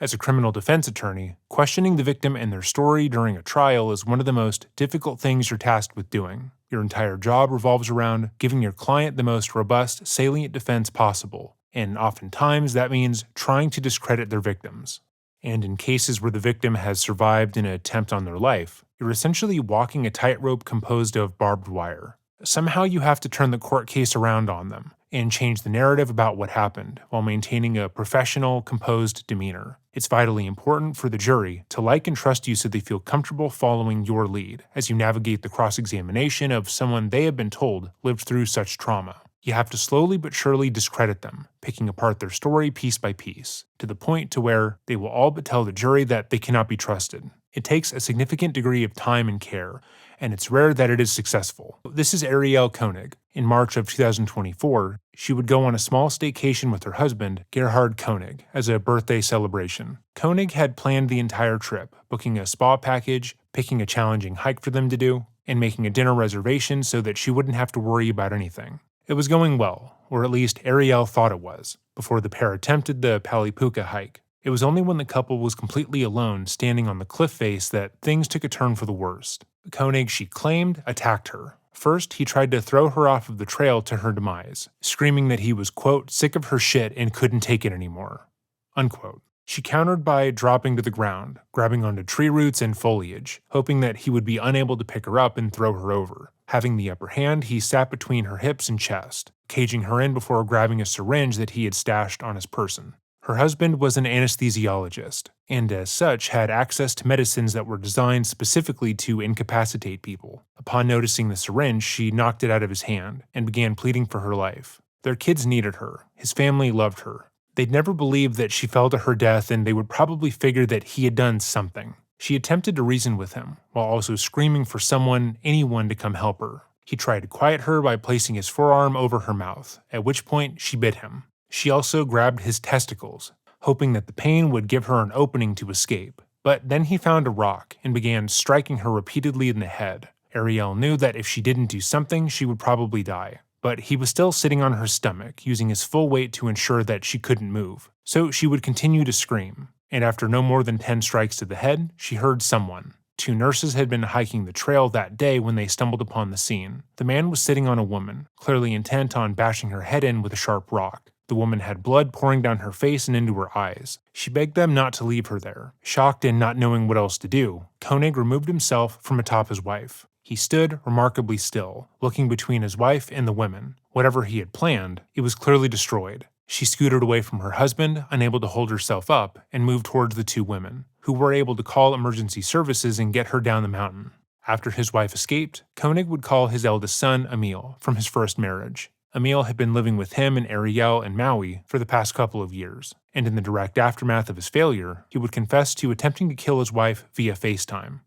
As a criminal defense attorney, questioning the victim and their story during a trial is one of the most difficult things you're tasked with doing. Your entire job revolves around giving your client the most robust, salient defense possible, and oftentimes that means trying to discredit their victims. And in cases where the victim has survived an attempt on their life, you're essentially walking a tightrope composed of barbed wire. Somehow you have to turn the court case around on them and change the narrative about what happened while maintaining a professional, composed demeanor. It's vitally important for the jury to like and trust you so they feel comfortable following your lead as you navigate the cross-examination of someone they have been told lived through such trauma. You have to slowly but surely discredit them, picking apart their story piece by piece, to the point to where they will all but tell the jury that they cannot be trusted. It takes a significant degree of time and care, and it's rare that it is successful. This is Arielle Konig. In March of 2024, she would go on a small staycation with her husband, Gerhard Konig, as a birthday celebration. Konig had planned the entire trip, booking a spa package, picking a challenging hike for them to do, and making a dinner reservation so that she wouldn't have to worry about anything. It was going well, or at least Arielle thought it was, before the pair attempted the Palipuka hike. It was only when the couple was completely alone standing on the cliff face that things took a turn for the worst. Konig, she claimed, attacked her. First, he tried to throw her off of the trail to her demise, screaming that he was, quote, sick of her shit and couldn't take it anymore, unquote. She countered by dropping to the ground, grabbing onto tree roots and foliage, hoping that he would be unable to pick her up and throw her over. Having the upper hand, he sat between her hips and chest, caging her in before grabbing a syringe that he had stashed on his person. Her husband was an anesthesiologist, and as such had access to medicines that were designed specifically to incapacitate people. Upon noticing the syringe, she knocked it out of his hand and began pleading for her life. Their kids needed her. His family loved her. They'd never believed that she fell to her death, and they would probably figure that he had done something. She attempted to reason with him, while also screaming for anyone to come help her. He tried to quiet her by placing his forearm over her mouth, at which point she bit him. She also grabbed his testicles, hoping that the pain would give her an opening to escape. But then he found a rock and began striking her repeatedly in the head. Arielle knew that if she didn't do something, she would probably die. But he was still sitting on her stomach, using his full weight to ensure that she couldn't move. So she would continue to scream. And after no more than 10 strikes to the head, she heard someone. 2 nurses had been hiking the trail that day when they stumbled upon the scene. The man was sitting on a woman, clearly intent on bashing her head in with a sharp rock. The woman had blood pouring down her face and into her eyes. She begged them not to leave her there. Shocked and not knowing what else to do, Konig removed himself from atop his wife. He stood remarkably still, looking between his wife and the women. Whatever he had planned, it was clearly destroyed. She scooted away from her husband, unable to hold herself up, and moved towards the 2 women, who were able to call emergency services and get her down the mountain. After his wife escaped, Konig would call his eldest son, Emil, from his first marriage. Emil had been living with him and Arielle in Maui for the past couple of years, and in the direct aftermath of his failure, he would confess to attempting to kill his wife via FaceTime.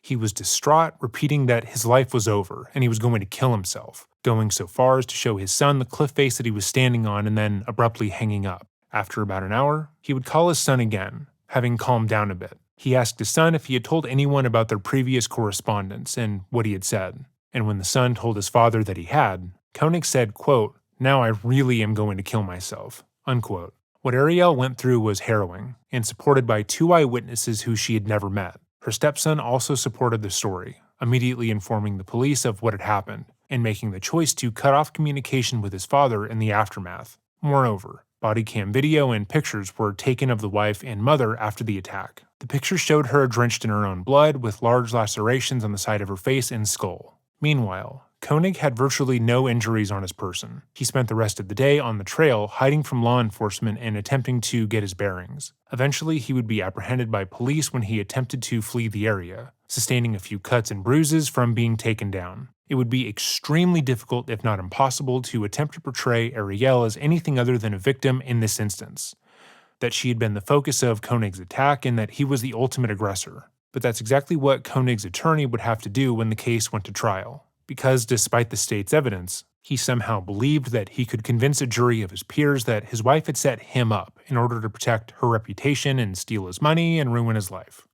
He was distraught, repeating that his life was over and he was going to kill himself, going so far as to show his son the cliff face that he was standing on and then abruptly hanging up. After about an hour, he would call his son again, having calmed down a bit. He asked his son if he had told anyone about their previous correspondence and what he had said. And when the son told his father that he had, Konig said, quote, now I really am going to kill myself, unquote. What Arielle went through was harrowing, and supported by 2 eyewitnesses who she had never met. Her stepson also supported the story, immediately informing the police of what had happened, and making the choice to cut off communication with his father in the aftermath. Moreover, body cam video and pictures were taken of the wife and mother after the attack. The pictures showed her drenched in her own blood with large lacerations on the side of her face and skull. Meanwhile, Konig had virtually no injuries on his person. He spent the rest of the day on the trail hiding from law enforcement and attempting to get his bearings. Eventually, he would be apprehended by police when he attempted to flee the area, sustaining a few cuts and bruises from being taken down. It would be extremely difficult, if not impossible, to attempt to portray Arielle as anything other than a victim in this instance. That she had been the focus of Konig's attack and that he was the ultimate aggressor. But that's exactly what Konig's attorney would have to do when the case went to trial. Because despite the state's evidence, he somehow believed that he could convince a jury of his peers that his wife had set him up in order to protect her reputation and steal his money and ruin his life.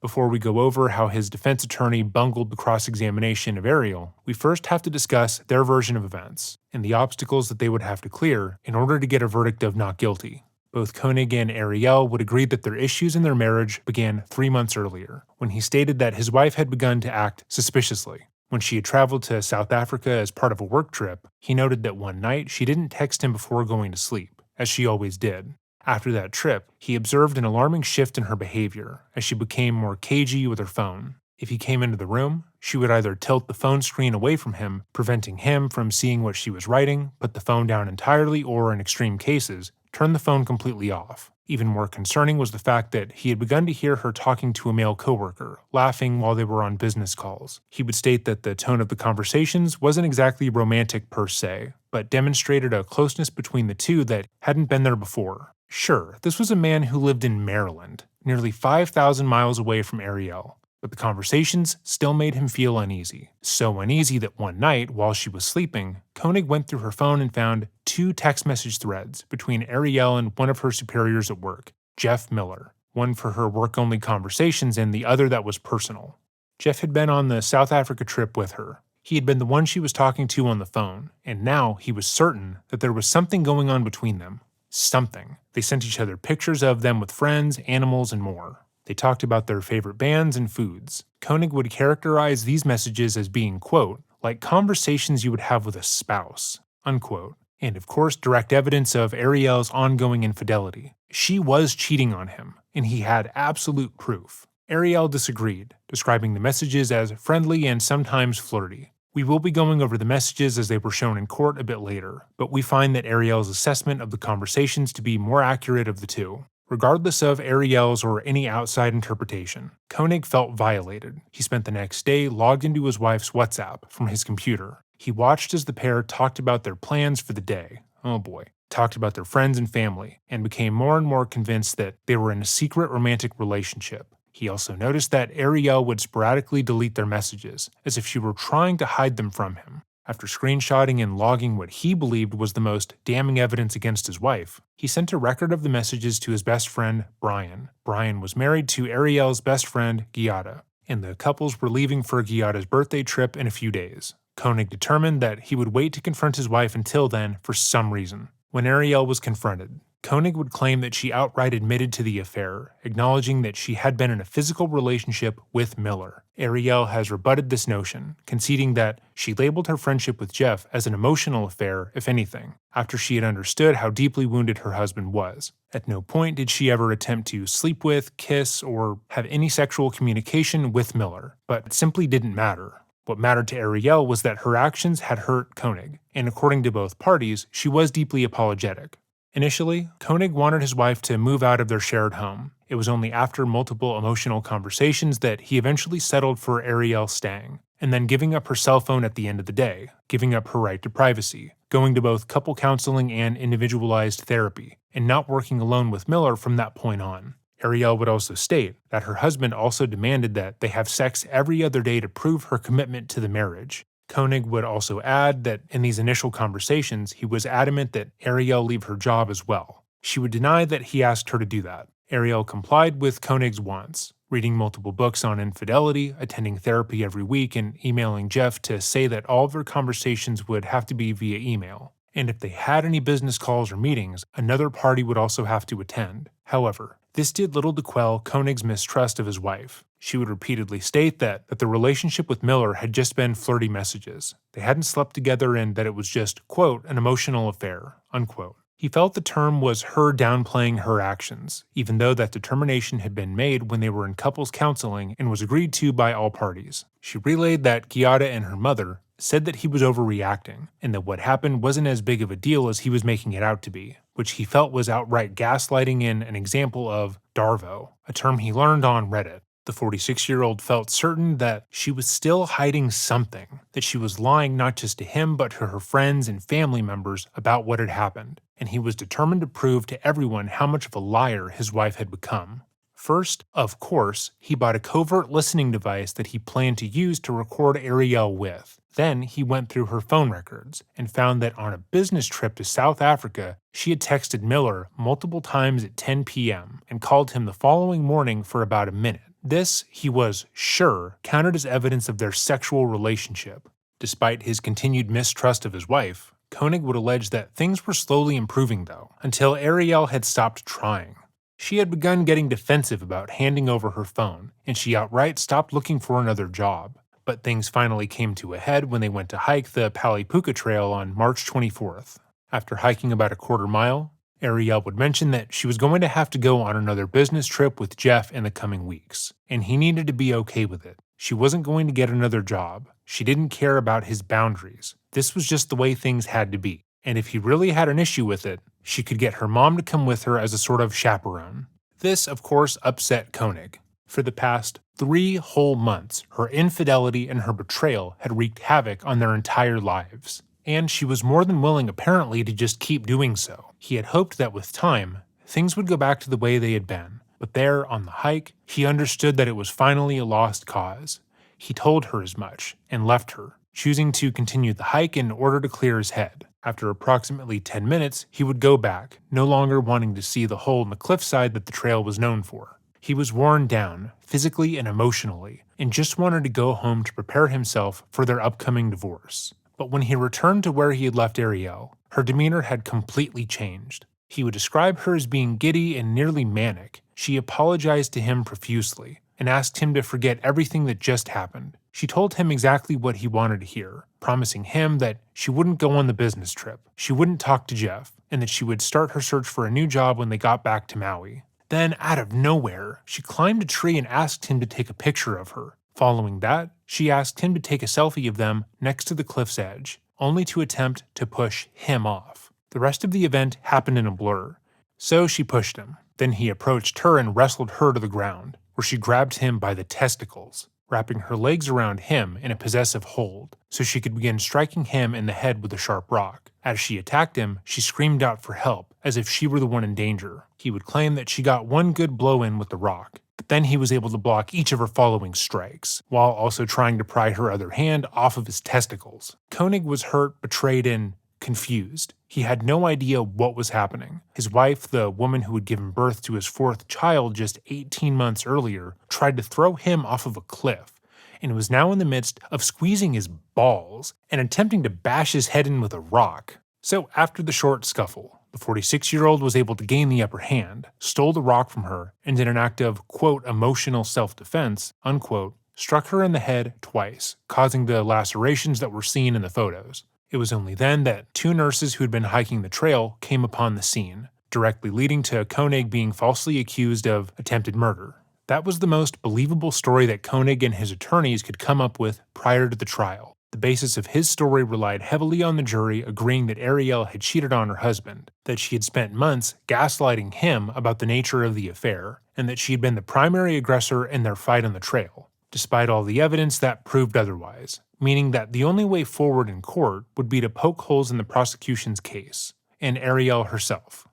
Before we go over how his defense attorney bungled the cross-examination of Arielle, we first have to discuss their version of events and the obstacles that they would have to clear in order to get a verdict of not guilty. Both Konig and Arielle would agree that their issues in their marriage began 3 months earlier, when he stated that his wife had begun to act suspiciously. When she had traveled to South Africa as part of a work trip, he noted that one night she didn't text him before going to sleep, as she always did. After that trip, he observed an alarming shift in her behavior, as she became more cagey with her phone. If he came into the room, she would either tilt the phone screen away from him, preventing him from seeing what she was writing, put the phone down entirely, or, in extreme cases, turn the phone completely off. Even more concerning was the fact that he had begun to hear her talking to a male coworker, laughing while they were on business calls. He would state that the tone of the conversations wasn't exactly romantic per se, but demonstrated a closeness between the two that hadn't been there before. Sure, this was a man who lived in Maryland, nearly 5,000 miles away from Arielle, but the conversations still made him feel uneasy. So uneasy that one night, while she was sleeping, Konig went through her phone and found 2 text message threads between Arielle and one of her superiors at work, Jeff Miller, one for her work-only conversations and the other that was personal. Jeff had been on the South Africa trip with her. He had been the one she was talking to on the phone, and now he was certain that there was something going on between them. Something. They sent each other pictures of them with friends, animals, and more. They talked about their favorite bands and foods. Konig would characterize these messages as being, quote, like conversations you would have with a spouse, unquote. And of course, direct evidence of Arielle's ongoing infidelity. She was cheating on him, and he had absolute proof. Arielle disagreed, describing the messages as friendly and sometimes flirty. We will be going over the messages as they were shown in court a bit later, but we find that Arielle's assessment of the conversations to be more accurate of the two. Regardless of Arielle's or any outside interpretation, Konig felt violated. He spent the next day logged into his wife's WhatsApp from his computer. He watched as the pair talked about their plans for the day. Oh boy. Talked about their friends and family, and became more and more convinced that they were in a secret romantic relationship. He also noticed that Arielle would sporadically delete their messages, as if she were trying to hide them from him. After screenshotting and logging what he believed was the most damning evidence against his wife, he sent a record of the messages to his best friend, Brian. Brian was married to Arielle's best friend, Giada, and the couples were leaving for Giada's birthday trip in a few days. Konig determined that he would wait to confront his wife until then for some reason. When Arielle was confronted, Konig would claim that she outright admitted to the affair, acknowledging that she had been in a physical relationship with Miller. Arielle has rebutted this notion, conceding that she labeled her friendship with Jeff as an emotional affair, if anything, after she had understood how deeply wounded her husband was. At no point did she ever attempt to sleep with, kiss, or have any sexual communication with Miller, but it simply didn't matter. What mattered to Arielle was that her actions had hurt Konig, and according to both parties, she was deeply apologetic. Initially, Konig wanted his wife to move out of their shared home. It was only after multiple emotional conversations that he eventually settled for Arielle staying, and then giving up her cell phone at the end of the day, giving up her right to privacy, going to both couple counseling and individualized therapy, and not working alone with Miller from that point on. Arielle would also state that her husband also demanded that they have sex every other day to prove her commitment to the marriage. Konig would also add that in these initial conversations, he was adamant that Arielle leave her job as well. She would deny that he asked her to do that. Arielle complied with Konig's wants, reading multiple books on infidelity, attending therapy every week, and emailing Jeff to say that all of their conversations would have to be via email. And if they had any business calls or meetings, another party would also have to attend. However, this did little to quell Konig's mistrust of his wife. She would repeatedly state that the relationship with Miller had just been flirty messages. They hadn't slept together and that it was just, quote, an emotional affair, unquote. He felt the term was her downplaying her actions, even though that determination had been made when they were in couples counseling and was agreed to by all parties. She relayed that Giada and her mother said that he was overreacting, and that what happened wasn't as big of a deal as he was making it out to be, which he felt was outright gaslighting and an example of Darvo, a term he learned on Reddit. The 46-year-old felt certain that she was still hiding something, that she was lying not just to him but to her friends and family members about what had happened, and he was determined to prove to everyone how much of a liar his wife had become. First, of course, he bought a covert listening device that he planned to use to record Arielle with. Then he went through her phone records and found that on a business trip to South Africa, she had texted Miller multiple times at 10 p.m. and called him the following morning for about a minute. This, he was sure, counted as evidence of their sexual relationship. Despite his continued mistrust of his wife, Konig would allege that things were slowly improving though, until Arielle had stopped trying. She had begun getting defensive about handing over her phone, and she outright stopped looking for another job. But things finally came to a head when they went to hike the Palipuka Trail on March 24th. After hiking about a quarter mile, Arielle would mention that she was going to have to go on another business trip with Jeff in the coming weeks, and he needed to be okay with it. She wasn't going to get another job. She didn't care about his boundaries. This was just the way things had to be. And if he really had an issue with it, she could get her mom to come with her as a sort of chaperone. This, of course, upset Konig. For the past 3 whole months, her infidelity and her betrayal had wreaked havoc on their entire lives. And she was more than willing, apparently, to just keep doing so. He had hoped that with time, things would go back to the way they had been. But there, on the hike, he understood that it was finally a lost cause. He told her as much, and left her, choosing to continue the hike in order to clear his head. After approximately 10 minutes, he would go back, no longer wanting to see the hole in the cliffside that the trail was known for. He was worn down, physically and emotionally, and just wanted to go home to prepare himself for their upcoming divorce. But when he returned to where he had left Arielle, her demeanor had completely changed. He would describe her as being giddy and nearly manic. She apologized to him profusely and asked him to forget everything that just happened. She told him exactly what he wanted to hear, promising him that she wouldn't go on the business trip, she wouldn't talk to Jeff, and that she would start her search for a new job when they got back to Maui. Then, out of nowhere, she climbed a tree and asked him to take a picture of her. Following that, she asked him to take a selfie of them next to the cliff's edge, only to attempt to push him off. The rest of the event happened in a blur. So she pushed him. Then he approached her and wrestled her to the ground, where she grabbed him by the testicles, wrapping her legs around him in a possessive hold, so she could begin striking him in the head with a sharp rock. As she attacked him, she screamed out for help, as if she were the one in danger. He would claim that she got one good blow in with the rock, but then he was able to block each of her following strikes, while also trying to pry her other hand off of his testicles. Konig was hurt, betrayed, and confused. He had no idea what was happening. His wife, the woman who had given birth to his 4th child just 18 months earlier, tried to throw him off of a cliff, and was now in the midst of squeezing his balls and attempting to bash his head in with a rock. So after the short scuffle, the 46-year-old was able to gain the upper hand, stole the rock from her, and in an act of, quote, emotional self-defense, unquote, struck her in the head twice, causing the lacerations that were seen in the photos. It was only then that 2 nurses who had been hiking the trail came upon the scene, directly leading to Konig being falsely accused of attempted murder. That was the most believable story that Konig and his attorneys could come up with prior to the trial. The basis of his story relied heavily on the jury agreeing that Arielle had cheated on her husband, that she had spent months gaslighting him about the nature of the affair, and that she had been the primary aggressor in their fight on the trail, despite all the evidence that proved otherwise, meaning that the only way forward in court would be to poke holes in the prosecution's case, and Arielle herself.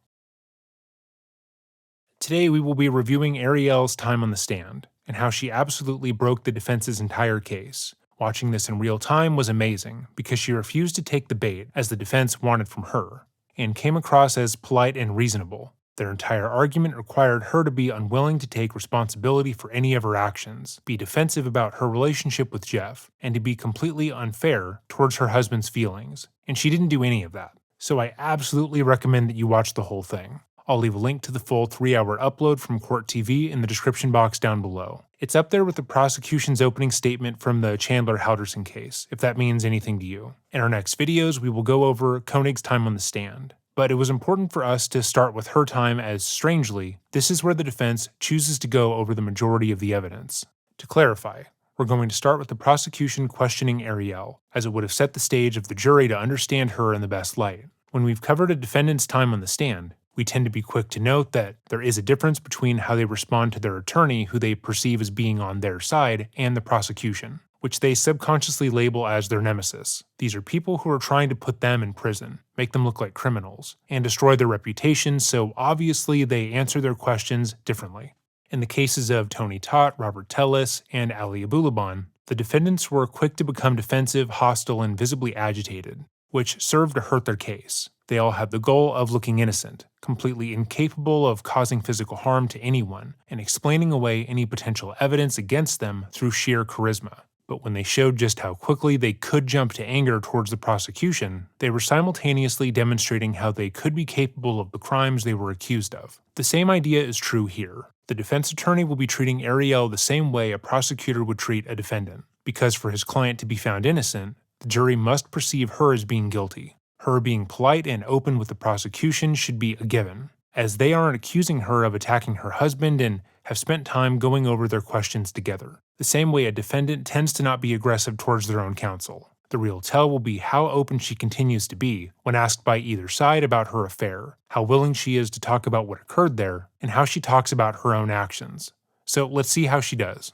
Today we will be reviewing Arielle's time on the stand, and how she absolutely broke the defense's entire case. Watching this in real time was amazing, because she refused to take the bait as the defense wanted from her, and came across as polite and reasonable. Their entire argument required her to be unwilling to take responsibility for any of her actions, be defensive about her relationship with Jeff, and to be completely unfair towards her husband's feelings, and she didn't do any of that. So I absolutely recommend that you watch the whole thing. I'll leave a link to the full 3-hour upload from Court TV in the description box down below. It's up there with the prosecution's opening statement from the Chandler-Halderson case, if that means anything to you. In our next videos, we will go over Konig's time on the stand. But it was important for us to start with her time as, strangely, this is where the defense chooses to go over the majority of the evidence. To clarify, we're going to start with the prosecution questioning Arielle, as it would have set the stage of the jury to understand her in the best light. When we've covered a defendant's time on the stand, we tend to be quick to note that there is a difference between how they respond to their attorney who they perceive as being on their side and the prosecution, which they subconsciously label as their nemesis. These are people who are trying to put them in prison, make them look like criminals, and destroy their reputation, so obviously they answer their questions differently. In the cases of Tony Tott, Robert Tellis, and Ali Abulaban, the defendants were quick to become defensive, hostile, and visibly agitated, which served to hurt their case. They all had the goal of looking innocent, completely incapable of causing physical harm to anyone, and explaining away any potential evidence against them through sheer charisma. but when they showed just how quickly they could jump to anger towards the prosecution, they were simultaneously demonstrating how they could be capable of the crimes they were accused of. The same idea is true here. The defense attorney will be treating Arielle the same way a prosecutor would treat a defendant, because for his client to be found innocent, the jury must perceive her as being guilty. Her being polite and open with the prosecution should be a given, as they aren't accusing her of attacking her husband and have spent time going over their questions together, the same way a defendant tends to not be aggressive towards their own counsel. The real tell will be how open she continues to be when asked by either side about her affair, how willing she is to talk about what occurred there, and how she talks about her own actions. So let's see how she does.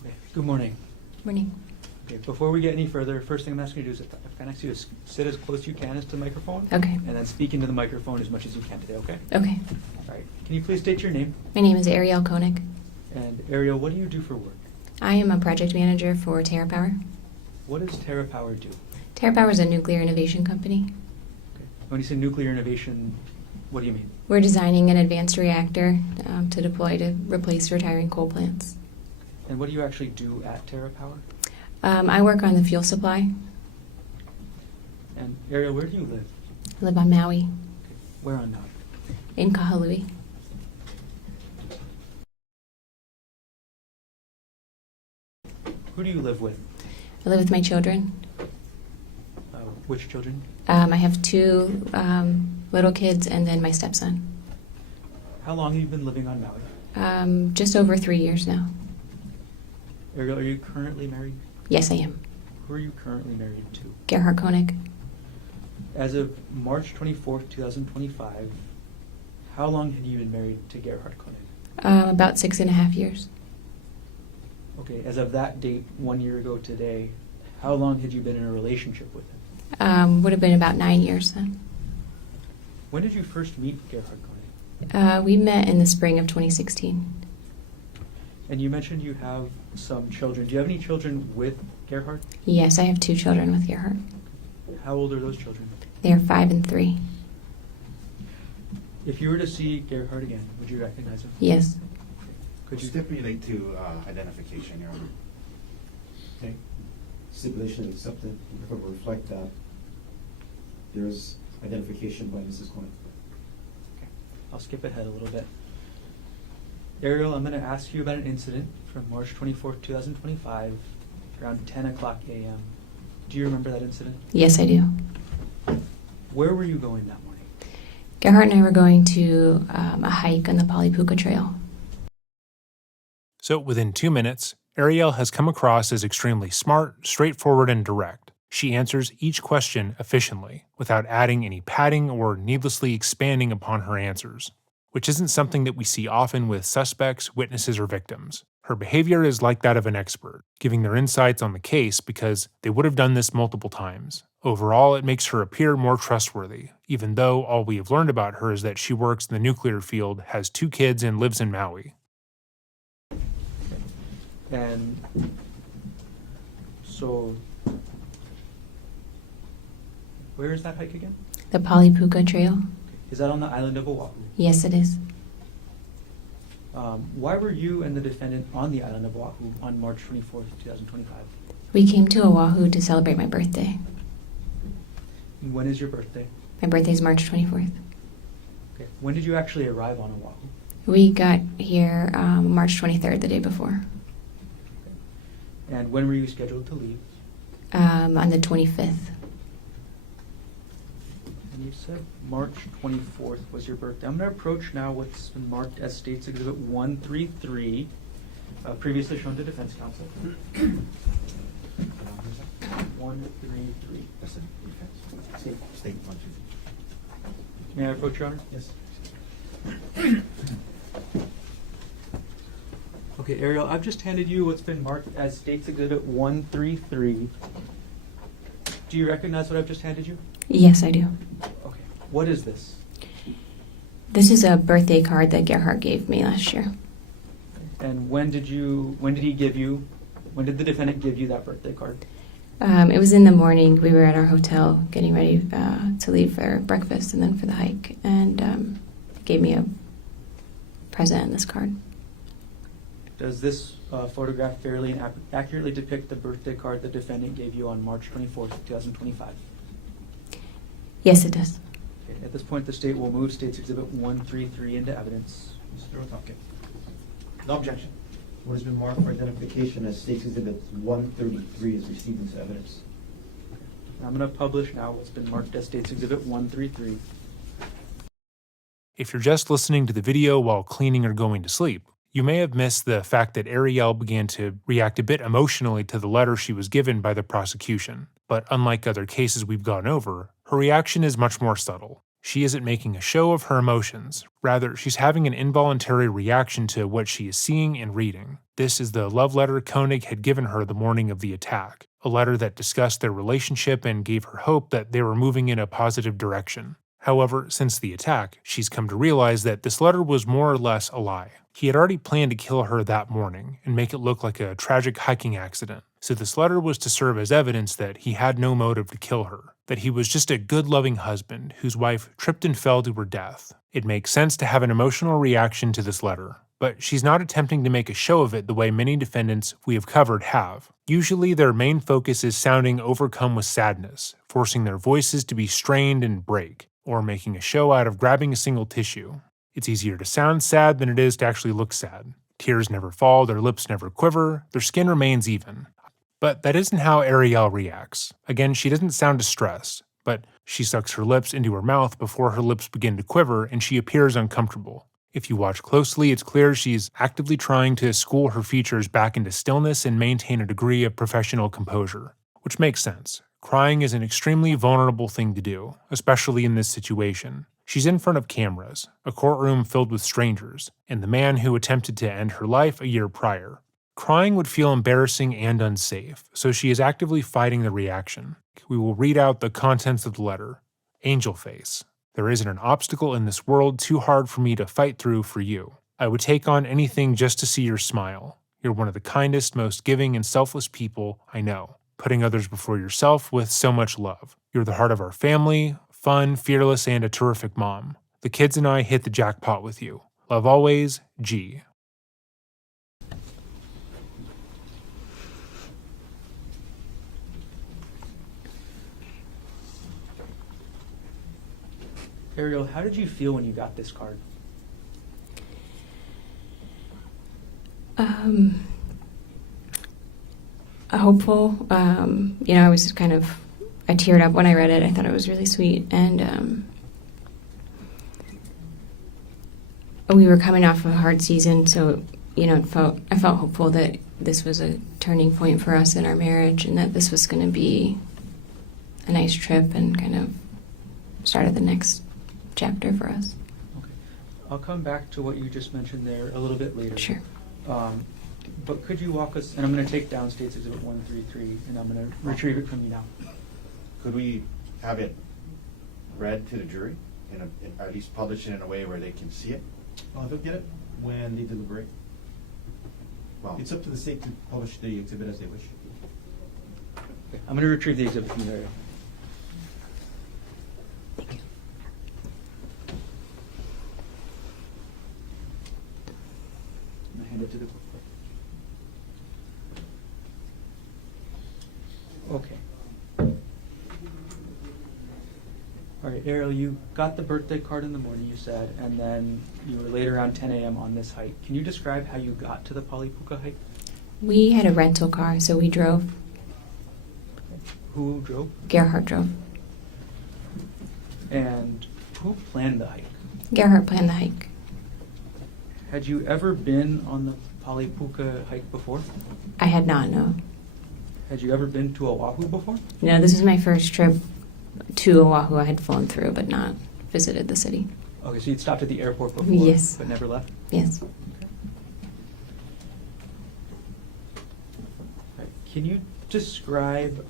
Okay. Good morning. Morning. Okay, before we get any further, first thing I'm asking you to do is if I ask you to sit as close as you can as to the microphone. Okay. And then speak into the microphone as much as you can today, okay? Okay. All right. Can you please state your name? My name is Arielle Konig. And Arielle, what do you do for work? I am a project manager for TerraPower. What does TerraPower do? TerraPower is a nuclear innovation company. Okay. When you say nuclear innovation, what do you mean? We're designing an advanced reactor to deploy to replace retiring coal plants. And what do you actually do at TerraPower? I work on the fuel supply. And Arielle, where do you live? I live on Maui, Okay. Where on Maui? in Kahului. Who do you live with? I live with my children. Which children? I have two little kids and then my stepson. How long have you been living on Maui? Just over 3 years now. Arielle, are you currently married? Yes, I am. Who are you currently married to? Gerhard Konig. As of March 24th, 2025, how long had you been married to Gerhard Konig? About 6.5 years. Okay, as of that date, 1 year ago today, how long had you been in a relationship with him? Would have been about 9 years then. When did you first meet Gerhard Konig? We met in the spring of 2016. And you mentioned you have some children. Do you have any children with Gerhard? Yes, I have 2 children with Gerhard. How old are those children? They are 5 and 3. If you were to see Gerhard again, would you recognize him? Yes. Could you stipulate to identification, Your Honor? Okay. Stipulation accepted. Will reflect that there is identification by Mrs. Konig. Okay. I'll skip ahead a little bit. Arielle, I'm going to ask you about an incident from March 24th, 2025, around 10 o'clock a.m. Do you remember that incident? Yes, I do. Where were you going that morning? Gerhard and I were going to a hike on the Polypuka Trail. So within 2 minutes, Arielle has come across as extremely smart, straightforward, and direct. She answers each question efficiently, without adding any padding or needlessly expanding upon her answers, which isn't something that we see often with suspects, witnesses, or victims. Her behavior is like that of an expert, giving their insights on the case because they would have done this multiple times. Overall, it makes her appear more trustworthy, even though all we have learned about her is that she works in the nuclear field, has 2 kids, and lives in Maui. And so, where is that hike again? The Polypuka Trail? Is that on the island of Oahu? Yes, it is. Why were you and the defendant on the island of Oahu on March 24th, 2025? We came to Oahu to celebrate my birthday. And when is your birthday? My birthday is March 24th. Okay. When did you actually arrive on Oahu? We got here March 23rd, the day before. And when were you scheduled to leave? On the 25th. And you said March 24th was your birthday. I'm going to approach now what's been marked as State's Exhibit 133, previously shown to defense counsel. 133. That's it. State 1, 2. May I approach, Your Honor? Yes. Okay, Arielle, I've just handed you what's been marked as State's Exhibit 133. Do you recognize what I've just handed you? Yes, I do. Okay. What is this? This is a birthday card that Gerhard gave me last year. And when did the defendant give you that birthday card? It was in the morning. We were at our hotel getting ready to leave for breakfast and then for the hike. And he gave me a present and this card. Does this photograph fairly and accurately depict the birthday card the defendant gave you on March 24th, 2025? Yes, it does. Okay. At this point, the state will move State's Exhibit 133 into evidence. Mr. Otake. No objection. What has been marked for identification as State's Exhibit 133 is received into evidence. I'm going to publish now what's been marked as State's Exhibit 133. If you're just listening to the video while cleaning or going to sleep, you may have missed the fact that Arielle began to react a bit emotionally to the letter she was given by the prosecution. But unlike other cases we've gone over, her reaction is much more subtle. She isn't making a show of her emotions. Rather, she's having an involuntary reaction to what she is seeing and reading. This is the love letter Konig had given her the morning of the attack, a letter that discussed their relationship and gave her hope that they were moving in a positive direction. However, since the attack, she's come to realize that this letter was more or less a lie. He had already planned to kill her that morning and make it look like a tragic hiking accident. So this letter was to serve as evidence that he had no motive to kill her, that he was just a good, loving husband whose wife tripped and fell to her death. It makes sense to have an emotional reaction to this letter, but she's not attempting to make a show of it the way many defendants we have covered have. Usually their main focus is sounding overcome with sadness, forcing their voices to be strained and break, or making a show out of grabbing a single tissue. It's easier to sound sad than it is to actually look sad. Tears never fall, their lips never quiver, their skin remains even. But that isn't how Arielle reacts. Again, she doesn't sound distressed, but she sucks her lips into her mouth before her lips begin to quiver and she appears uncomfortable. If you watch closely, it's clear she's actively trying to school her features back into stillness and maintain a degree of professional composure, which makes sense. Crying is an extremely vulnerable thing to do, especially in this situation. She's in front of cameras, a courtroom filled with strangers, and the man who attempted to end her life a year prior. Crying would feel embarrassing and unsafe, so she is actively fighting the reaction. We will read out the contents of the letter. Angel face. There isn't an obstacle in this world too hard for me to fight through for you. I would take on anything just to see your smile. You're one of the kindest, most giving and selfless people I know. Putting others before yourself with so much love. You're the heart of our family, fun, fearless, and a terrific mom. The kids and I hit the jackpot with you. Love always, G. Arielle, how did you feel when you got this card? Hopeful. I was I teared up when I read it. I thought it was really sweet. And we were coming off a hard season, so, I felt hopeful that this was a turning point for us in our marriage and that this was going to be a nice trip and kind of started the next chapter for us. Okay. I'll come back to what you just mentioned there a little bit later. Sure. But could you walk us, and I'm going to take down State's Exhibit 133, and I'm going to retrieve it from you now. Could we have it read to the jury, at least published it in a way where they can see it? They'll get it when they deliberate. Well, It's up to the state to publish the exhibit as they wish. Okay. I'm going to retrieve the exhibit from you, Arielle. Thank you. I'm going to hand it to the court. Okay. All right, Arielle, you got the birthday card in the morning, you said, and then you were late around 10 a.m. on this hike. Can you describe how you got to the Polypuka hike? We had a rental car, so we drove. Who drove? Gerhard drove. And who planned the hike? Gerhard planned the hike. Had you ever been on the Polypuka hike before? I had not, no. Had you ever been to Oahu before? No, this is my first trip to Oahu. I had flown through, but not visited the city. Okay, so you'd stopped at the airport before, Yes. but never left? Yes. Right. Can you describe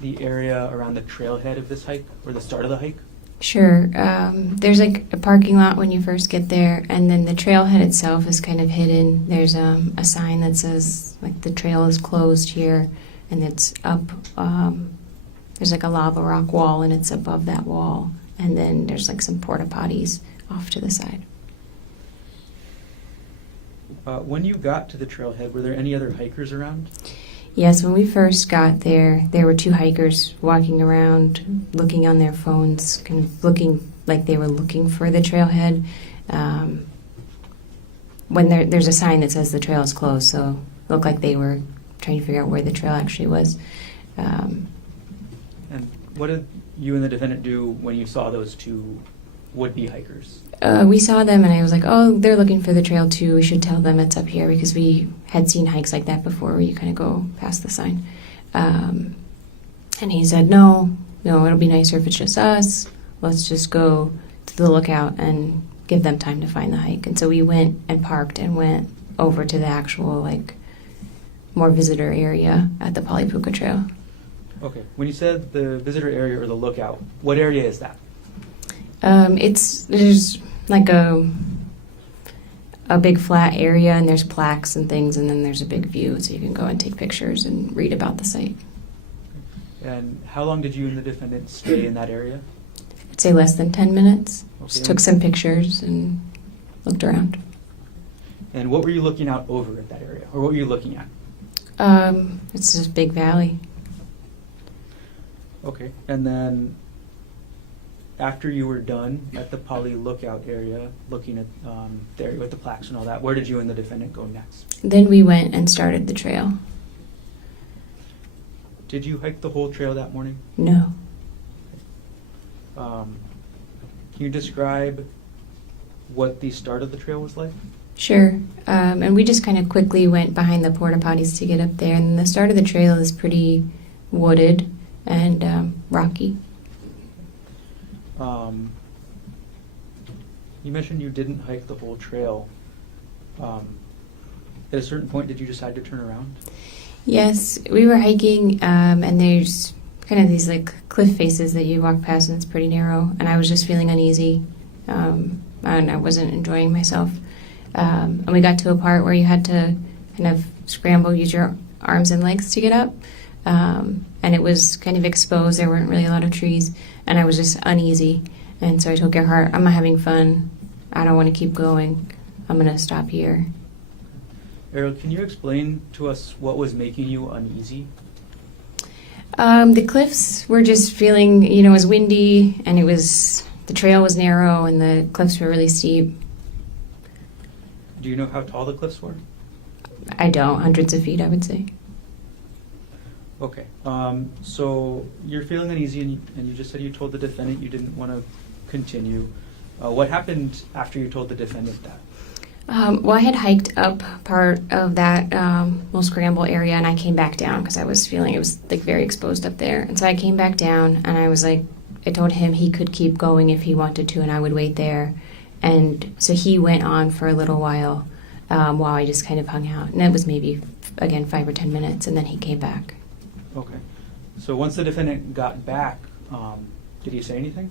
the area around the trailhead of this hike, or the start of the hike? Sure. There's a parking lot when you first get there, and then the trailhead itself is kind of hidden. There's a sign that says the trail is closed here, and it's up. There's a lava rock wall, and it's above that wall, and then there's some porta potties off to the side. When you got to the trailhead, were there any other hikers around? Yes, when we first got there were two hikers walking around, looking on their phones, kind of looking like they were looking for the trailhead. When there's a sign that says the trail is closed, so it looked like they were trying to figure out where the trail actually was. And what did you and the defendant do when you saw those two would-be hikers? We saw them, and I was like, oh, they're looking for the trail too. We should tell them it's up here, because we had seen hikes like that before where you kind of go past the sign. And he said, no, it'll be nicer if it's just us. Let's just go to the lookout and give them time to find the hike. And so we went and parked and went over to the actual, like, more visitor area at the Polypuca Trail. Okay. When you said the visitor area or the lookout, what area is that? There's like a big flat area, and there's plaques and things, and then there's a big view, so you can go and take pictures and read about the site. And how long did you and the defendant stay in that area? I'd say less than 10 minutes. Okay. Just took some pictures and looked around. And what were you looking out over at that area, or what were you looking at? It's this big valley. Okay. And then after you were done at the Poly lookout area, looking at the area with the plaques and all that, where did you and the defendant go next? Then we went and started the trail. Did you hike the whole trail that morning? No. Can you describe what the start of the trail was like? Sure. And we just kind of quickly went behind the porta potties to get up there. And the start of the trail is pretty wooded and rocky. You mentioned you didn't hike the whole trail. At a certain point, did you decide to turn around? Yes, we were hiking, and there's kind of these like cliff faces that you walk past, and it's pretty narrow. And I was just feeling uneasy, and I wasn't enjoying myself. And we got to a part where you had to kind of scramble, use your arms and legs to get up. And it was kind of exposed. There weren't really a lot of trees, and I was just uneasy. And so I told Gerhard, I'm not having fun. I don't want to keep going. I'm going to stop here. Arielle, can you explain to us what was making you uneasy? The cliffs were just feeling, it was windy, and the trail was narrow, and the cliffs were really steep. Do you know how tall the cliffs were? I don't, hundreds of feet, I would say. Okay. So you're feeling uneasy, and you just said you told the defendant you didn't want to continue. What happened after you told the defendant that? Well, I had hiked up part of that little scramble area, and I came back down because I was feeling it was like very exposed up there. And so I came back down, and I was like, I told him he could keep going if he wanted to, and I would wait there. And so he went on for a little while I just kind of hung out. And it was maybe, again, 5 or 10 minutes, and then he came back. Okay. So once the defendant got back, did he say anything?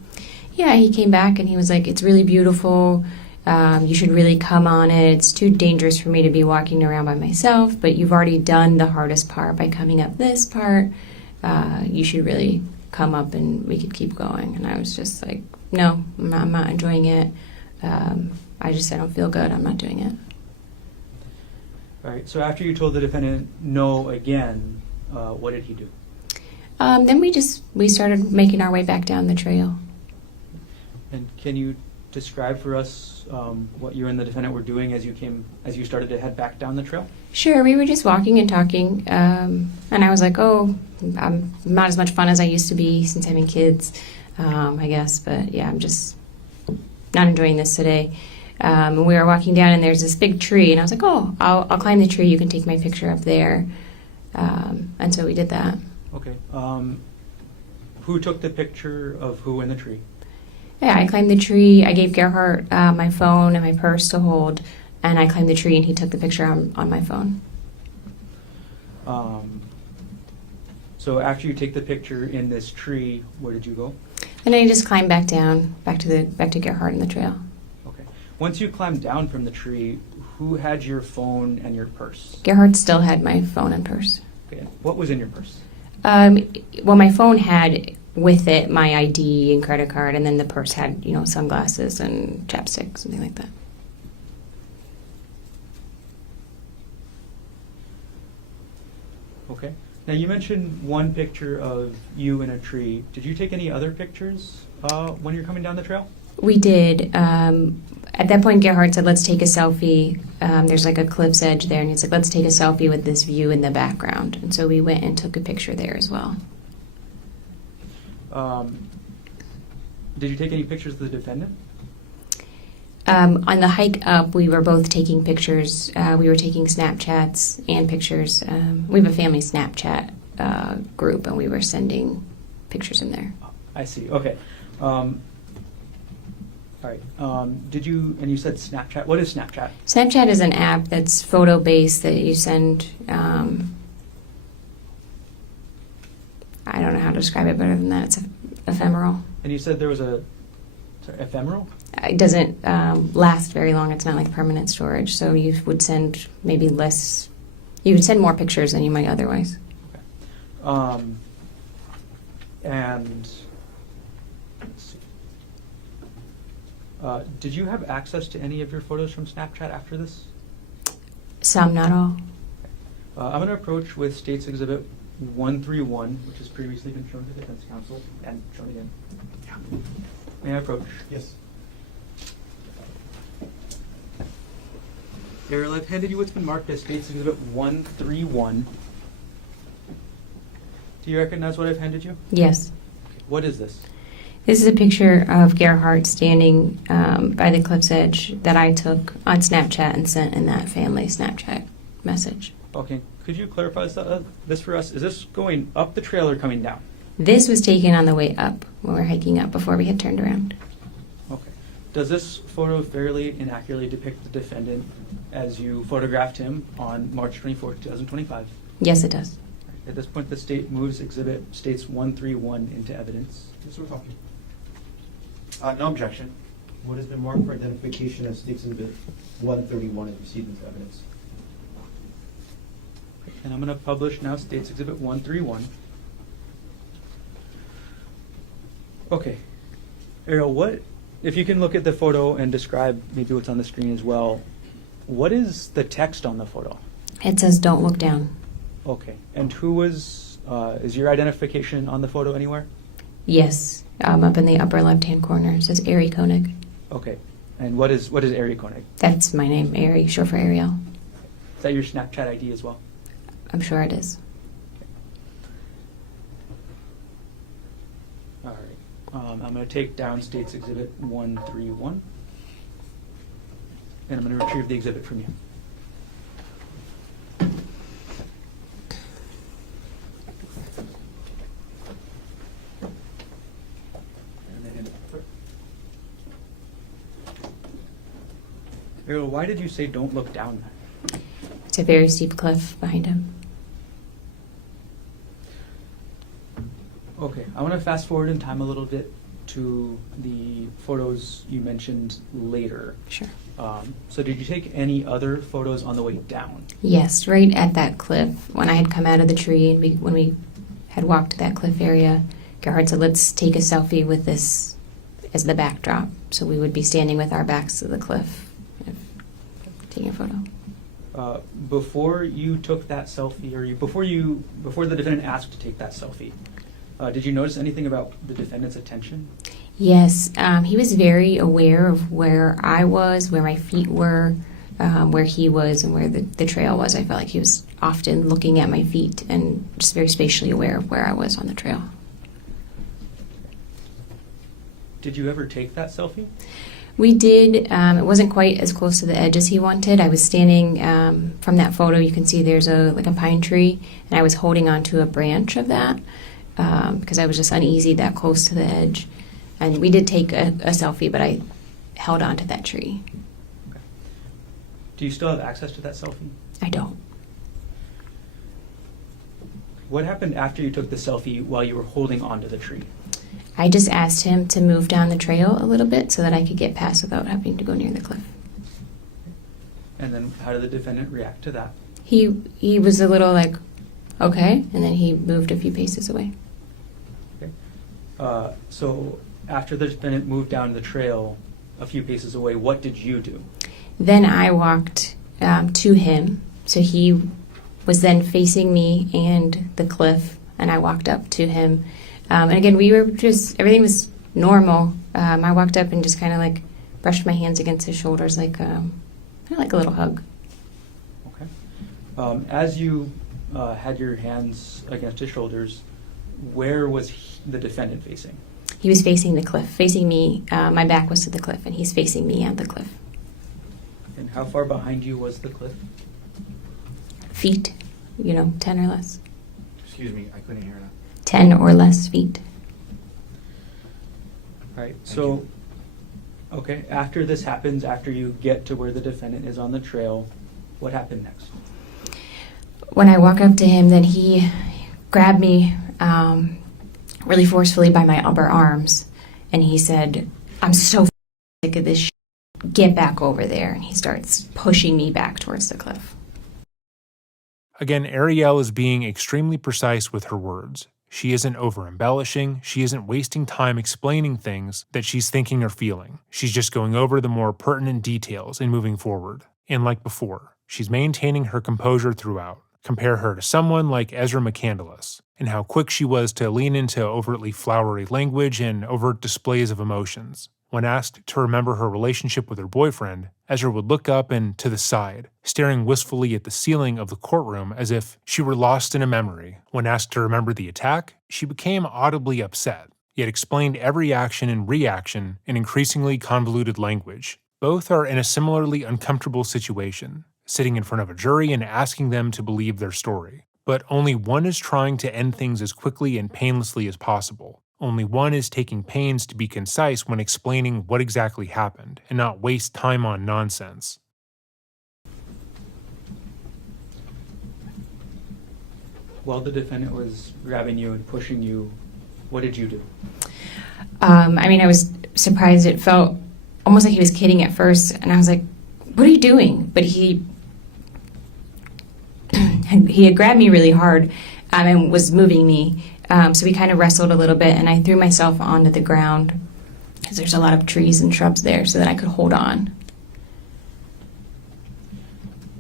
Yeah, he came back, and he was like, it's really beautiful. You should really come on it. It's too dangerous for me to be walking around by myself, but you've already done the hardest part by coming up this part. You should really come up and we could keep going. And I was just like, no, I'm not enjoying it. I don't feel good. I'm not doing it. All right. So after you told the defendant no again, what did he do? Then we started making our way back down the trail. And can you describe for us what you and the defendant were doing as you started to head back down the trail? Sure, we were just walking and talking, and I was like, oh, I'm not as much fun as I used to be since having kids, I guess, but yeah, I'm just not enjoying this today. And we were walking down, and there's this big tree, and I was like, oh, I'll climb the tree, you can take my picture up there. And so we did that. Okay. Who took the picture of who in the tree? Yeah, I climbed the tree. I gave Gerhard my phone and my purse to hold, and I climbed the tree, and he took the picture on my phone. So after you take the picture in this tree, where did you go? And I just climbed back down, back to Gerhard and the trail. Okay. Once you climbed down from the tree, who had your phone and your purse? Gerhard still had my phone and purse. Okay. What was in your purse? Well, my phone had with it my ID and credit card, and then the purse had, sunglasses and chapstick, something like that. Okay. Now, you mentioned one picture of you in a tree. Did you take any other pictures when you're coming down the trail? We did. At that point, Gerhard said, let's take a selfie. There's like a cliff's edge there, and he's like, let's take a selfie with this view in the background. And so we went and took a picture there as well. Did you take any pictures of the defendant? On the hike up, we were both taking pictures. We were taking Snapchats and pictures. We have a family Snapchat group, and we were sending pictures in there. I see. Okay. All right. Did you, and you said Snapchat. What is Snapchat? Snapchat is an app that's photo-based that you send. I don't know how to describe it better than that. It's ephemeral. And you said there was ephemeral? It doesn't last very long. It's not like permanent storage. So you would send maybe less. You would send more pictures than you might otherwise. Okay. And let's see. Did you have access to any of your photos from Snapchat after this? Some, not all. I'm going to approach with State's Exhibit 131, which has previously been shown to the defense counsel and shown again. May I approach? Yes. Arielle, I've handed you what's been marked as State's Exhibit 131. Do you recognize what I've handed you? Yes. What is this? This is a picture of Gerhard standing by the cliff's edge that I took on Snapchat and sent in that family Snapchat message. Okay, could you clarify this for us? Is this going up the trail or coming down? This was taken on the way up when we were hiking up before we had turned around. Okay. Does this photo fairly and accurately depict the defendant as you photographed him on March 24, 2025? Yes, it does. At this point, the state moves Exhibit States 131 into evidence. Yes, we're talking. No objection. What has been marked for identification as State's Exhibit 131 is received into evidence. And I'm going to publish now States Exhibit 131. Okay. Arielle, if you can look at the photo and describe maybe what's on the screen as well, what is the text on the photo? It says, "Don't look down." Okay. And is your identification on the photo anywhere? Yes, up in the upper left-hand corner. It says Ari Konig. Okay. And what is Arielle Konig? That's my name, Ari, short for Arielle. Is that your Snapchat ID as well? I'm sure it is. All right. I'm going to take down States Exhibit 131, and I'm going to retrieve the exhibit from you. Arielle, why did you say don't look down? It's a very steep cliff behind him. Okay, I want to fast forward in time a little bit to the photos you mentioned later. Sure. So did you take any other photos on the way down? Yes, right at that cliff. When I had come out of the tree and when we had walked to that cliff area, Gerhard said, let's take a selfie with this as the backdrop. So we would be standing with our backs to the cliff, taking a photo. Before you took that selfie, or before the defendant asked to take that selfie, did you notice anything about the defendant's attention? Yes, he was very aware of where I was, where my feet were, where he was, and where the trail was. I felt like he was often looking at my feet and just very spatially aware of where I was on the trail. Did you ever take that selfie? We did. It wasn't quite as close to the edge as he wanted. I was standing from that photo. You can see there's a pine tree, and I was holding onto a branch of that because I was just uneasy that close to the edge. And we did take a selfie, but I held onto that tree. Okay. Do you still have access to that selfie? I don't. What happened after you took the selfie while you were holding onto the tree? I just asked him to move down the trail a little bit so that I could get past without having to go near the cliff. And then how did the defendant react to that? He was a little like, okay, and then he moved a few paces away. Okay. So after the defendant moved down the trail a few paces away, what did you do? Then I walked to him, so he was then facing me and the cliff, and I walked up to him. And again, everything was normal. I walked up and just kind of like brushed my hands against his shoulders, like kind of like a little hug. Okay. As you had your hands against his shoulders, where was the defendant facing? He was facing the cliff, facing me. My back was to the cliff, and he's facing me at the cliff. And how far behind you was the cliff? Feet, 10 or less. Excuse me, I couldn't hear that. 10 or less feet. All right, Thank so, you. okay, after this happens, after you get to where the defendant is on the trail, what happened next? When I walk up to him, then he grabbed me really forcefully by my upper arms, and he said, "I'm so sick of this shit. Get back over there." And he starts pushing me back towards the cliff. Again, Arielle is being extremely precise with her words. She isn't over-embellishing, she isn't wasting time explaining things that she's thinking or feeling. She's just going over the more pertinent details and moving forward. And like before, she's maintaining her composure throughout. Compare her to someone like Ezra McCandless, and how quick she was to lean into overtly flowery language and overt displays of emotions. When asked to remember her relationship with her boyfriend, Ezra would look up and to the side, staring wistfully at the ceiling of the courtroom as if she were lost in a memory. When asked to remember the attack, she became audibly upset, yet explained every action and reaction in increasingly convoluted language. Both are in a similarly uncomfortable situation, sitting in front of a jury and asking them to believe their story. But only one is trying to end things as quickly and painlessly as possible. Only one is taking pains to be concise when explaining what exactly happened, and not waste time on nonsense. While the defendant was grabbing you and pushing you, what did you do? I was surprised. It felt almost like he was kidding at first, and I was like, "What are you doing?" But he had grabbed me really hard and was moving me. So we kind of wrestled a little bit, and I threw myself onto the ground because there's a lot of trees and shrubs there so that I could hold on.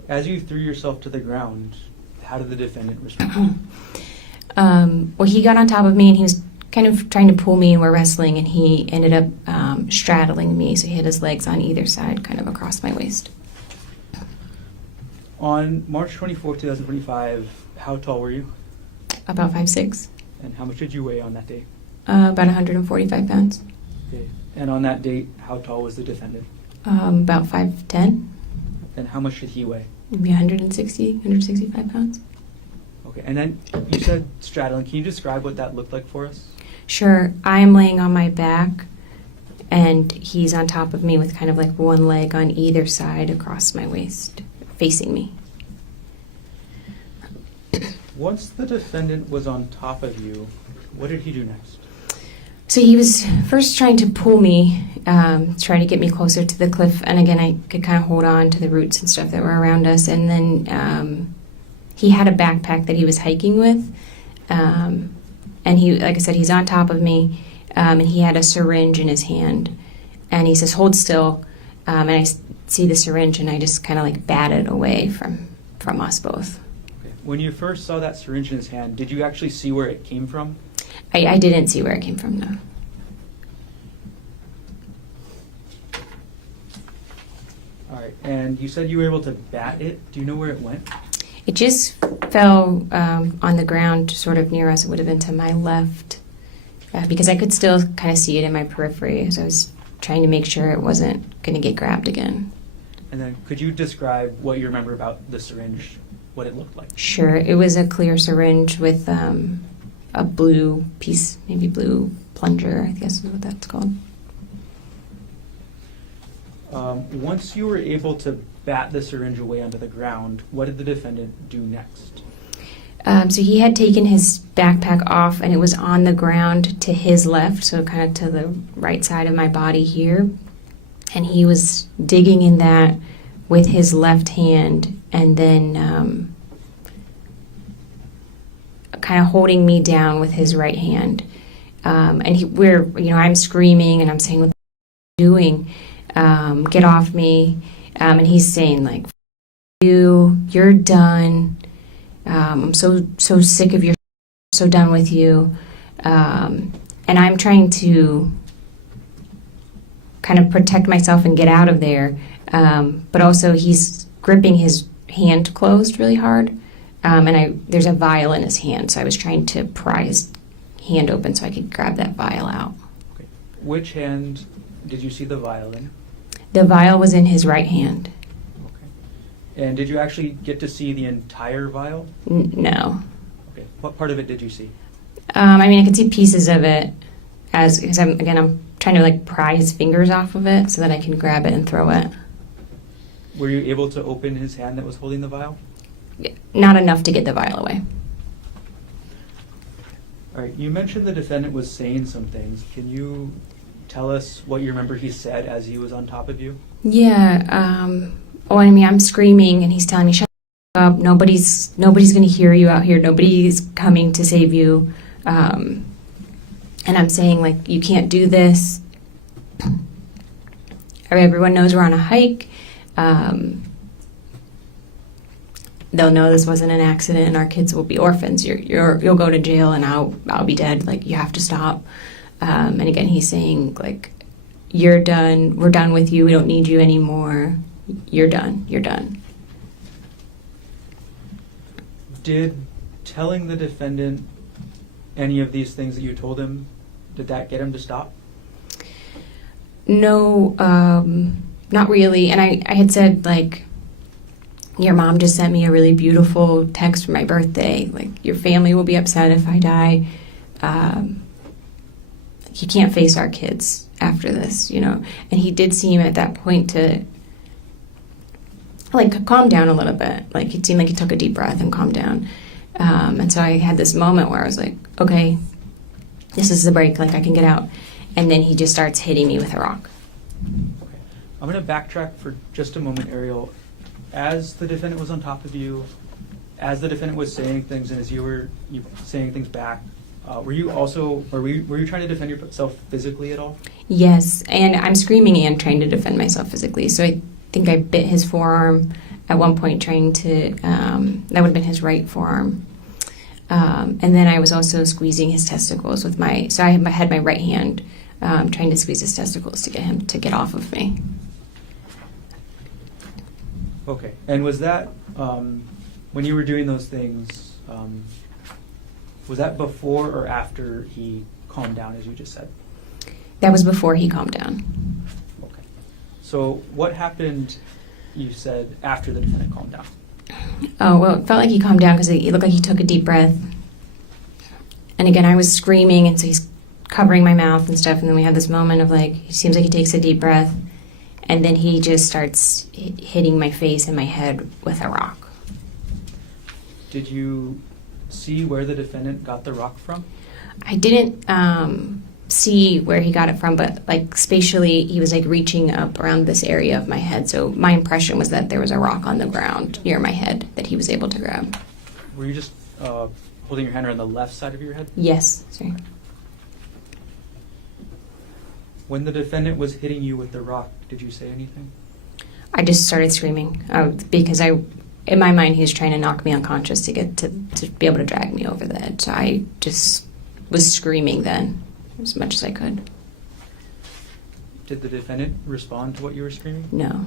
As you threw yourself to the ground, how did the defendant respond? Well, he got on top of me, and he was kind of trying to pull me, and we're wrestling, and he ended up straddling me, so he had his legs on either side, kind of across my waist. On March 24, 2025, how tall were you? About 5'6". And how much did you weigh on that day? About 145 pounds. Okay. And on that date, how tall was the defendant? About 5'10". And how much did he weigh? Maybe 165 pounds. Okay. And then you said straddling. Can you describe what that looked like for us? Sure. I'm laying on my back, and he's on top of me with kind of like one leg on either side across my waist, facing me. Once the defendant was on top of you, what did he do next? So he was first trying to pull me, trying to get me closer to the cliff. And again, I could kind of hold on to the roots and stuff that were around us. And then he had a backpack that he was hiking with. And he, like I said, he's on top of me. And he had a syringe in his hand. And he says, "Hold still." And I see the syringe, and I just kind of like bat it away from us both. When you first saw that syringe in his hand, did you actually see where it came from? I didn't see where it came from, no. All right. And you said you were able to bat it. Do you know where it went? It just fell on the ground sort of near us. It would have been to my left because I could still kind of see it in my periphery as I was trying to make sure it wasn't going to get grabbed again. And then could you describe what you remember about the syringe, what it looked like? Sure. It was a clear syringe with a blue piece, maybe blue plunger, I guess is what that's called. Once you were able to bat the syringe away onto the ground, what did the defendant do next? So he had taken his backpack off, and it was on the ground to his left, so kind of to the right side of my body here. And he was digging in that with his left hand, and then kind of holding me down with his right hand. And I'm screaming, and I'm saying, "What are you doing? Get off me." And he's saying, like, "You're done." I'm so sick of your, so done with you. And I'm trying to kind of protect myself and get out of there. But also he's gripping his hand closed really hard. And there's a vial in his hand, so I was trying to pry his hand open so I could grab that vial out. Okay. Which hand did you see the vial in? The vial was in his right hand. Okay. And did you actually get to see the entire vial? No. Okay. What part of it did you see? I mean, I could see pieces of it because I'm trying to like pry his fingers off of it so that I can grab it and throw it. Were you able to open his hand that was holding the vial? Not enough to get the vial away. All right. You mentioned the defendant was saying some things. Can you tell us what you remember he said as he was on top of you? Yeah. Oh, I mean, I'm screaming and he's telling me, "Shut up! Nobody's going to hear you out here. Nobody's coming to save you." And I'm saying like, "You can't do this." Everyone knows we're on a hike. They'll know this wasn't an accident, and our kids will be orphans. You'll go to jail, and I'll be dead. Like, you have to stop. And again, he's saying like, "You're done. We're done with you. We don't need you anymore. You're done. You're done." Did telling the defendant any of these things that you told him, did that get him to stop? No, not really. And I had said like, "Your mom just sent me a really beautiful text for my birthday. Like, your family will be upset if I die. You can't face our kids after this, you know." And he did seem at that point to like calm down a little bit. Like, it seemed like he took a deep breath and calmed down. And so I had this moment where I was like, okay, this is the break. Like, I can get out. And then he just starts hitting me with a rock. Okay. I'm going to backtrack for just a moment, Arielle. As the defendant was on top of you, as the defendant was saying things, and as you were saying things back, were you trying to defend yourself physically at all? Yes, and I'm screaming and trying to defend myself physically. So I think I bit his forearm at one point, trying to, that would have been his right forearm. And then I was also squeezing his testicles with so I had my right hand trying to squeeze his testicles to get him to get off of me. Okay. And was that, when you were doing those things, was that before or after he calmed down, as you just said? That was before he calmed down. Okay. So what happened, you said, after the defendant calmed down? Oh, well, it felt like he calmed down because it looked like he took a deep breath. And again, I was screaming, and so he's covering my mouth and stuff. And then we had this moment of like, it seems like he takes a deep breath. And then he just starts hitting my face and my head with a rock. Did you see where the defendant got the rock from? I didn't see where he got it from, but like spatially, he was like reaching up around this area of my head. So my impression was that there was a rock on the ground near my head that he was able to grab. Were you just holding your hand around the left side of your head? Yes, sorry. When the defendant was hitting you with the rock, did you say anything? I just started screaming because in my mind, he was trying to knock me unconscious to get to be able to drag me over the edge. So I just was screaming then as much as I could. Did the defendant respond to what you were screaming? No.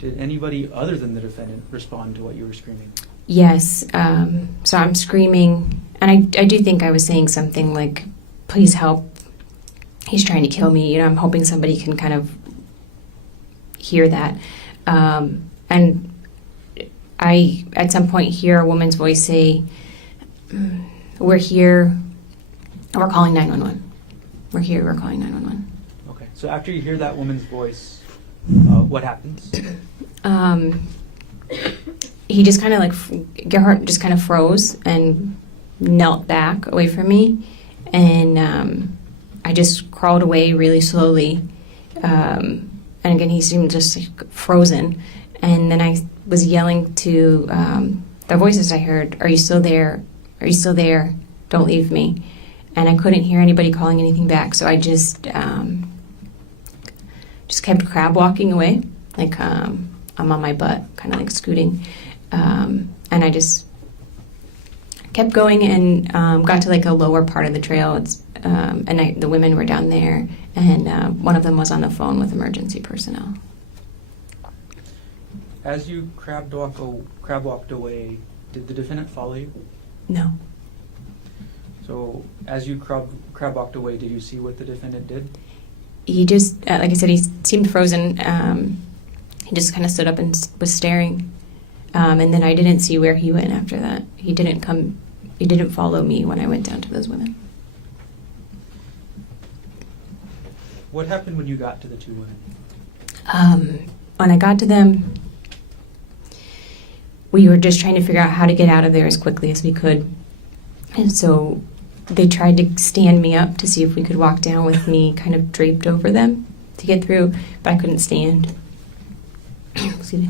Did anybody other than the defendant respond to what you were screaming? Yes. So I'm screaming, and I do think I was saying something like, "Please help. He's trying to kill me." You know, I'm hoping somebody can kind of hear that. And I, at some point, hear a woman's voice say, "We're here. We're calling 911. We're here. We're calling 911." Okay. So after you hear that woman's voice, what happens? He just kind of like, Gerhard just kind of froze and knelt back away from me. And I just crawled away really slowly. And again, he seemed just like frozen. And then I was yelling to the voices I heard, "Are you still there? Are you still there? Don't leave me." And I couldn't hear anybody calling anything back. So I just kept crab walking away. Like I'm on my butt, kind of like scooting. And and I just kept going and got to like a lower part of the trail. The women were down there, and one of them was on the phone with emergency personnel. As you crab walked away, did the defendant follow you? No. So as you crab walked away, did you see what the defendant did? He just, like I said, he seemed frozen. He just kind of stood up and was staring. And then I didn't see where he went after that. He didn't follow me when I went down to those women. What happened when you got to the two women? When I got to them, we were just trying to figure out how to get out of there as quickly as we could. And so they tried to stand me up to see if we could walk down with me kind of draped over them to get through, but I couldn't stand. Excuse me.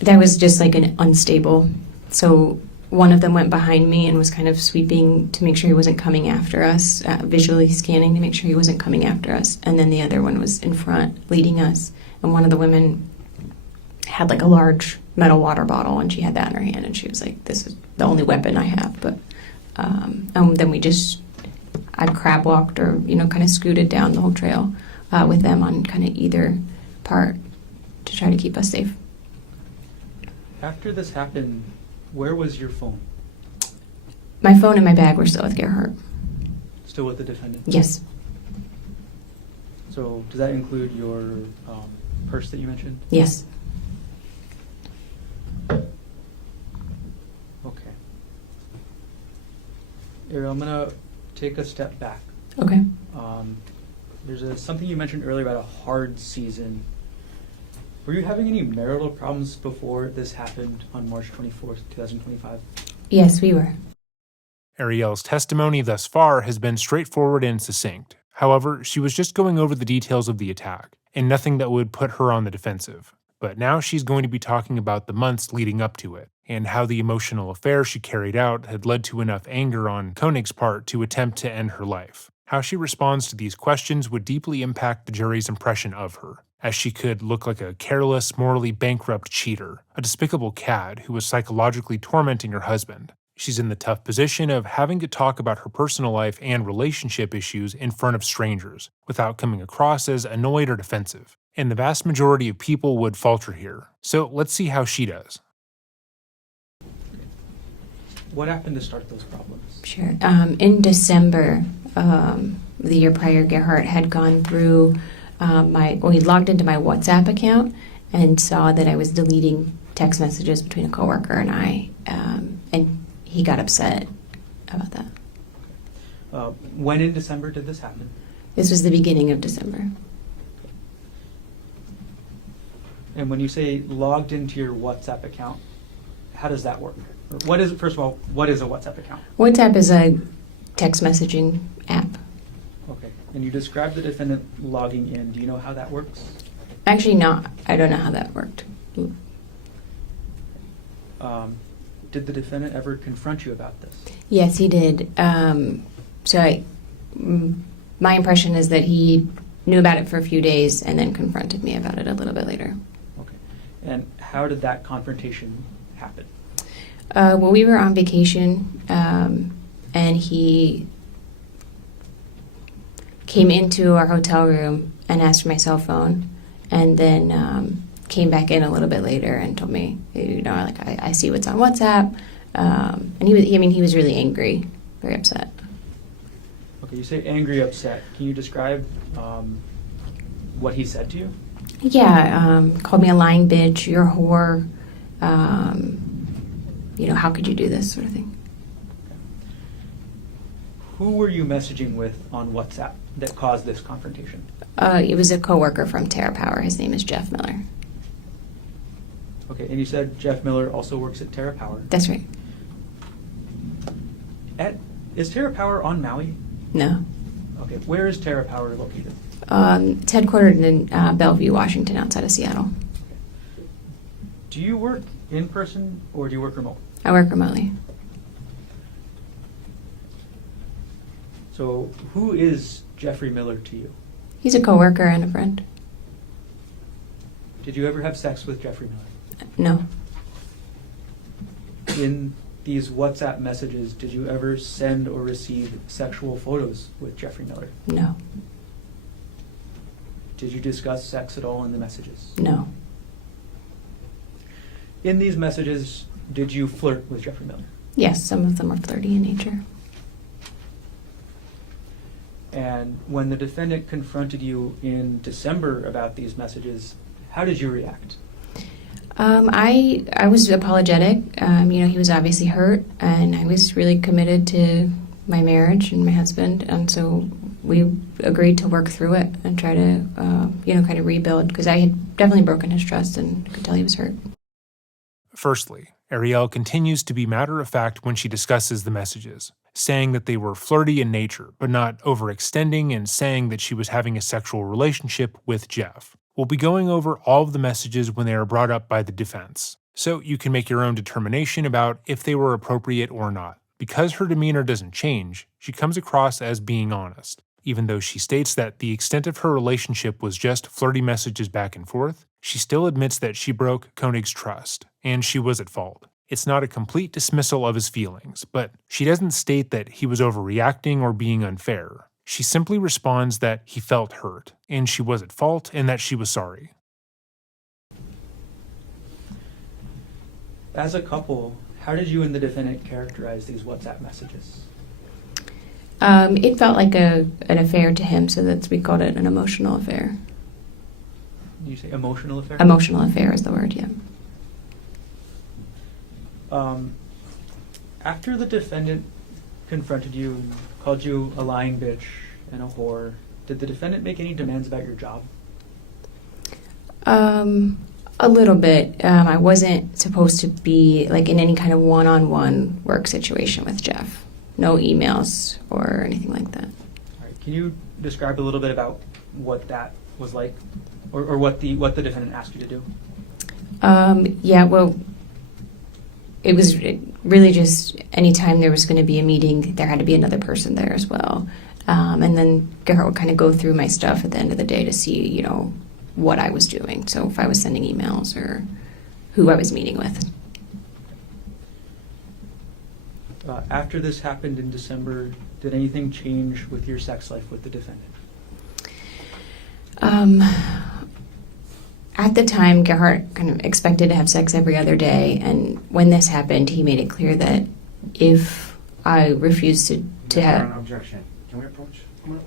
That was just like an unstable. So one of them went behind me and was kind of sweeping to make sure he wasn't coming after us, visually scanning to make sure he wasn't coming after us. And then the other one was in front leading us. And one of the women had like a large metal water bottle, and she had that in her hand, and she was like, "This is the only weapon I have." But and then I crab walked or kind of scooted down the whole trail with them on kind of either part to try to keep us safe. After this happened, where was your phone? My phone and my bag were still with Gerhardt. Still with the defendant? Yes. So does that include your purse that you mentioned? Yes. Okay. Arielle, I'm going to take a step back. Okay. There's something you mentioned earlier about a hard season. Were you having any marital problems before this happened on March 24th, 2025? Yes, we were. Arielle's testimony thus far has been straightforward and succinct. However, she was just going over the details of the attack, and nothing that would put her on the defensive. But now she's going to be talking about the months leading up to it, and how the emotional affair she carried out had led to enough anger on Konig's part to attempt to end her life. How she responds to these questions would deeply impact the jury's impression of her, as she could look like a careless, morally bankrupt cheater, a despicable cad who was psychologically tormenting her husband. She's in the tough position of having to talk about her personal life and relationship issues in front of strangers, without coming across as annoyed or defensive. And the vast majority of people would falter here. So let's see how she does. What happened to start those problems? Sure. In December, the year prior, Gerhardt had gone through he logged into my WhatsApp account and saw that I was deleting text messages between a coworker and I, and he got upset about that. When in December did this happen? This was the beginning of December. And when you say logged into your WhatsApp account, how does that work? Or first of all, what is a WhatsApp account? WhatsApp is a text messaging app. Okay. And you described the defendant logging in. Do you know how that works? Actually, no. I don't know how that worked. Did the defendant ever confront you about this? Yes, he did. My impression is that he knew about it for a few days and then confronted me about it a little bit later. Okay. And how did that confrontation happen? Well, we were on vacation, and he came into our hotel room and asked for my cell phone, and then came back in a little bit later and told me, I see what's on WhatsApp, and he was really angry, very upset. Okay, you say angry, upset. Can you describe what he said to you? Yeah, called me a lying bitch, you're a whore, how could you do this sort of thing. Who were you messaging with on WhatsApp that caused this confrontation? It was a coworker from TerraPower. His name is Jeff Miller. Okay, and you said Jeff Miller also works at TerraPower. That's right. Is TerraPower on Maui? No. Okay, where is TerraPower located? It's headquartered in Bellevue, Washington, outside of Seattle. Do you work in person or do you work remote? I work remotely. So who is Jeffrey Miller to you? He's a coworker and a friend. Did you ever have sex with Jeffrey Miller? No. in these WhatsApp messages, did you ever send or receive sexual photos with Jeffrey Miller? No. Did you discuss sex at all in the messages? No. In these messages, did you flirt with Jeffrey Miller? Yes, some of them are flirty in nature. And when the defendant confronted you in December about these messages, how did you react? I was apologetic. He was obviously hurt, and I was really committed to my marriage and my husband, and so we agreed to work through it and try to, kind of rebuild, because I had definitely broken his trust and could tell he was hurt. Firstly, Arielle continues to be matter-of-fact when she discusses the messages, saying that they were flirty in nature, but not overextending, and saying that she was having a sexual relationship with Jeff. We'll be going over all of the messages when they are brought up by the defense, so you can make your own determination about if they were appropriate or not. Because her demeanor doesn't change, she comes across as being honest. Even though she states that the extent of her relationship was just flirty messages back and forth, she still admits that she broke Konig's trust, and she was at fault. It's not a complete dismissal of his feelings, but she doesn't state that he was overreacting or being unfair. She simply responds that he felt hurt, and she was at fault, and that she was sorry. As a couple, how did you and the defendant characterize these WhatsApp messages? It felt like an affair to him, so we called it an emotional affair. Did you say emotional affair? Emotional affair is the word, yeah. After the defendant confronted you and called you a lying bitch and a whore, did the defendant make any demands about your job? A little bit. I wasn't supposed to be like in any kind of one-on-one work situation with Jeff. No emails or anything like that. All right. Can you describe a little bit about what that was like, or what the defendant asked you to do? It was really just anytime there was going to be a meeting, there had to be another person there as well. And then Gerhard would kind of go through my stuff at the end of the day to see, what I was doing. So if I was sending emails or who I was meeting with. After this happened in December, did anything change with your sex life with the defendant? At the time, Gerhard kind of expected to have sex every other day, and when this happened, he made it clear that if I refused to have... An objection. Can we approach? Come on.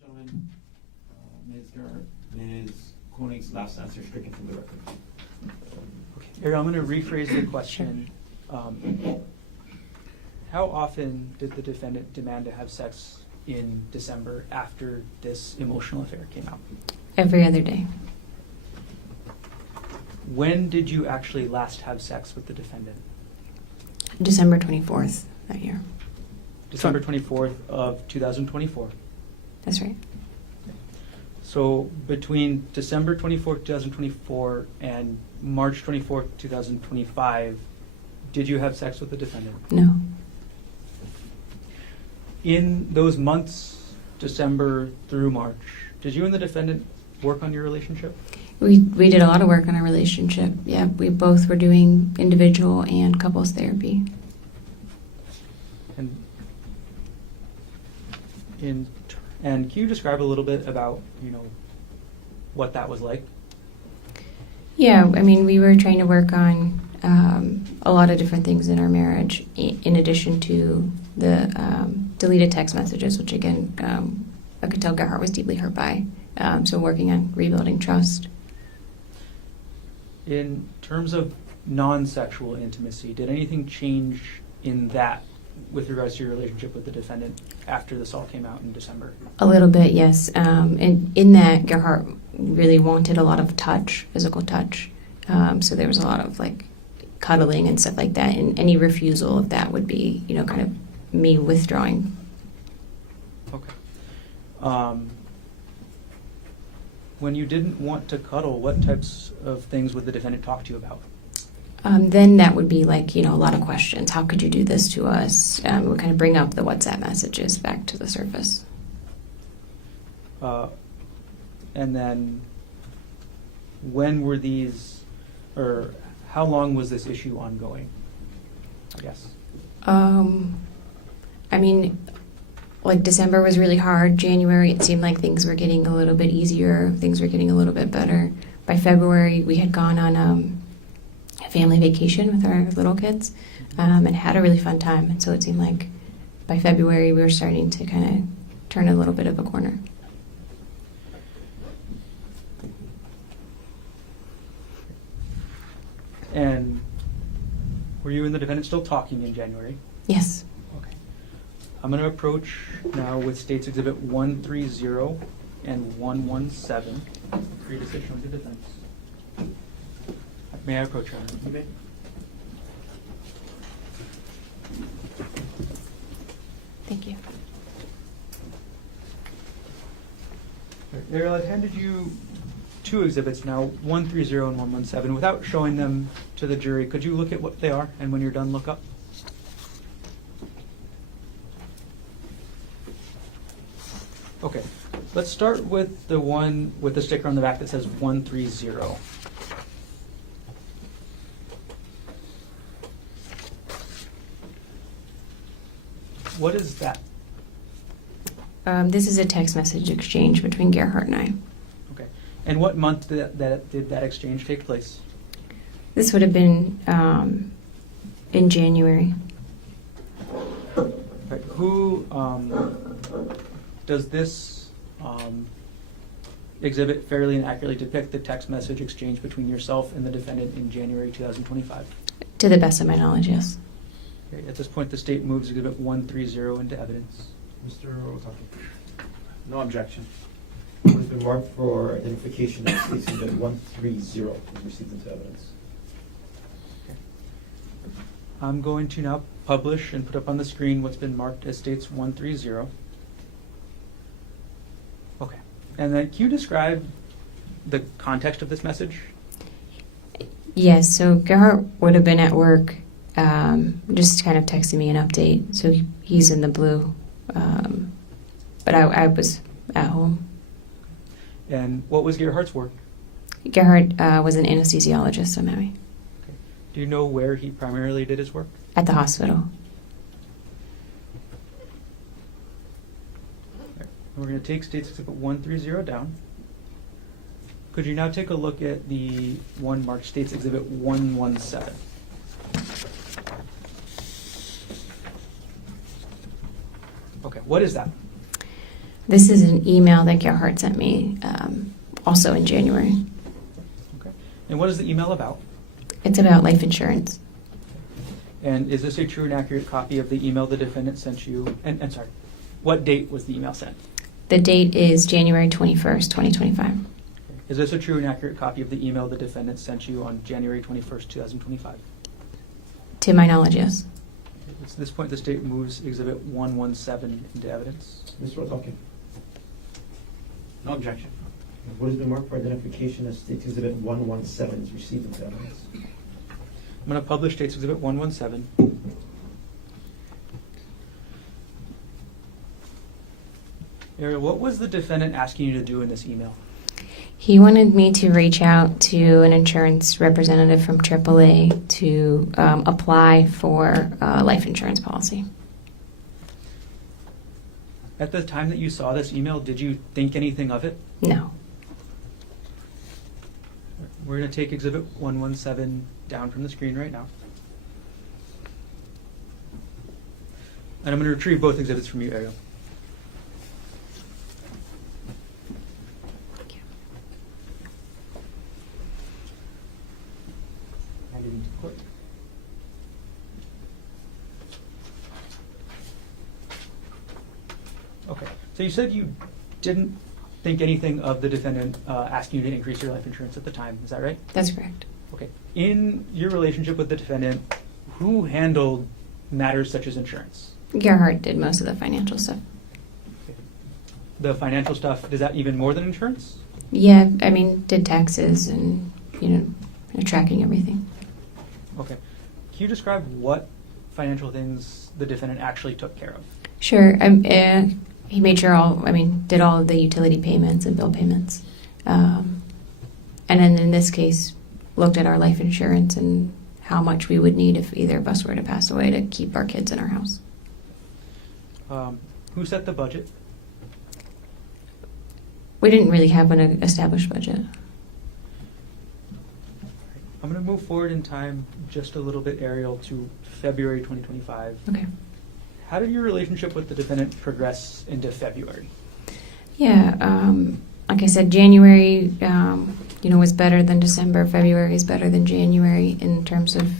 Gentlemen, Ms. Konig's last answer stricken from the record. Arielle, I'm going to rephrase the question. How often did the defendant demand to have sex in December after this emotional affair came out? Every other day. When did you actually last have sex with the defendant? December 24th that year. December 24th of 2024. That's right. So between December 24th, 2024 and March 24th, 2025, did you have sex with the defendant? No. In those months, December through March, did you and the defendant work on your relationship? We did a lot of work on our relationship. Yeah, we both were doing individual and couples therapy. And can you describe a little bit about, what that was like? Yeah, we were trying to work on a lot of different things in our marriage, in addition to the deleted text messages, which again, I could tell Gerhard was deeply hurt by. So working on rebuilding trust. In terms of non-sexual intimacy, did anything change in that with regards to your relationship with the defendant after this all came out in December? A little bit, yes. And in that, Gerhard really wanted a lot of touch, physical touch. So there was a lot of cuddling and stuff like that. And any refusal of that would be, kind of me withdrawing. Okay. When you didn't want to cuddle, what types of things would the defendant talk to you about? Then that would be like, a lot of questions. How could you do this to us? It would kind of bring up the WhatsApp messages back to the surface. And then when were these, or how long was this issue ongoing, I guess? I mean, like December was really hard. January, it seemed like things were getting a little bit easier. Things were getting a little bit better. By February, we had gone on a family vacation with our little kids and had a really fun time. And so it seemed like by February, we were starting to kind of turn a little bit of a corner. And were you and the defendant still talking in January? Yes. Okay. I'm going to approach now with States Exhibit 130 and 117 for your decision of the defense. May I approach, Your Honor? You may. Thank you. Arielle, I've handed you two exhibits now, 130 and 117. Without showing them to the jury, could you look at what they are, and when you're done, look up? Okay, let's start with the one with the sticker on the back that says 130. What is that? This is a text message exchange between Gerhardt and I. Okay, and what month did that exchange take place? This would have been in January. Right. Who does this exhibit fairly and accurately depict the text message exchange between yourself and the defendant in January 2025? To the best of my knowledge, yes. Okay. At this point, the state moves exhibit 130 into evidence. Mr. Otake. No objection. It has been marked for identification as States Exhibit 130 is received into evidence. I'm going to now publish and put up on the screen what's been marked as States 130. Okay. And then can you describe the context of this message? Yes, so Gerhardt would have been at work, just kind of texting me an update. So he's in the blue, but I was at home. And what was Gerhardt's work? Gerhardt was an anesthesiologist at Maui, Do you know where he primarily did his work? at the hospital. We're going to take States Exhibit 130 down. Could you now take a look at the one marked States Exhibit 117? Okay, what is that? This is an email that Gerhardt sent me, also in January. Okay. And what is the email about? It's about life insurance. And is this a true and accurate copy of the email the defendant sent you? And sorry, what date was the email sent? The date is January 21st, 2025. Is this a true and accurate copy of the email the defendant sent you on January 21st, 2025? To my knowledge, yes. At this point, the state moves Exhibit 117 into evidence. Mr. Otake. No objection. What has been marked for identification as States Exhibit 117 is received into evidence. I'm going to publish States Exhibit 117. Arielle, what was the defendant asking you to do in this email? He wanted me to reach out to an insurance representative from AAA to apply for a life insurance policy. At the time that you saw this email, did you think anything of it? No. We're going to take Exhibit 117 down from the screen right now. And I'm going to retrieve both exhibits from you, Arielle. Thank you. Hand it into court. Okay, so you said you didn't think anything of the defendant asking you to increase your life insurance at the time. Is that right? That's correct. Okay. In your relationship with the defendant, who handled matters such as insurance? Gerhardt did most of the financial stuff. The financial stuff, is that even more than insurance? Yeah, I mean, did taxes and, tracking everything. Okay. Can you describe what financial things the defendant actually took care of? Sure. He made sure did all of the utility payments and bill payments. And then in this case, looked at our life insurance and how much we would need if either of us were to pass away to keep our kids in our house. Who set the budget? We didn't really have an established budget. I'm going to move forward in time just a little bit, Arielle, to February 2025. Okay. How did your relationship with the defendant progress into February? Yeah, like I said, January, was better than December. February is better than January in terms of,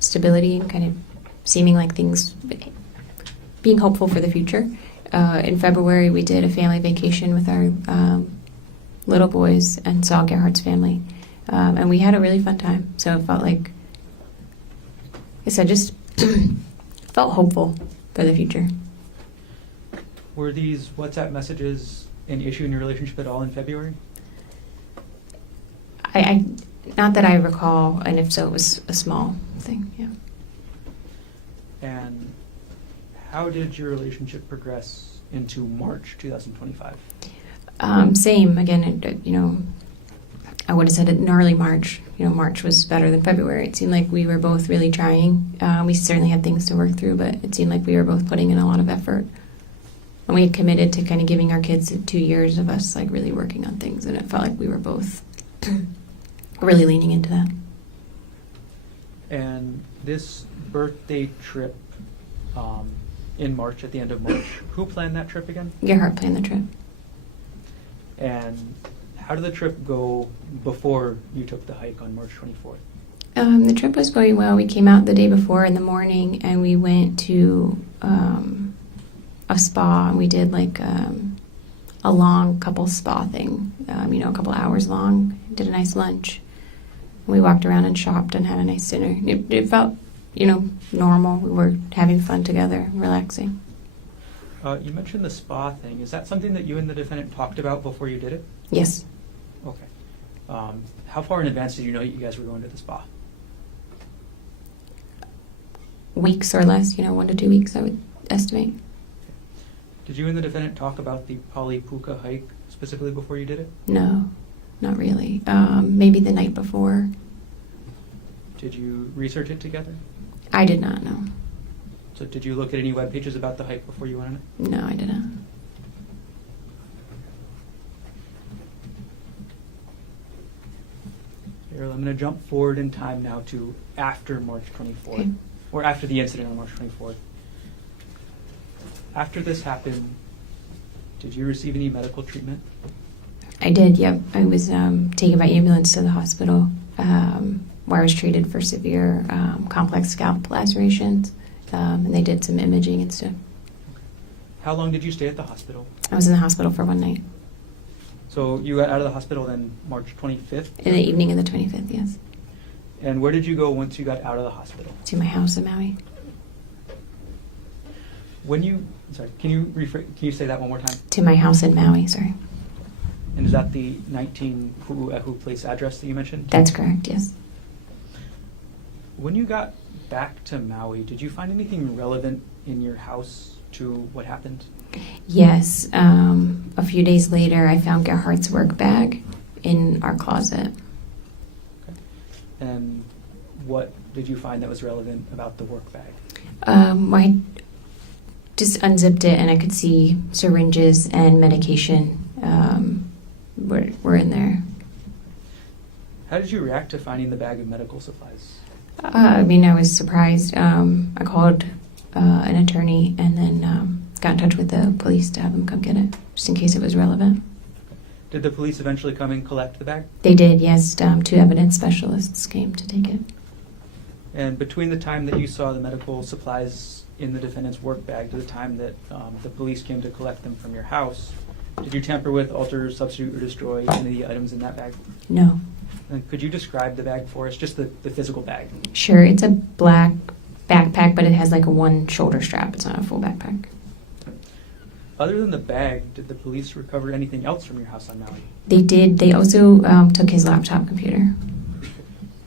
stability and kind of seeming like things, being hopeful for the future. In February, we did a family vacation with our little boys and saw Gerhardt's family. And we had a really fun time. So it felt like I said, just felt hopeful for the future. Were these WhatsApp messages an issue in your relationship at all in February? I not that I recall, and if so, it was a small thing. Yeah. And how did your relationship progress into March 2025? Same again. I would have said it in early March. March was better than February. It seemed like we were both really trying. We certainly had things to work through, but it seemed like we were both putting in a lot of effort. And we had committed to kind of giving our kids 2 years of us like really working on things, and it felt like we were both really leaning into that. And this birthday trip in March, at the end of March, who planned that trip again? Gerhardt planned the trip. And how did the trip go before you took the hike on March 24th? The trip was going well. We came out the day before in the morning, and we went to a spa, and we did like a long couple spa thing, a couple hours long. Did a nice lunch. We walked around and shopped and had a nice dinner. It felt, normal. We were having fun together, relaxing. You mentioned the spa thing. Is that something that you and the defendant talked about before you did it? Yes. Okay. How far in advance did you know that you guys were going to the spa? Weeks or less, 1 to 2 weeks, I would estimate. Did you and the defendant talk about the Polypuka hike specifically before you did it? No, not really. Maybe the night before. Did you research it together? I did not know. So did you look at any web pages about the hike before you went on it? No, I didn't. Arielle, I'm going to jump forward in time now to after March 24th, Okay. or after the incident on March 24th. After this happened, did you receive any medical treatment? I did, yep. I was taken by ambulance to the hospital where I was treated for severe complex scalp lacerations, and they did some imaging and stuff. How long did you stay at the hospital? I was in the hospital for 1 night. So you got out of the hospital then March 25th? In the evening of the 25th, yes. And where did you go once you got out of the hospital? To my house in Maui. Can you say that one more time? To my house in Maui, sorry. And is that the 19 Hu'u'ehu place address that you mentioned? That's correct, yes. When you got back to Maui, did you find anything relevant in your house to what happened? Yes. A few days later, I found Gerhardt's work bag in our closet. Okay. And what did you find that was relevant about the work bag? I just unzipped it, and I could see syringes and medication were in there. How did you react to finding the bag of medical supplies? I was surprised. I called an attorney and then got in touch with the police to have them come get it, just in case it was relevant. Did the police eventually come and collect the bag? They did, yes. 2 evidence specialists came to take it. And between the time that you saw the medical supplies in the defendant's work bag to the time that the police came to collect them from your house, did you tamper with, alter, substitute, or destroy any of the items in that bag? No. And could you describe the bag for us, just the physical bag? Sure, it's a black backpack backpack, but it has like a one shoulder strap. It's not a full backpack. Other than the bag, did the police recover anything else from your house on Maui? They did. They also took his laptop computer.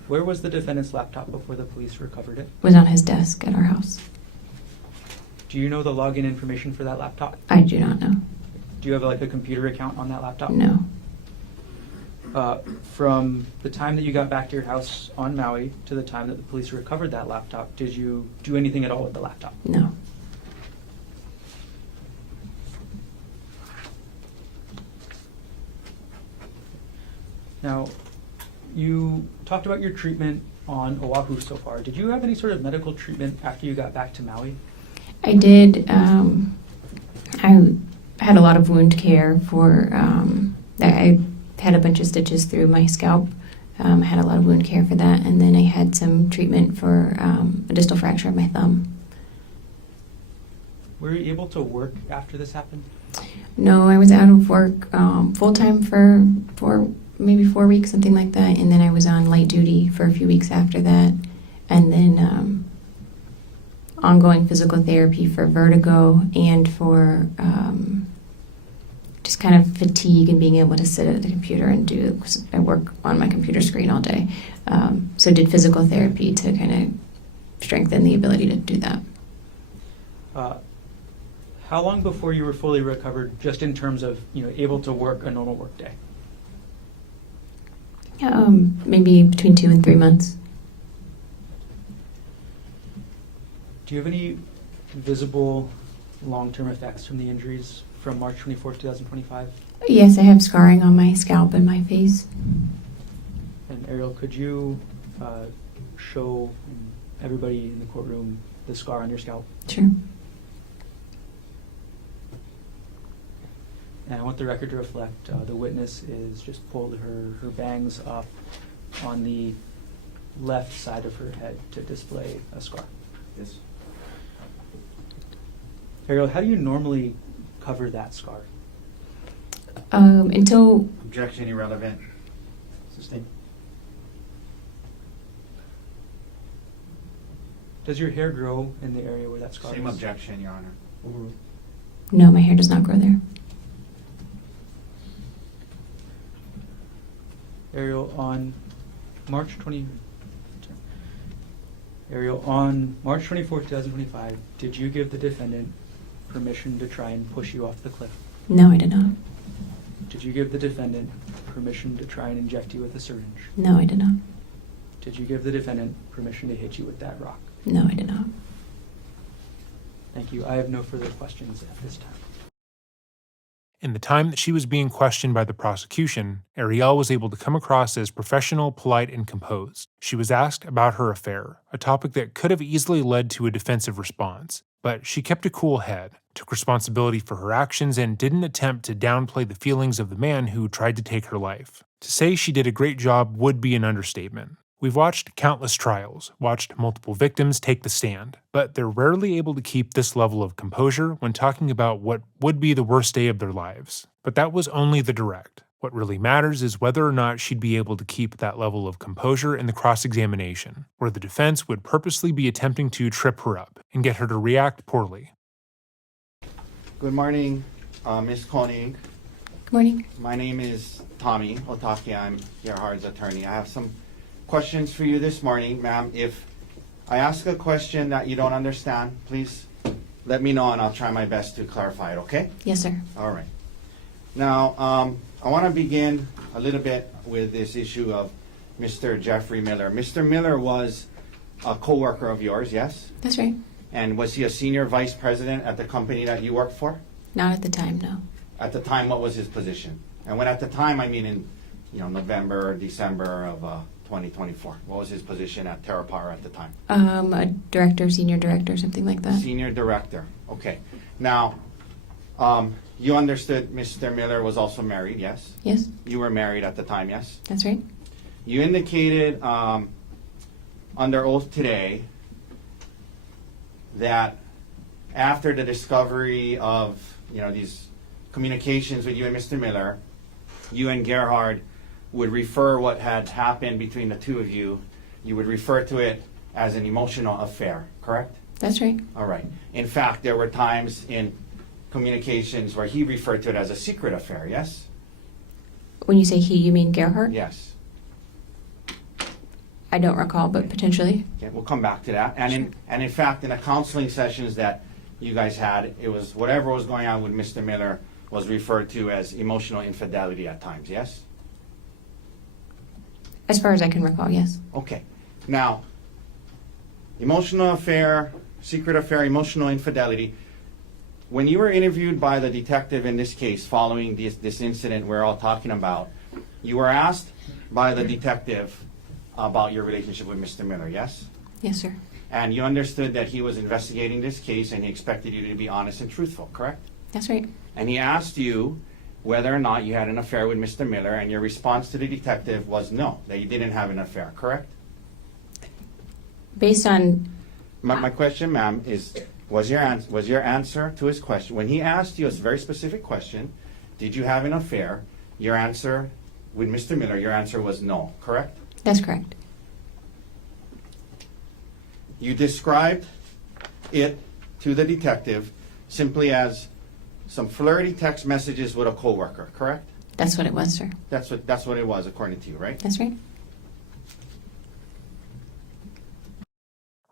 Where was the defendant's laptop before the police recovered it? It was on his desk at our house. Do you know the login information for that laptop? I do not know. Do you have like a computer account on that laptop? No. From the time that you got back to your house on Maui to the time that the police recovered that laptop, did you do anything at all with the laptop? No. Now, you talked about your treatment on Oahu so far. Did you have any sort of medical treatment after you got back to Maui? I did. I had a lot of wound care for. I had a bunch of stitches through my scalp. I had a lot of wound care for that, and then I had some treatment for a distal fracture of my thumb. Were you able to work after this happened? No, I was out of work full time for maybe 4 weeks, something like that, and then I was on light duty for a few weeks after that, and then ongoing physical therapy for vertigo and for just kind of fatigue and being able to sit at the computer and do. I work on my computer screen all day, so did physical therapy to kind of strengthen the ability to do that. How long before you were fully recovered, just in terms of able to work a normal work day? Maybe between 2 and 3 months. Do you have any visible long-term effects from the injuries from March 24, 2025? Yes, I have scarring on my scalp and my face. And Arielle, could you show everybody in the courtroom the scar on your scalp? Sure. And I want the record to reflect the witness is just pulled her bangs up on the left side of her head to display a scar. Yes. Arielle, how do you normally cover that scar? Until Objection irrelevant. Sustain. Does your hair grow in the area where that scar Same is? objection, Your Honor. Overruled. no, my hair does not grow there. Arielle, on March 24, 2025, did you give the defendant permission to try and push you off the cliff? No, I did not. Did you give the defendant permission to try and inject you with a syringe? No, I did not. Did you give the defendant permission to hit you with that rock? No, I did not. Thank you. I have no further questions at this time. In the time that she was being questioned by the prosecution, Arielle was able to come across as professional, polite, and composed. She was asked about her affair, a topic that could have easily led to a defensive response, but she kept a cool head, took responsibility for her actions, and didn't attempt to downplay the feelings of the man who tried to take her life. To say she did a great job would be an understatement. We've watched countless trials, watched multiple victims take the stand, but they're rarely able to keep this level of composure when talking about what would be the worst day of their lives. But that was only the direct. What really matters is whether or not she'd be able to keep that level of composure in the cross-examination, where the defense would purposely be attempting to trip her up and get her to react poorly. Good morning, Ms. Konig. Good morning. My name is Tommy Otake. I'm Gerhard's attorney. I have some questions for you this morning, ma'am. If I ask a question that you don't understand, please let me know and I'll try my best to clarify it, okay? Yes, sir. All right. Now, I want to begin a little bit with this issue of Mr. Jeffrey Miller. Mr. Miller was a co-worker of yours, yes? That's right. And was he a senior vice president at the company that you worked for? Not at the time, no. At the time, what was his position? And when at the time, I mean in November or December of 2024. What was his position at TerraPower at the time? A director, senior director, something like that. Senior director. Okay. Now, you understood Mr. Miller was also married, yes? Yes, You were married at the time, yes? that's right. You indicated under oath today that after the discovery of these communications with you and Mr. Miller, you and Gerhard would refer what had happened between the two of you. You would refer to it as an emotional affair, correct? That's right. All right. In fact, there were times in communications where he referred to it as a secret affair, yes? When you say he, you mean Gerhardt? Yes. I don't recall, but potentially. Okay, we'll come back to that. And in fact, in the counseling sessions that you guys had, it was whatever was going on with Mr. Miller was referred to as emotional infidelity at times, yes? As far as I can recall, yes. Okay. Now, emotional affair, secret affair, emotional infidelity. When you were interviewed by the detective in this case following this incident we're all talking about, you were asked by the detective about your relationship with Mr. Miller, yes? Yes, sir. And you understood that he was investigating this case and he expected you to be honest and truthful, correct? That's right. And he asked you whether or not you had an affair with Mr. Miller, and your response to the detective was no, that you didn't have an affair, correct? Based on, My question, ma'am, is was your answer to his question, when he asked you a very specific question, did you have an affair, your answer with Mr. Miller, your answer was no, correct? that's correct. You described it to the detective simply as some flirty text messages with a coworker, correct? That's what it was, sir. That's what it was, according to you, right? That's right.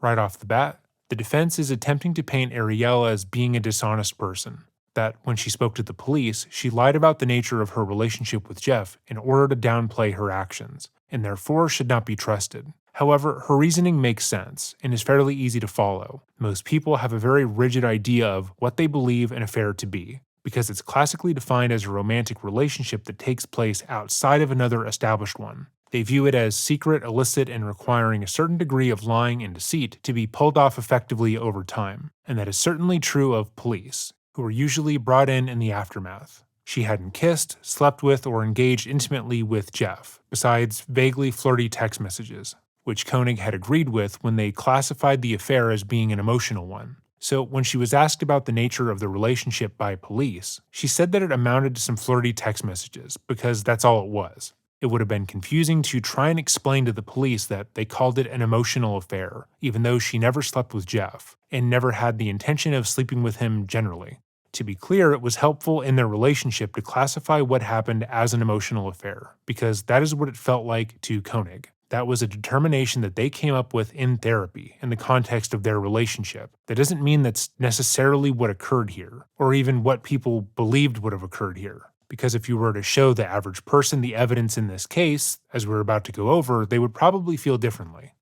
Right off the bat, the defense is attempting to paint Arielle as being a dishonest person, that when she spoke to the police, she lied about the nature of her relationship with Jeff in order to downplay her actions, and therefore should not be trusted. However, her reasoning makes sense and is fairly easy to follow. Most people have a very rigid idea of what they believe an affair to be, because it's classically defined as a romantic relationship that takes place outside of another established one. They view it as secret, illicit, and requiring a certain degree of lying and deceit to be pulled off effectively over time, and that is certainly true of police, who are usually brought in the aftermath. She hadn't kissed, slept with, or engaged intimately with Jeff, besides vaguely flirty text messages, which Konig had agreed with when they classified the affair as being an emotional one. So when she was asked about the nature of the relationship by police, she said that it amounted to some flirty text messages, because that's all it was. It would have been confusing to try and explain to the police that they called it an emotional affair, even though she never slept with Jeff, and never had the intention of sleeping with him generally. To be clear, it was helpful in their relationship to classify what happened as an emotional affair, because that is what it felt like to Konig. That was a determination that they came up with in therapy in the context of their relationship. That doesn't mean that's necessarily what occurred here, or even what people believed would have occurred here. Because if you were to show the average person the evidence in this case, as we're about to go over, they would probably feel differently.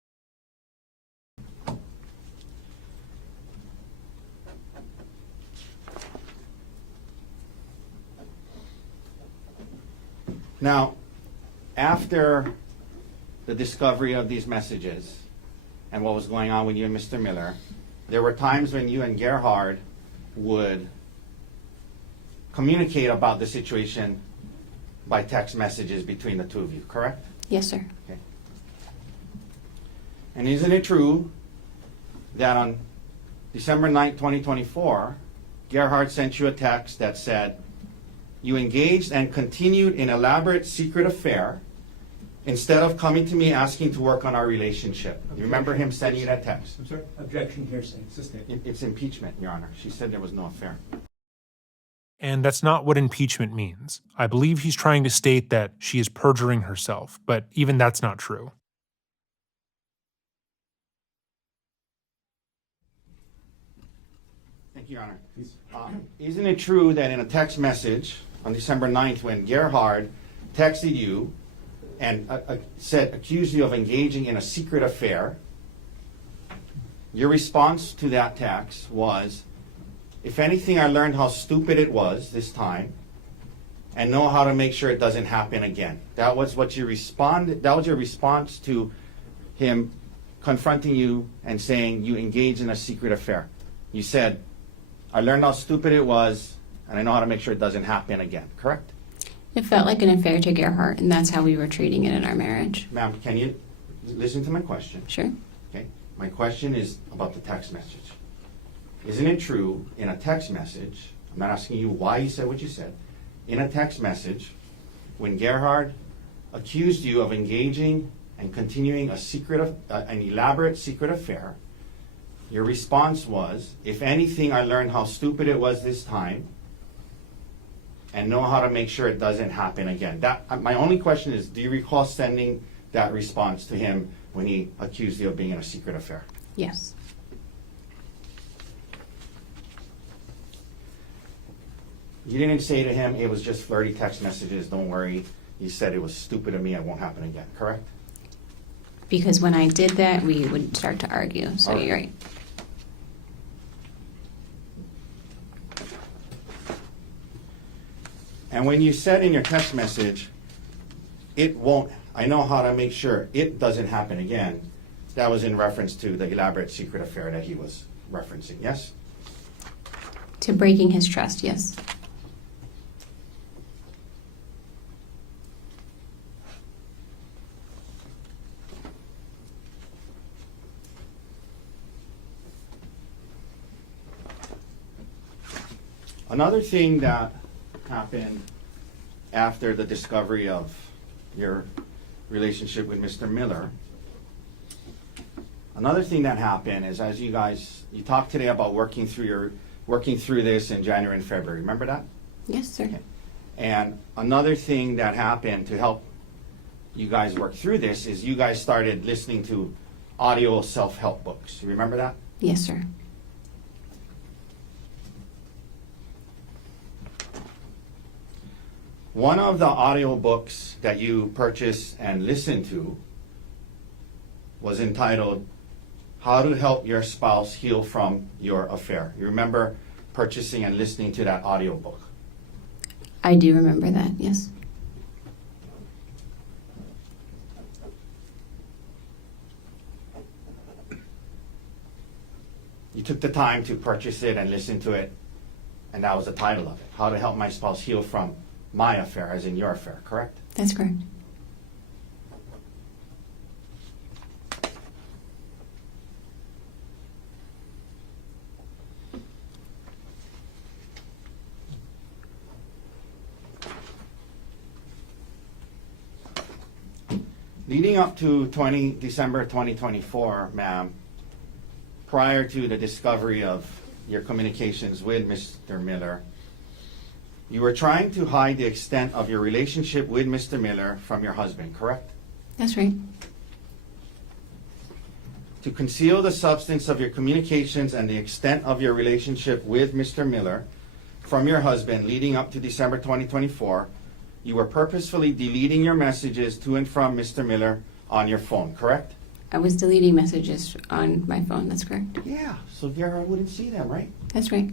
Now, after the discovery of these messages and what was going on with you and Mr. Miller, there were times when you and Gerhard would communicate about the situation by text messages between the two of you, correct? Yes, sir. Okay. And isn't it true that on December 9th, 2024, Gerhard sent you a text that said, you engaged and continued an elaborate secret affair instead of coming to me asking to work on our relationship? You remember him sending you that text? I'm sorry? Objection, hearsay. It's impeachment, Your Honor. She said there was no affair. And that's not what impeachment means. I believe he's trying to state that she is perjuring herself, but even that's not true. Thank you, Your Honor. Please. Isn't it true that in a text message on December 9th, when Gerhard texted you and accused you of engaging in a secret affair, your response to that text was, if anything, I learned how stupid it was this time and know how to make sure it doesn't happen again. That was what you responded. That was your response to him confronting you and saying you engaged in a secret affair. You said, I learned how stupid it was and I know how to make sure it doesn't happen again, correct? It felt like an affair to Gerhardt, and that's how we were treating it in our marriage. Ma'am, can you listen to my question? Sure. Okay. My question is about the text message. Isn't it true in a text message, I'm not asking you why you said what you said, in a text message, when Gerhard accused you of engaging and continuing an elaborate secret affair, your response was, if anything, I learned how stupid it was this time and know how to make sure it doesn't happen again. My only question is, do you recall sending that response to him when he accused you of being in a secret affair? Yes. You didn't say to him, it was just flirty text messages, don't worry. You said it was stupid of me, it won't happen again, correct? Because when I did that, we would start to argue, so Okay. you're right. And when you said in your text message, I know how to make sure it doesn't happen again, that was in reference to the elaborate secret affair that he was referencing, yes? To breaking his trust, yes. Another thing that happened after the discovery of your relationship with Mr. Miller, another thing that happened is, as you talked today about working through this in January and February. Remember that? Yes, sir. Okay. And another thing that happened to help you guys work through this is you guys started listening to audio self-help books. You remember that? Yes, sir. One of the audio books that you purchased and listened to was entitled How to Help Your Spouse Heal from Your Affair. You remember purchasing and listening to that audio book? I do remember that, yes. You took the time to purchase it and listen to it, and that was the title of it. How to Help My Spouse Heal from My Affair, as in your affair, correct? That's correct. Leading up to December 2024, ma'am, prior to the discovery of your communications with Mr. Miller, you were trying to hide the extent of your relationship with Mr. Miller from your husband, correct? That's right. To conceal the substance of your communications and the extent of your relationship with Mr. Miller from your husband leading up to December 2024, you were purposefully deleting your messages to and from Mr. Miller on your phone, correct? I was deleting messages on my phone, that's correct. Yeah, so Vera wouldn't see them, right? That's right.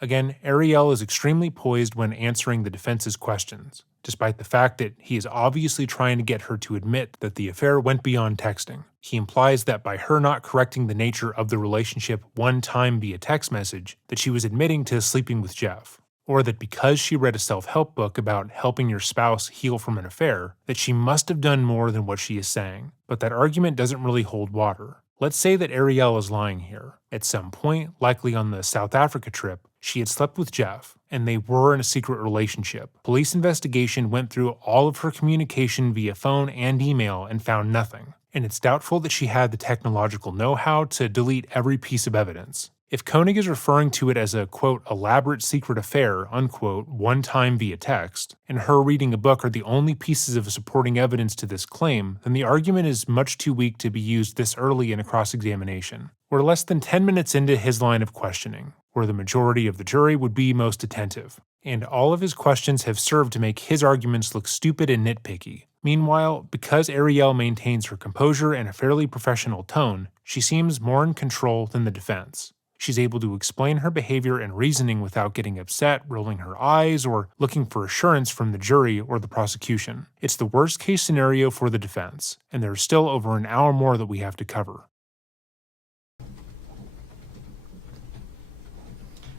Again, Arielle is extremely poised when answering the defense's questions, despite the fact that he is obviously trying to get her to admit that the affair went beyond texting. He implies that by her not correcting the nature of the relationship one time via text message, that she was admitting to sleeping with Jeff, or that because she read a self-help book about helping your spouse heal from an affair, that she must have done more than what she is saying. But that argument doesn't really hold water. Let's say that Arielle is lying here. At some point, likely on the South Africa trip, she had slept with Jeff, and they were in a secret relationship. Police investigation went through all of her communication via phone and email and found nothing. And it's doubtful that she had the technological know-how to delete every piece of evidence. If Konig is referring to it as a, quote, elaborate secret affair, unquote, one time via text, and her reading a book are the only pieces of supporting evidence to this claim, then the argument is much too weak to be used this early in a cross-examination. We're less than 10 minutes into his line of questioning, where the majority of the jury would be most attentive, and all of his questions have served to make his arguments look stupid and nitpicky. Meanwhile, because Arielle maintains her composure and a fairly professional tone, she seems more in control than the defense. She's able to explain her behavior and reasoning without getting upset, rolling her eyes, or looking for assurance from the jury or the prosecution. It's the worst-case scenario for the defense, and there's still over an hour more that we have to cover.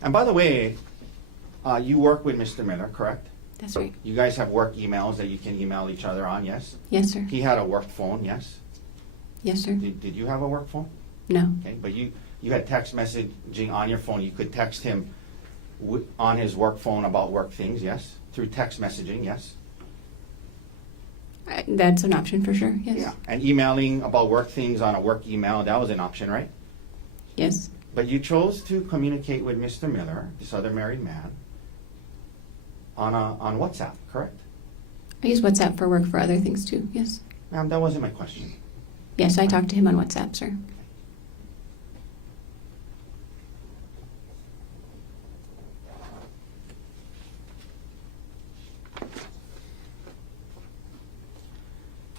And by the way, you work with Mr. Miller, correct? That's right. You guys have work emails that you can email each other on, yes? Yes, sir. He had a work phone, yes? Yes, sir. Did you have a work phone? No. Okay, but you had text messaging on your phone. You could text him on his work phone about work things, yes? Through text messaging, yes? That's an option for sure, yes. Yeah. And emailing about work things on a work email, that was an option, right? Yes. But you chose to communicate with Mr. Miller, this other married man, on WhatsApp, correct? I use WhatsApp for work for other things too, yes. Ma'am, that wasn't my question. Yes, I talked to him on WhatsApp, sir.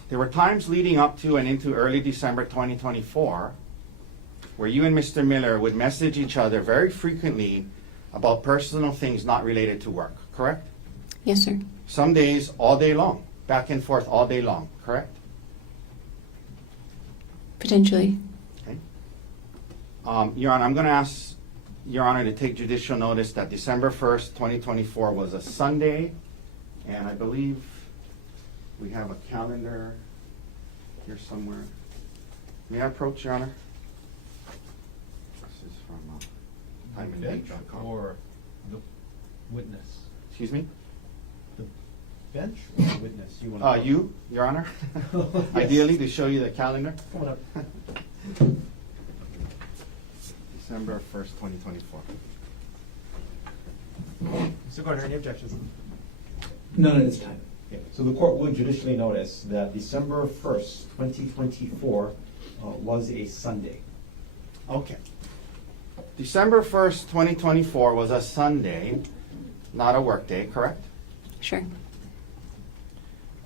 There were times leading up to and into early December 2024 where you and Mr. Miller would message each other very frequently about personal things not related to work, correct? Yes, sir. Some days all day long, back and forth all day long, correct? Potentially. Okay. Your Honor, I'm going to ask Your Honor to take judicial notice that December 1st, 2024 was a Sunday, and I believe we have a calendar here somewhere. May I approach, Your Honor? This is from timeinddate.com. Or the witness. Excuse me? Bench or the witness? You want to You, Your Honor? Ideally, to show you the calendar. Come on up. December 1st, 2024. Mr. Gardner, any objections? None at this time. Okay, so the court would judicially notice that December 1st, 2024 was a Sunday. Okay. December 1st, 2024 was a Sunday, not a work day, correct? Sure.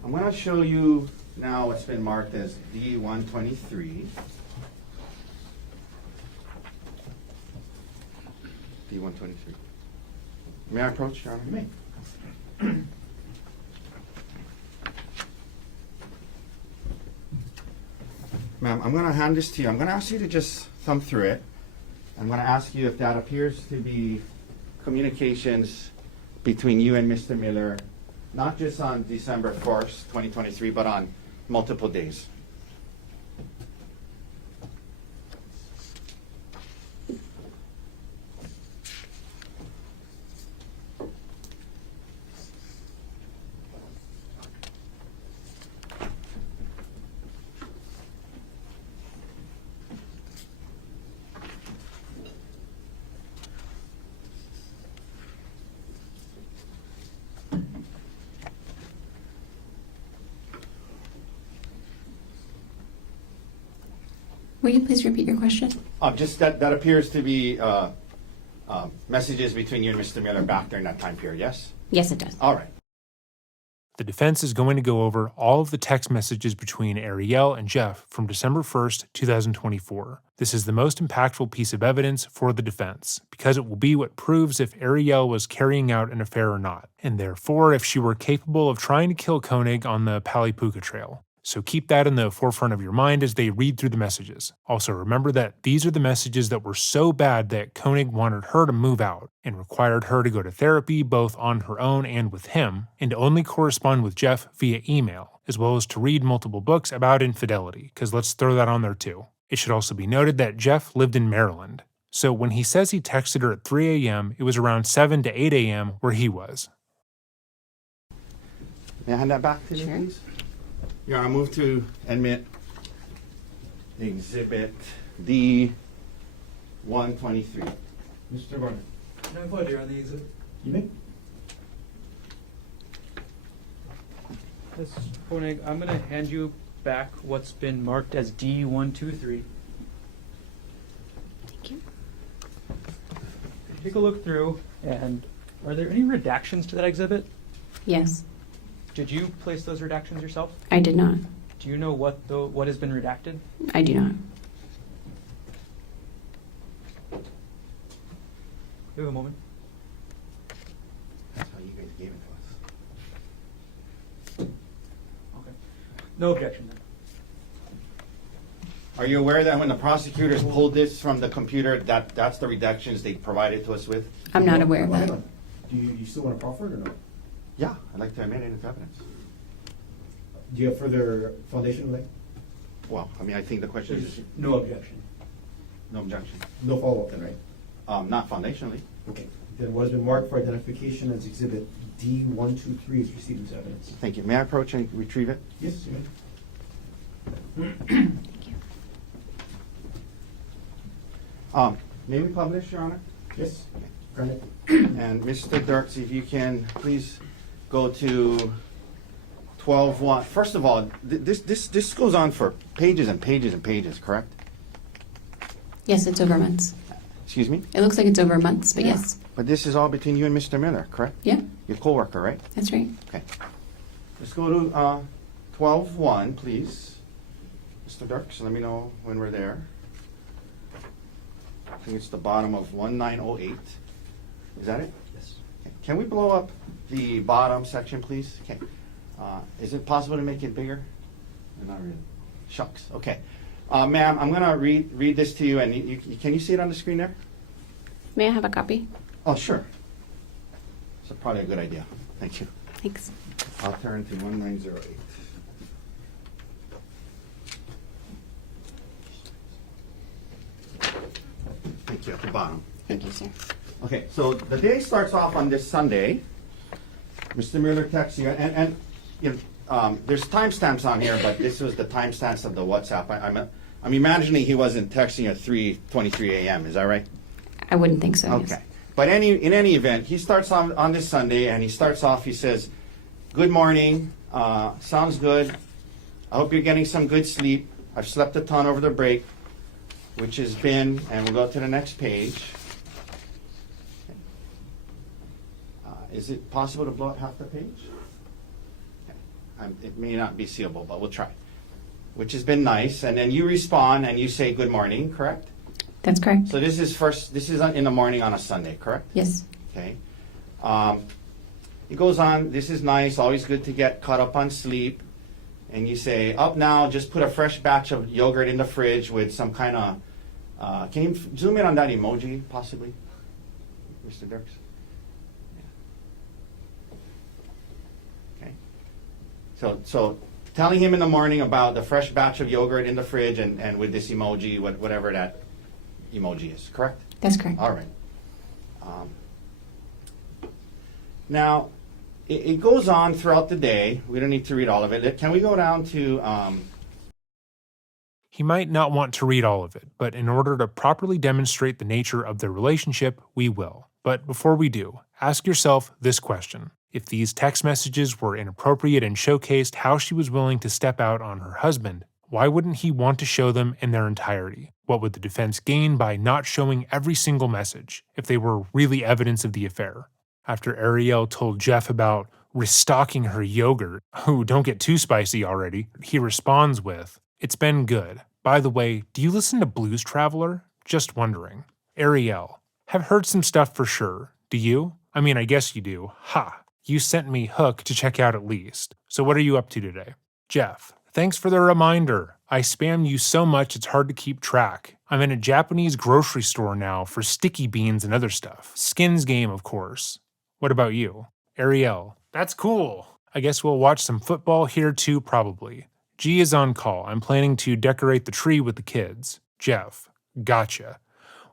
I'm going to show you now what's been marked as D123. D123. May I approach, Your Honor? You may. Ma'am, I'm going to hand this to you. I'm going to ask you to just thumb through it. I'm going to ask you if that appears to be communications between you and Mr. Miller, not just on December 1st, 2023, but on multiple days. Will you please repeat your question? Just that appears to be messages between you and Mr. Miller back during that time period, yes? Yes, it does. All right. The defense is going to go over all of the text messages between Arielle and Jeff from December 1st, 2024. This is the most impactful piece of evidence for the defense, because it will be what proves if Arielle was carrying out an affair or not, and therefore if she were capable of trying to kill Konig on the Palipuka Trail. So keep that in the forefront of your mind as they read through the messages. Also remember that these are the messages that were so bad that Konig wanted her to move out and required her to go to therapy both on her own and with him, and to only correspond with Jeff via email, as well as to read multiple books about infidelity, because let's throw that on there too. It should also be noted that Jeff lived in Maryland. So when he says he texted her at 3 a.m., it was around 7 to 8 a.m. where he was. May I hand that back to you, Sure. please? Your Honor, I move to admit Exhibit D123. Mr. Gardner. Can I vote here on the exhibit? You may. Yes, Konig, I'm going to hand you back what's been marked as D123. Thank you. Take a look through, and are there any redactions to that exhibit? Yes, Did you place those redactions yourself? I did not. Do you know what has been redacted? I do not. Give a moment. That's how you guys gave it to us. Okay. No objection then. Are you aware that when the prosecutors pulled this from the computer, that's the redactions they provided to us with? I'm not aware of Hang that. on. Do you still want to proffer it or no? Yeah, I'd like to admit it into evidence. Do you have further foundation, like? Well, I mean, I think the question There's is no objection. no objection. No follow-up then, right? Not foundationally. Okay. Then what has been marked for identification as Exhibit D123 is received into evidence. Thank you. May I approach and retrieve it? Yes, you may. May we publish, Your Honor? Yes. Granted. And Mr. Dirks, if you can please go to 12:1. First of all, this goes on for pages and pages and pages, correct? Yes, it's over months. Excuse me? It looks like it's over months, but yes. But this is all between you and Mr. Miller, correct? Yeah, Your coworker, right? that's right. Okay. Let's go to 12:1, please. Mr. Dirks, let me know when we're there. I think it's the bottom of 1908. Is that it? Yes. Okay. Can we blow up the bottom section, please? Okay. Is it possible to make it bigger? Not really. Shucks. Okay. Ma'am, I'm going to read this to you, and can you see it on the screen there? May I have a copy? Oh, sure. That's probably a good idea. Thank you. Thanks. I'll turn to 1908. Thank you, at the bottom. Thank you, sir. Okay, so the day starts off on this Sunday. Mr. Mueller texts you, and you know, there's timestamps on here, but this was the timestamps of the WhatsApp. I'm imagining he wasn't texting at 3:23 a.m. Is that right? I wouldn't think so. Okay. Yes. But in any event, he starts on this Sunday, and he starts off, he says, "Good morning, sounds good. I hope you're getting some good sleep. I've slept a ton over the break," which has been, and we'll go to the next page. Is it possible to blow up half the page? Okay. It may not be seeable, but we'll try. Which has been nice, and then you respond and you say good morning, correct? That's correct. So this is in the morning on a Sunday, correct? Yes. Okay. It goes on, this is nice, always good to get caught up on sleep. And you say, up now, just put a fresh batch of yogurt in the fridge with some kind of, can you zoom in on that emoji, possibly, Mr. Dirks? Yeah. Okay. So telling him in the morning about the fresh batch of yogurt in the fridge and with this emoji, whatever that emoji is, correct? That's correct. All right. Now, it goes on throughout the day. We don't need to read all of it. Can we go down to... He might not want to read all of it, but in order to properly demonstrate the nature of their relationship, we will. But before we do, ask yourself this question. If these text messages were inappropriate and showcased how she was willing to step out on her husband, why wouldn't he want to show them in their entirety? What would the defense gain by not showing every single message if they were really evidence of the affair? After Arielle told Jeff about restocking her yogurt, oh, don't get too spicy already, he responds with, "It's been good. By the way, do you listen to Blues Traveler? Just wondering." Arielle, have heard some stuff for sure. Do you? I mean, I guess you do. Ha! You sent me Hook to check out at least. So what are you up to today? Jeff, thanks for the reminder. I spam you so much it's hard to keep track. I'm in a Japanese grocery store now for sticky beans and other stuff. Skins game, of course. What about you? Arielle, that's cool. I guess we'll watch some football here too, probably. G is on call. I'm planning to decorate the tree with the kids. Jeff, gotcha.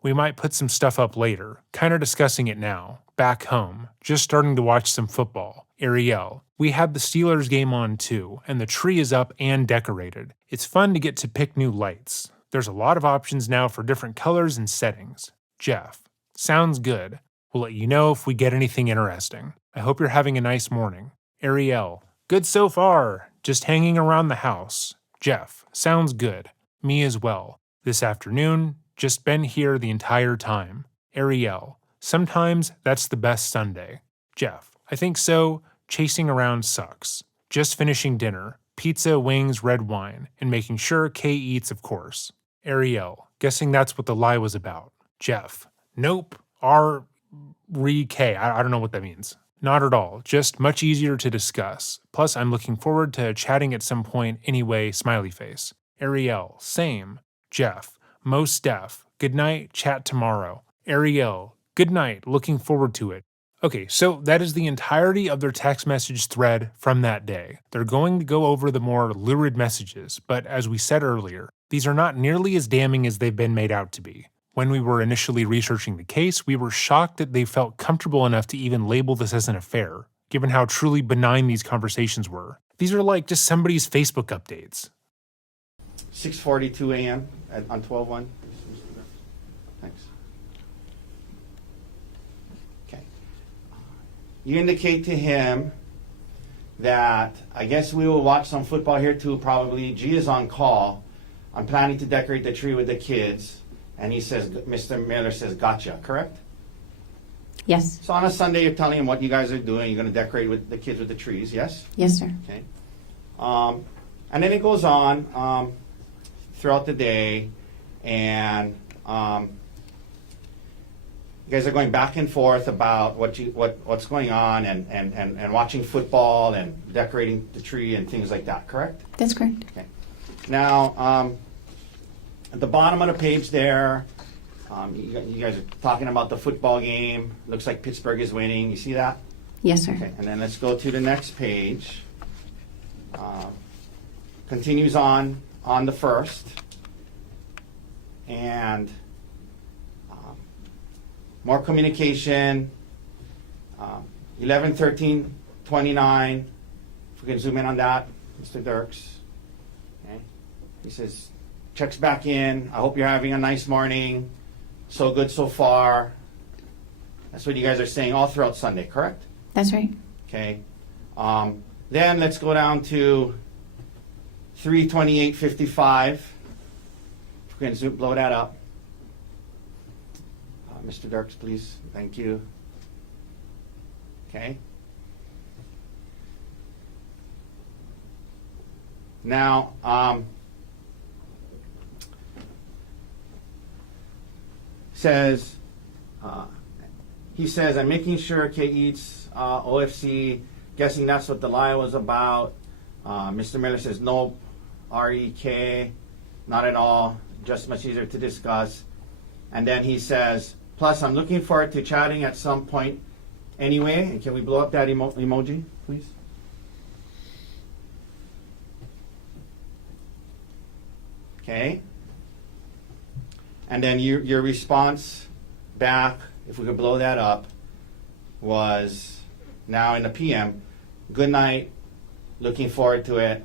We might put some stuff up later. Kinda discussing it now. Back home. Just starting to watch some football. Arielle, we had the Steelers game on too, and the tree is up and decorated. It's fun to get to pick new lights. There's a lot of options now for different colors and settings. Jeff, sounds good. We'll let you know if we get anything interesting. I hope you're having a nice morning. Arielle, good so far. Just hanging around the house. Jeff, sounds good. Me as well. This afternoon, just been here the entire time. Arielle, sometimes that's the best Sunday. Jeff, I think so. Chasing around sucks. Just finishing dinner. Pizza, wings, red wine, and making sure Kay eats, of course. Arielle, guessing that's what the lie was about. Jeff, nope. R-E-K. I don't know what that means. Not at all. Just much easier to discuss. Plus, I'm looking forward to chatting at some point anyway, smiley face. Arielle, same. Jeff, most def. Good night, chat tomorrow. Arielle, good night, looking forward to it. Okay, so that is the entirety of their text message thread from that day. They're going to go over the more lurid messages, but as we said earlier, these are not nearly as damning as they've been made out to be. When we were initially researching the case, we were shocked that they felt comfortable enough to even label this as an affair, given how truly benign these conversations were. These are like just somebody's Facebook updates. 6:42 a.m. On 12/1. Thanks. Okay. You indicate to him that I guess we will watch some football here too, probably. G is on call. I'm planning to decorate the tree with the kids. And he says, Mr. Miller says, gotcha, correct? Yes. So on a Sunday, you're telling him what you guys are doing. You're going to decorate with the kids with the trees, yes? Yes, sir. Okay. And then it goes on throughout the day, and you guys are going back and forth about what's going on, and watching football and decorating the tree and things like that, correct? That's correct. Okay. Now, at the bottom of the page there, you guys are talking about the football game. Looks like Pittsburgh is winning. You see that? Yes, sir. Okay. And then let's go to the next page. Continues on the first. And more communication. 11, 13, 29. If we can zoom in on that, Mr. Dirks. Okay. He says, checks back in. I hope you're having a nice morning. So good so far. That's what you guys are saying all throughout Sunday, correct? That's right. Okay. Then let's go down to 3:28:55. If we can blow that up. Mr. Dirks, please. Thank you. Okay. Now, he says, I'm making sure Kay eats OFC, guessing that's what the lie was about. Mr. Miller says, nope, REK, not at all, just much easier to discuss. And then he says, plus I'm looking forward to chatting at some point anyway. And can we blow up that emoji, please? Okay. And then your response back, if we could blow that up, was now in the PM, good night, looking forward to it.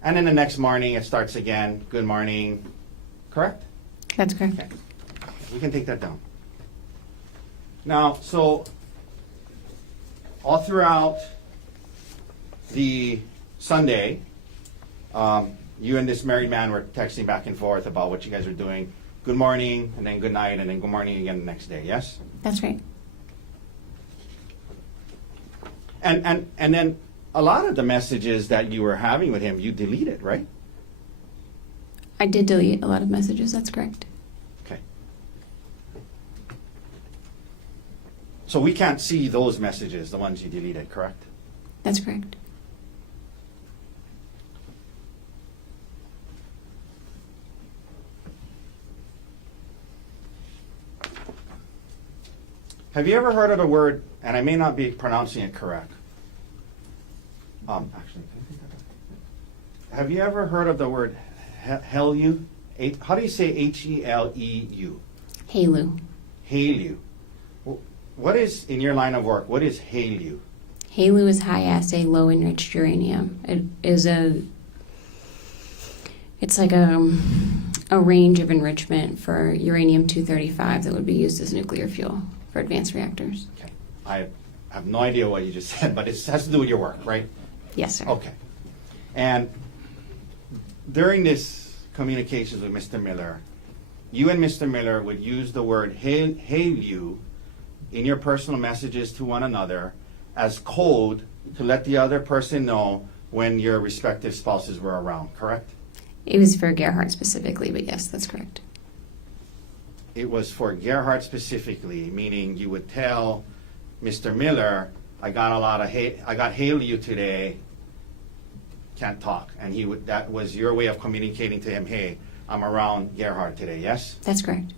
And then the next morning it starts again, good morning, correct? That's correct. Okay, we can take that down. Now, so all throughout the Sunday, you and this married man were texting back and forth about what you guys were doing. Good morning, and then good night, and then good morning again the next day, yes? That's right. And then a lot of the messages that you were having with him, you deleted, right? I did delete a lot of messages. That's correct. Okay. So we can't see those messages, the ones you deleted, correct? That's correct. Have you ever heard of the word, and I may not be pronouncing it correct. Actually, can I take that up? Have you ever heard of the word Heleu? How do you say H-E-L-E-U? Haleu. Haleu. What is, in your line of work, what is Haleu? Haleu is high assay, low enriched uranium. It's like a range of enrichment for uranium-235 that would be used as nuclear fuel for advanced reactors. Okay. I have no idea what you just said, but it has to do with your work, right? Yes, sir. Okay. And during this communications with Mr. Miller, you and Mr. Miller would use the word Haleu in your personal messages to one another as code to let the other person know when your respective spouses were around, correct? It was for Gerhardt specifically, but yes, that's correct. It was for Gerhardt specifically, meaning you would tell Mr. Miller, I got Haleu today, can't talk. And that was your way of communicating to him, hey, I'm around Gerhardt today, yes? That's correct.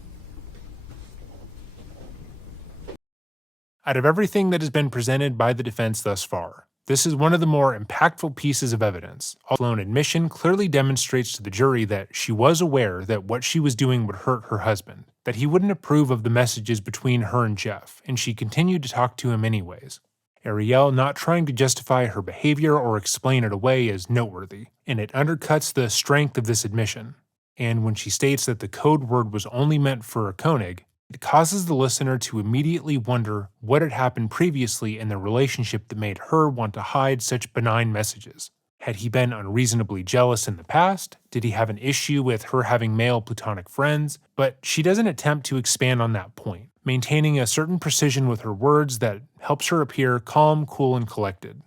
Out of everything that has been presented by the defense thus far, This is one of the more impactful pieces of evidence. Although an admission clearly demonstrates to the jury that she was aware that what she was doing would hurt her husband, that he wouldn't approve of the messages between her and Jeff, and she continued to talk to him anyways. Arielle not trying to justify her behavior or explain it away is noteworthy, and it undercuts the strength of this admission. And when she states that the code word was only meant for a Konig, it causes the listener to immediately wonder what had happened previously in the relationship that made her want to hide such benign messages. Had he been unreasonably jealous in the past? Did he have an issue with her having male platonic friends? But she doesn't attempt to expand on that point, maintaining a certain precision with her words that helps her appear calm, cool, and collected.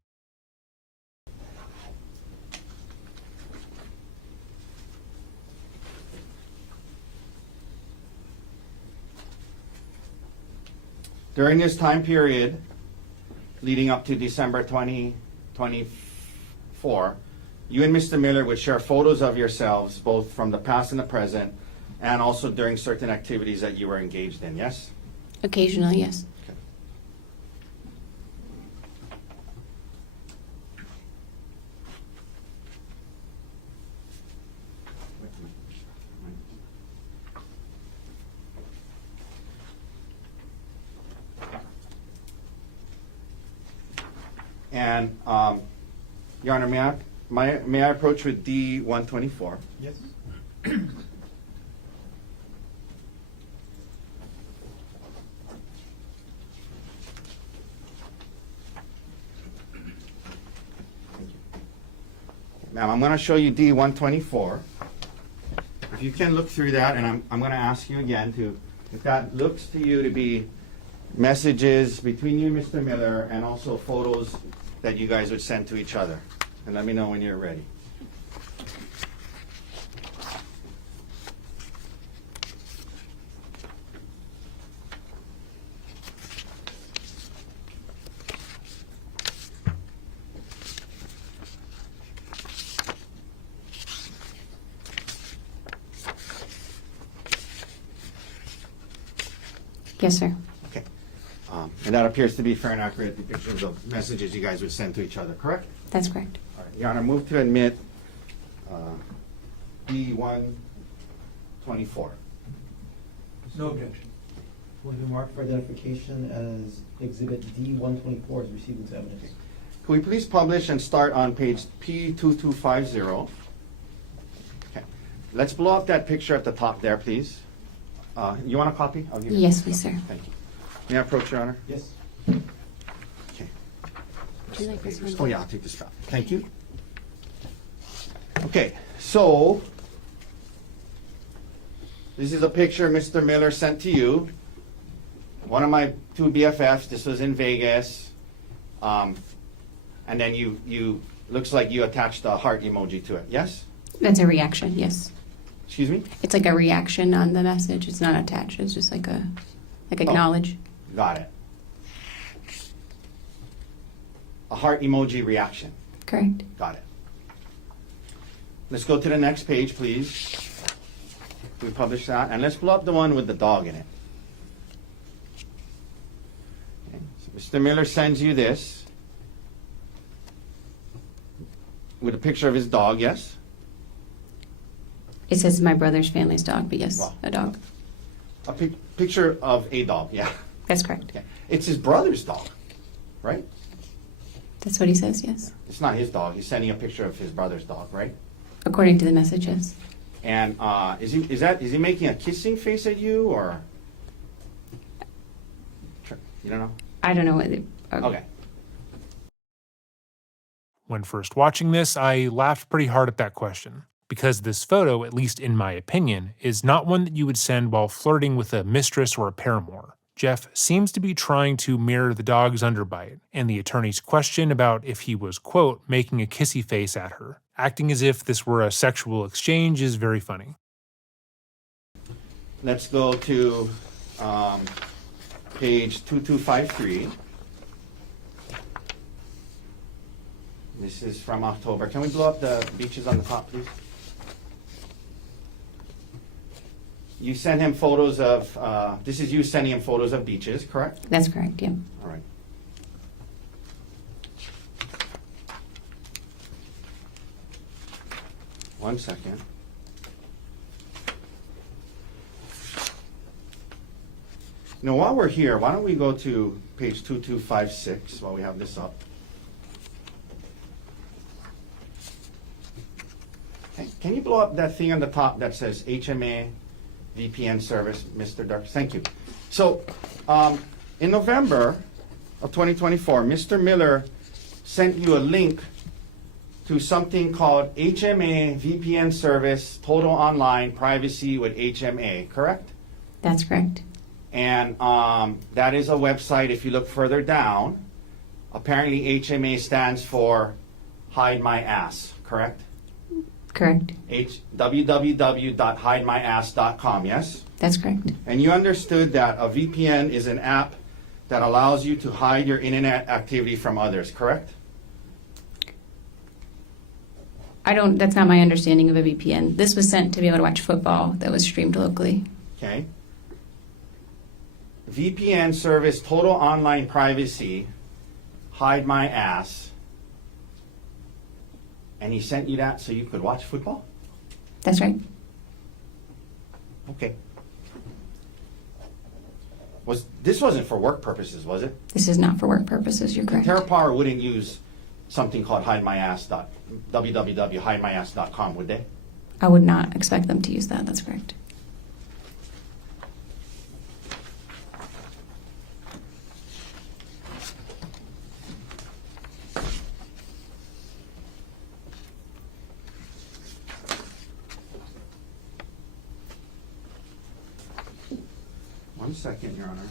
During this time period, leading up to December 2024, you and Mr. Miller would share photos of yourselves, both from the past and the present, and also during certain activities that you were engaged in, yes? Occasionally, yes. And, Your Honor, may I approach with D-124? Yes. Ma'am, I'm going to show you D-124. If you can look through that, and I'm going to ask you again to, if that looks to you to be messages between you and Mr. Miller, and also photos that you guys would send to each other. And let me know when you're ready. Yes, sir. Okay. And that appears to be fair and accurate depictions of messages you guys would send to each other, correct? That's correct. All right. Your Honor, move to admit D-124. No objection. Will be marked for identification as Exhibit D-124 is received into evidence. Can we please publish and start on page P2250? Okay. Let's blow up that picture at the top there, please. You want a copy? I'll give you. Yes, please, sir. Thank you. May I approach, Your Honor? Yes. Okay. Would you like this one? Oh, yeah, I'll take this drop. Thank you. Okay, so this is a picture Mr. Miller sent to you. One of my two BFFs. This was in Vegas. And then you looks like you attached a heart emoji to it. Yes? That's a reaction, yes. Excuse me? It's like a reaction on the message. It's not attached. It's just like acknowledge. Got it. A heart emoji reaction. Correct. Got it. Let's go to the next page, please. We publish that, and let's pull up the one with the dog in it. Okay. So Mr. Miller sends you this with a picture of his dog, yes? It says my brother's family's dog, but yes, Wow. a dog. A picture of a dog, yeah. That's correct. Okay. It's his brother's dog, right? That's what he says, yes. It's not his dog. He's sending a picture of his brother's dog, right? According to the message, yes. And is he making a kissing face at you, or you don't know? I don't know what. Okay. When first watching this, I laughed pretty hard at that question, because this photo, at least in my opinion, is not one that you would send while flirting with a mistress or a paramour. Jeff seems to be trying to mirror the dog's underbite, and the attorney's question about if he was, quote, making a kissy face at her, acting as if this were a sexual exchange, is very funny. Let's go to page 2253. This is from October. Can we blow up the beaches on the top, please? You sent him photos of, this is you sending him photos of beaches, correct? That's correct, yeah. All right. 1 second. Now, while we're here, why don't we go to page 2256 while we have this up. Okay, can you blow up that thing on the top that says HMA VPN service, Mr. Dirks? Thank you. So, in November of 2024, Mr. Miller sent you a link to something called HMA VPN service, total online privacy with HMA, correct? That's correct. And that is a website. If you look further down, apparently HMA stands for Hide My Ass, correct? Correct. www.hidemyass.com, yes? That's correct. And you understood that a VPN is an app that allows you to hide your internet activity from others, correct? That's not my understanding of a VPN. This was sent to be able to watch football that was streamed locally. Okay. VPN service, total online privacy, hide my ass. And he sent you that so you could watch football? That's right. Okay. This wasn't for work purposes, was it? This is not for work purposes. You're correct. TerraPower wouldn't use something called www.hidemyass.com, would they? I would not expect them to use that. That's correct. One second, Your Honor.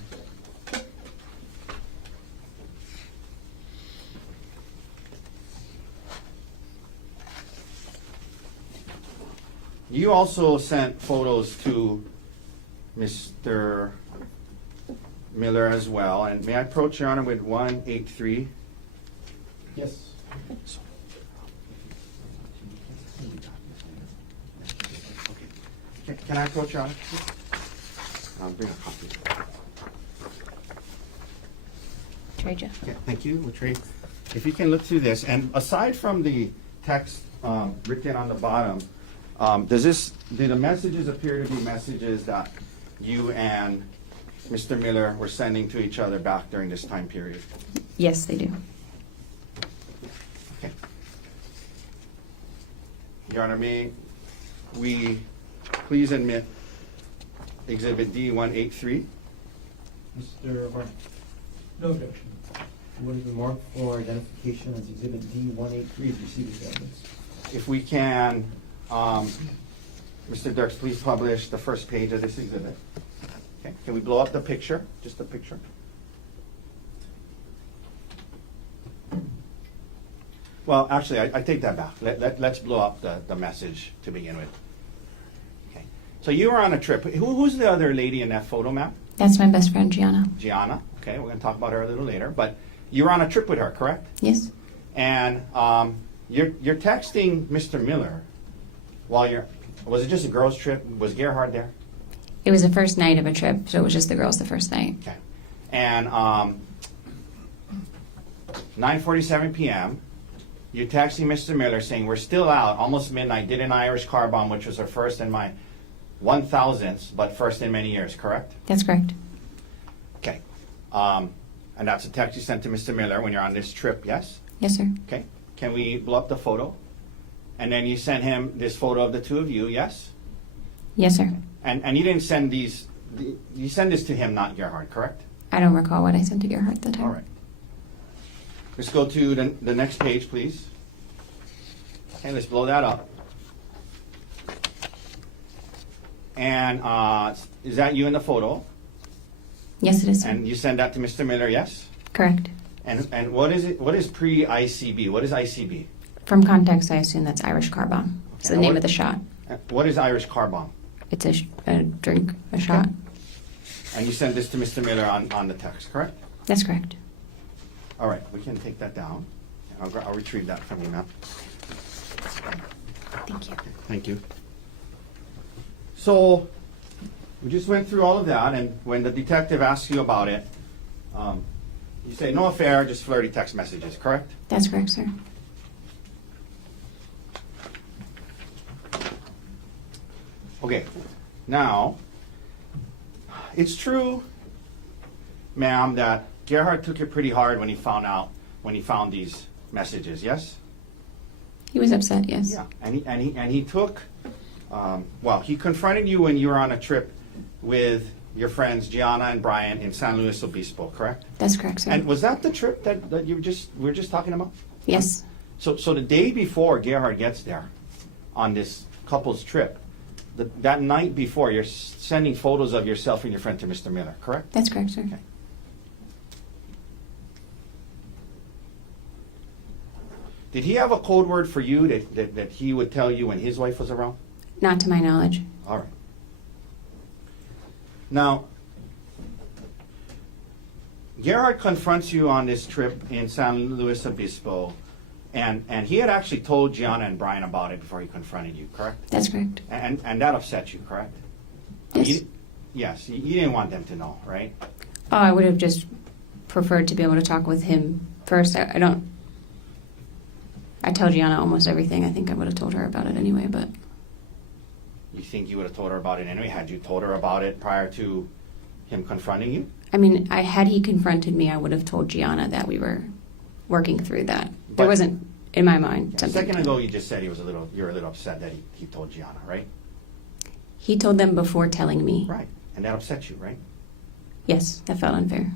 You also sent photos to Mr. Miller as well, and may I approach Your Honor with 183? Yes. Can I approach Your Honor? I'll bring a copy. Trade you. Okay, thank you, Latrell. If you can look through this, and aside from the text written on the bottom, do the messages appear to be messages that you and Mr. Miller were sending to each other back during this time period? Yes, they do. Okay. Your Honor, may we please admit Exhibit D-183? Mr. Martin, No objection. what is the mark for identification as Exhibit D-183 is received as evidence? If we can, Mr. Dirks, please publish the first page of this exhibit. Okay, can we blow up the picture, just the picture? Well, actually, I take that back. Let's blow up the message to begin with. Okay, so you were on a trip. Who's the other lady in that photo, ma'am? That's my best friend, Gianna. Gianna. Okay, we're going to talk about her a little later. But you were on a trip with her, correct? Yes. And you're texting Mr. Miller while was it just a girls' trip? Was Gerhard there? It was the first night of a trip, so it was just the girls the first night. Okay. And 9:47 p.m., you're texting Mr. Miller saying, we're still out, almost midnight, did an Irish car bomb, which was her first in my 1,000th, but first in many years, correct? That's correct. Okay. And that's a text you sent to Mr. Miller when you're on this trip, yes? Yes, sir. Okay. Can we blow up the photo? And then you sent him this photo of the two of you, yes? Yes, sir. And you didn't send these, you send this to him, not Gerhard, correct? I don't recall what I sent to Gerhard at the time. All right. Let's go to the next page, please. Okay, let's blow that up. And is that you in the photo? Yes, it is, sir. And you send that to Mr. Miller, yes? Correct. And what is it? What is pre-ICB? What is ICB? From context, I assume that's Irish car bomb. It's the Okay, name what- of the shot. What is Irish car bomb? It's a drink, a shot. And you send this to Mr. Miller on the text, correct? That's correct. All right, we can take that down. I'll retrieve that from you now. Thank you. Thank you. So, we just went through all of that, and when the detective asks you about it, you say, no affair, just flirty text messages, correct? That's correct, sir. Okay, now, it's true, ma'am, that Gerhard took it pretty hard when he found these messages, yes? He was upset, yes. Yeah, and he took, he confronted you when you were on a trip with your friends Gianna and Brian in San Luis Obispo, correct? That's correct, sir. And was that the trip that we were just talking about? Yes. So the day before Gerhard gets there on this couple's trip, that night before, you're sending photos of yourself and your friend to Mr. Miller, correct? That's correct, sir. Okay. Did he have a code word for you that he would tell you when his wife was around? Not to my knowledge. All right. Now, Gerhard confronts you on this trip in San Luis Obispo, and he had actually told Gianna and Brian about it before he confronted you, correct? That's correct. And that upset you, correct? Yes. Yes, you didn't want them to know, right? Oh, I would have just preferred to be able to talk with him first. I tell Gianna almost everything. I think I would have told her about it anyway, but You think you would have told her about it anyway? Had you told her about it prior to him confronting you? I mean, had he confronted me, I would have told Gianna that we were working through that. But- There wasn't, in my mind, A something. second ago, you just said you were a little upset that he told Gianna, right? He told them before telling me. Right, and that upset you, right? Yes, that felt unfair.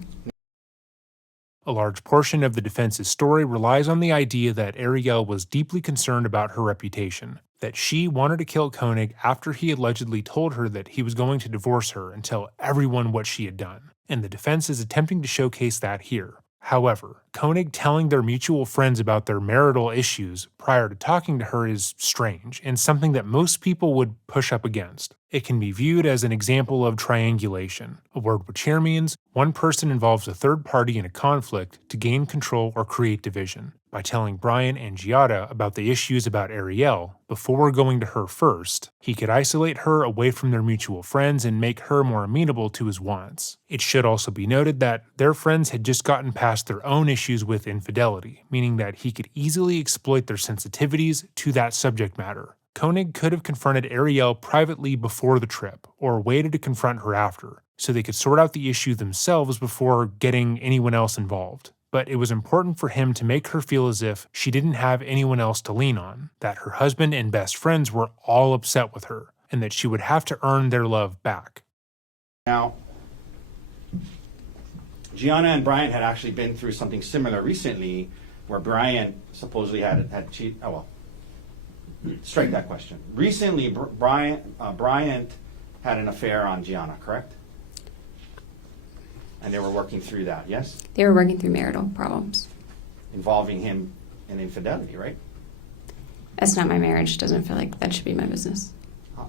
A large portion of the defense's story relies on the idea that Arielle was deeply concerned about her reputation, that she wanted to kill Konig after he allegedly told her that he was going to divorce her and tell everyone what she had done, and the defense is attempting to showcase that here. However, Konig telling their mutual friends about their marital issues prior to talking to her is strange and something that most people would push up against. It can be viewed as an example of triangulation, a word which here means one person involves a third party in a conflict to gain control or create division. By telling Brian and Giada about the issues about Arielle before going to her first, he could isolate her away from their mutual friends and make her more amenable to his wants. It should also be noted that their friends had just gotten past their own issues with infidelity, meaning that he could easily exploit their sensitivities to that subject matter. Konig could have confronted Arielle privately before the trip, or waited to confront her after, so they could sort out the issue themselves before getting anyone else involved. But it was important for him to make her feel as if she didn't have anyone else to lean on, that her husband and best friends were all upset with her, and that she would have to earn their love back. Now, Gianna and Brian had actually been through something similar recently, where Brian supposedly had cheated. Oh well, strike that question. Recently, Brian had an affair on Gianna, correct? And they were working through that, yes? They were working through marital problems. Involving him in infidelity, right? That's not my marriage. Doesn't feel like that should be my business.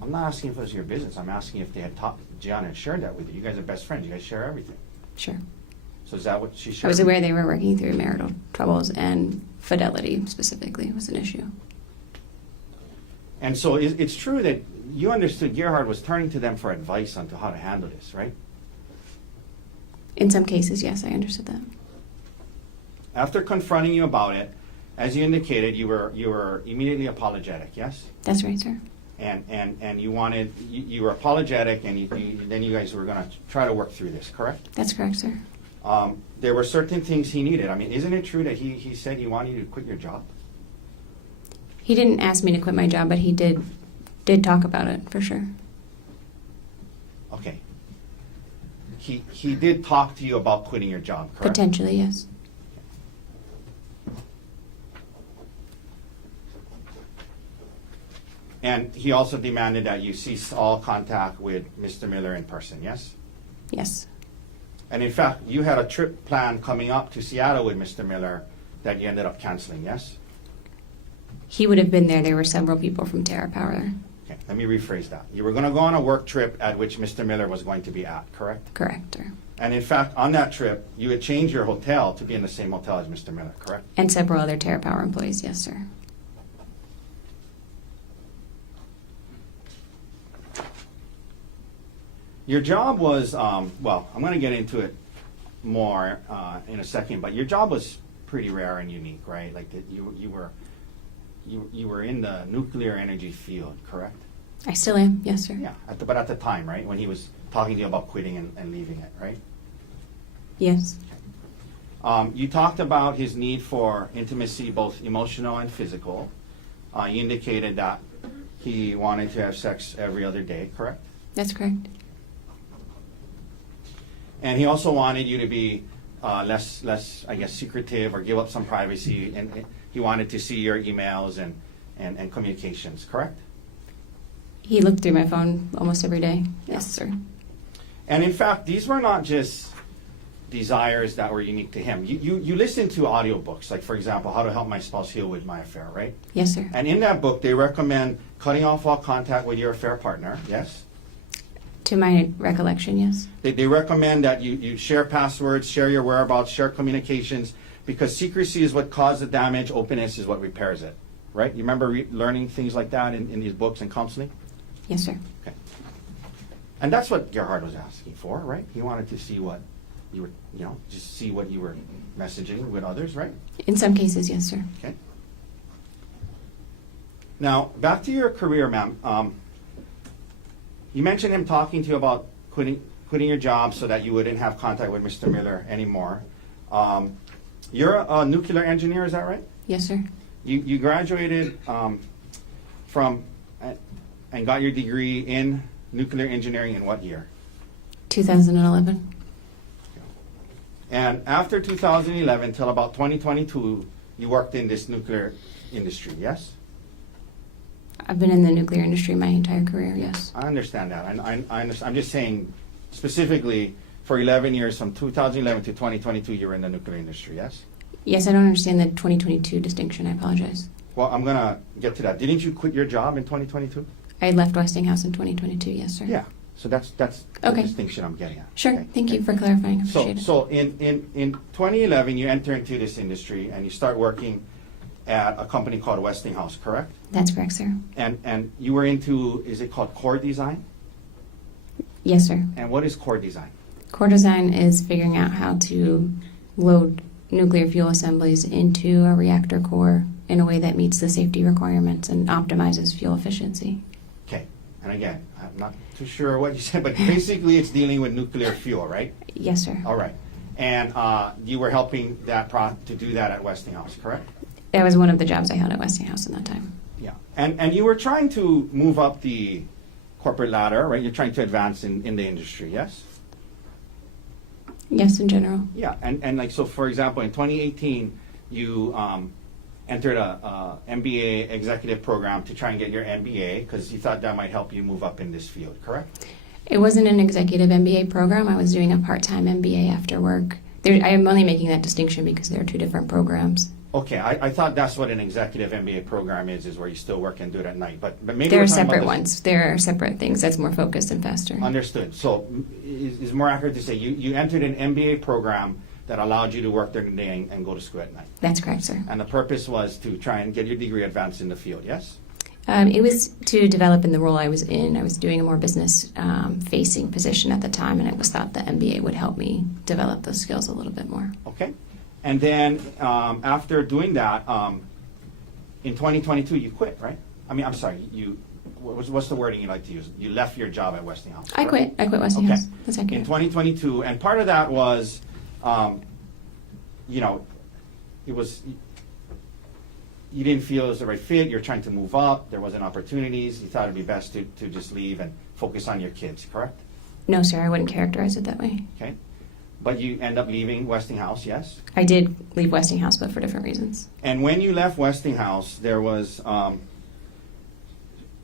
I'm not asking if it was your business. I'm asking if they had talked, Gianna had shared that with you. You guys are best friends. You guys share everything. Sure. So is that what she shared? I was aware they were working through marital troubles, and fidelity specifically was an issue. And so it's true that you understood Gerhard was turning to them for advice on to how to handle this, right? In some cases, yes, I understood that. After confronting you about it, as you indicated, you were immediately apologetic, yes? That's right, sir. And you wanted, you were apologetic, and then you guys were going to try to work through this, correct? That's correct, sir. There were certain things he needed. I mean, isn't it true that he said he wanted you to quit your job? He didn't ask me to quit my job, but he did talk about it, for sure. Okay. He did talk to you about quitting your job, correct? Potentially, yes. And he also demanded that you cease all contact with Mr. Miller in person, yes? Yes. And in fact, you had a trip planned coming up to Seattle with Mr. Miller that you ended up canceling, yes? He would have been there. There were several people from Terra Power. Okay, let me rephrase that. You were going to go on a work trip at which Mr. Miller was going to be at, correct? Correct, sir. And in fact, on that trip, you had changed your hotel to be in the same hotel as Mr. Miller, correct? And several other Terra Power employees, yes, sir. Your job was, well, I'm going to get into it more in a second, but your job was pretty rare and unique, right? Like that you were in the nuclear energy field, correct? I still am, yes, sir. Yeah, but at the time, right, when he was talking to you about quitting and leaving it, right? Yes. You talked about his need for intimacy, both emotional and physical. You indicated that he wanted to have sex every other day, correct? That's correct. And he also wanted you to be less, I guess, secretive or give up some privacy. And he wanted to see your emails and communications, correct? He looked through my phone almost every day. Yes, sir. And in fact, these were not just desires that were unique to him. You listen to audiobooks, like, for example, How to Help My Spouse Heal with My Affair, right? Yes, sir. And in that book, they recommend cutting off all contact with your affair partner, yes? To my recollection, yes. They recommend that you share passwords, share your whereabouts, share communications, because secrecy is what caused the damage, openness is what repairs it, right? You remember learning things like that in these books and counseling? Yes, sir. Okay. And that's what Gerhard was asking for, right? He wanted to see what you were, just see what you were messaging with others, right? In some cases, yes, sir. Okay. Now, back to your career, ma'am. You mentioned him talking to you about quitting your job so that you wouldn't have contact with Mr. Miller anymore. You're a nuclear engineer, is that right? Yes, sir. You graduated from and got your degree in nuclear engineering in what year? 2011. And after 2011 till about 2022, you worked in this nuclear industry, yes? I've been in the nuclear industry my entire career, yes. I understand that. I understand. I'm just saying specifically for 11 years, from 2011 to 2022, you were in the nuclear industry, yes? Yes, I don't understand the 2022 distinction. I apologize. Well, I'm going to get to that. Didn't you quit your job in 2022? I left Westinghouse in 2022, yes, sir. Yeah. So that's the Okay. distinction I'm getting at. Sure. Okay. Thank you for clarifying. So, Appreciate it. so in 2011, you enter into this industry and you start working at a company called Westinghouse, correct? That's correct, sir. And you were into, is it called core design? Yes, sir. And what is core design? Core design is figuring out how to load nuclear fuel assemblies into a reactor core in a way that meets the safety requirements and optimizes fuel efficiency. Okay. And again, I'm not too sure what you said, but basically it's dealing with nuclear fuel, right? Yes, sir. All right. And you were helping to do that at Westinghouse, correct? That was one of the jobs I held at Westinghouse in that time. Yeah. And you were trying to move up the corporate ladder, right? You're trying to advance in the industry, yes? Yes, in general. Yeah. And like, so for example, in 2018, you entered a MBA executive program to try and get your MBA because you thought that might help you move up in this field, correct? It wasn't an executive MBA program. I was doing a part-time MBA after work. I am only making that distinction because there are two different programs. Okay, I thought that's what an executive MBA program is where you still work and do it at night. But maybe There we're are talking about separate this- ones. There are separate things that's more focused and faster. Understood. So is more accurate to say you entered an MBA program that allowed you to work during the day and go to school at night. That's correct, sir. And the purpose was to try and get your degree advanced in the field, yes? It was to develop in the role I was in. I was doing a more business-facing position at the time, and it was thought the MBA would help me develop those skills a little bit more. Okay. And then after doing that, in 2022, you quit, right? I mean, I'm sorry, what's the wording you like to use? You left your job at Westinghouse. I correct? quit Westinghouse. Okay. That's In accurate. 2022, and part of that was, it was, you didn't feel it was the right fit, you're trying to move up, there wasn't opportunities, you thought it'd be best to just leave and focus on your kids, correct? No, sir, I wouldn't characterize it that way. Okay. But you end up leaving Westinghouse, yes? I did leave Westinghouse, but for different reasons. And when you left Westinghouse, there was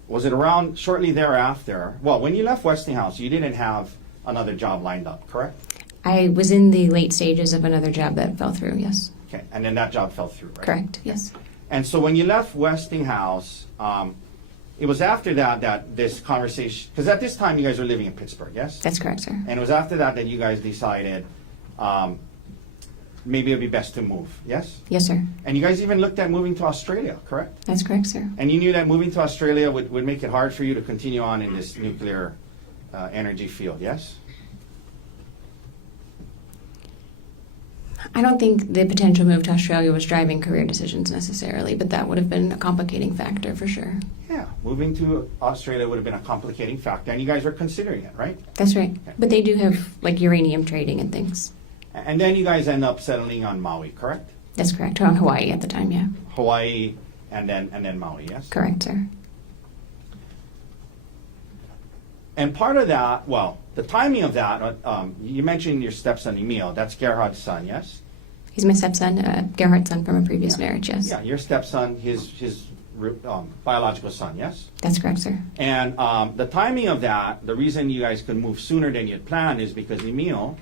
it around shortly thereafter? Well, when you left Westinghouse, you didn't have another job lined up, correct? I was in the late stages of another job that fell through, yes. Okay, and then that job fell through, right? Correct, yes. And so when you left Westinghouse, it was after that this conversation, because at this time you guys were living in Pittsburgh, yes? That's correct, sir. And it was after that you guys decided maybe it would be best to move, yes? Yes, sir. And you guys even looked at moving to Australia, correct? That's correct, sir. And you knew that moving to Australia would make it hard for you to continue on in this nuclear energy field, yes? I don't think the potential move to Australia was driving career decisions necessarily, but that would have been a complicating factor for sure. Yeah, moving to Australia would have been a complicating factor, and you guys were considering it, right? That's right. But they do have like uranium trading and things. And then you guys end up settling on Maui, correct? That's correct. Or on Hawaii at the time, yeah. Hawaii and then Maui, yes? Correct, sir. And part of that, well, the timing of that, you mentioned your stepson Emil. That's Gerhard's son, yes? He's my stepson, Gerhard's son from a previous marriage, yes. Yeah, your stepson, his biological son, yes? That's correct, sir. And the timing of that, the reason you guys could move sooner than you had planned is because Emil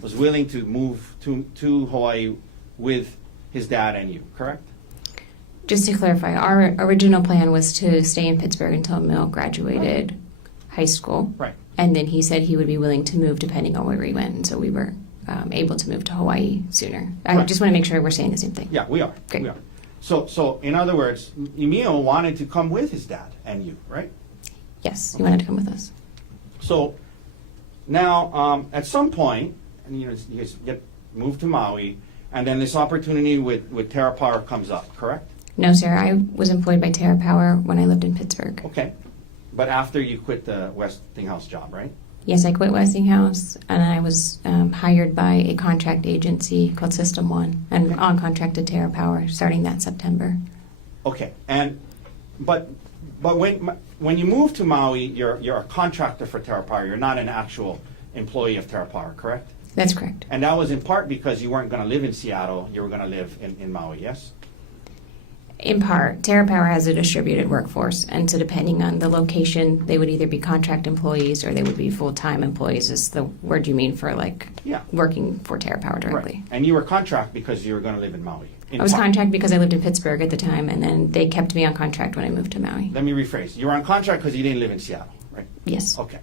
was willing to move to Hawaii with his dad and you, correct? Just to clarify, our original plan was to stay in Pittsburgh until Emil graduated high school. Right. And then he said he would be willing to move depending on where we went. And so we were able to move to Hawaii sooner. I Right. just want to make sure we're saying the same thing. Yeah, we are. Great. We are. So in other words, Emil wanted to come with his dad and you, right? Yes, he wanted to come with us. So now, at some point, and you guys get moved to Maui, and then this opportunity with Terra Power comes up, correct? No, sir. I was employed by Terra Power when I lived in Pittsburgh. Okay. But after you quit the Westinghouse job, right? Yes, I quit Westinghouse and I was hired by a contract agency called System One and on contract to Terra Power starting that September. Okay. But when you move to Maui, you're a contractor for Terra Power. You're not an actual employee of Terra Power, correct? That's correct. And that was in part because you weren't going to live in Seattle. You were going to live in Maui, yes? In part, Terra Power has a distributed workforce, and so depending on the location, they would either be contract employees or they would be full-time employees. Is the word you mean for like Yeah. working for Terra Power directly? Right. And you were contract because you were going to live in Maui. I was contract because I lived in Pittsburgh at the time, and then they kept me on contract when I moved to Maui. Let me rephrase. You were on contract because you didn't live in Seattle, right? Yes. Okay.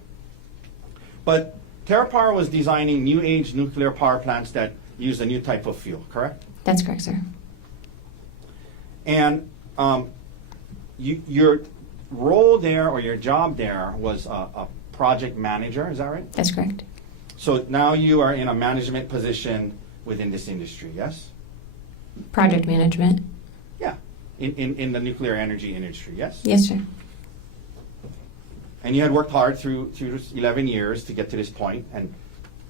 But Terra Power was designing new age nuclear power plants that use a new type of fuel, correct? That's correct, sir. And your role there or your job there was a project manager, is that right? That's correct. So now you are in a management position within this industry, yes? Project management. Yeah, in the nuclear energy industry, yes? Yes, sir. And you had worked hard through 11 years to get to this point, and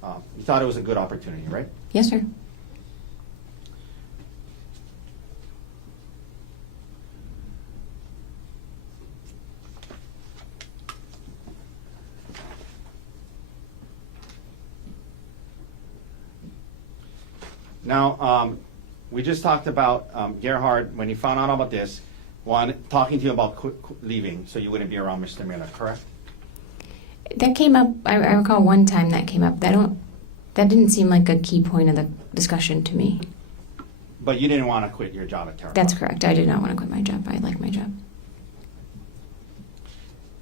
you thought it was a good opportunity, right? Yes, sir. Now, we just talked about Gerhard, when he found out about this, talking to you about leaving so you wouldn't be around Mr. Miller, correct? That came up. I recall one time that came up. That didn't seem like a key point of the discussion to me. But you didn't want to quit your job at Terra That's Power. correct. I did not want to quit my job. I like my job.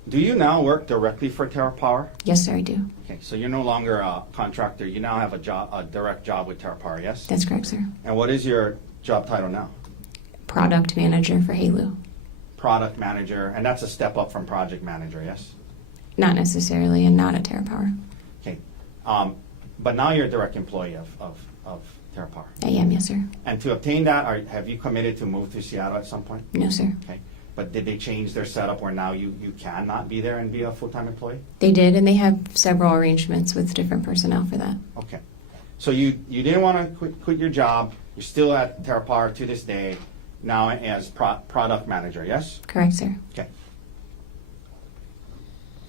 Do you now work directly for Terra Power? Yes, sir, I do. Okay, so you're no longer a contractor. You now have a direct job with Terra Power, yes? That's correct, sir. And what is your job title now? Product manager for Halo. Product manager, and that's a step up from project manager, yes? Not necessarily, and not at Terra Power. Okay. But now you're a direct employee of Terra Power. I am, yes, sir. And to obtain that, have you committed to move to Seattle at some point? No, sir. Okay. But did they change their setup where now you cannot be there and be a full-time employee? They did, and they have several arrangements with different personnel for that. Okay. So you didn't want to quit your job. You're still at Terra Power to this day, now as product manager, yes? Correct, sir. Okay.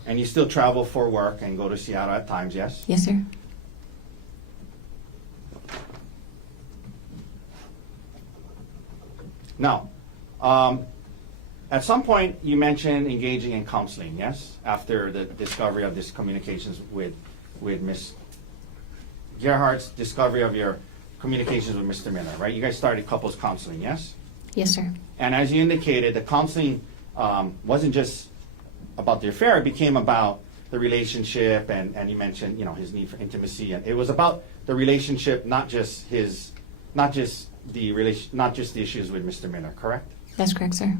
And you still travel for work and go to Seattle at times, yes? Yes, sir. Now, at some point you mentioned engaging in counseling, yes? After the discovery of this communications with Ms. Gerhardt's discovery of your communications with Mr. Miller, right? You guys started couples counseling, yes? Yes, sir. And as you indicated, the counseling wasn't just about the affair, it became about the relationship, and you mentioned, his need for intimacy, and it was about the relationship, not just the issues with Mr. Miller, correct? That's correct, sir.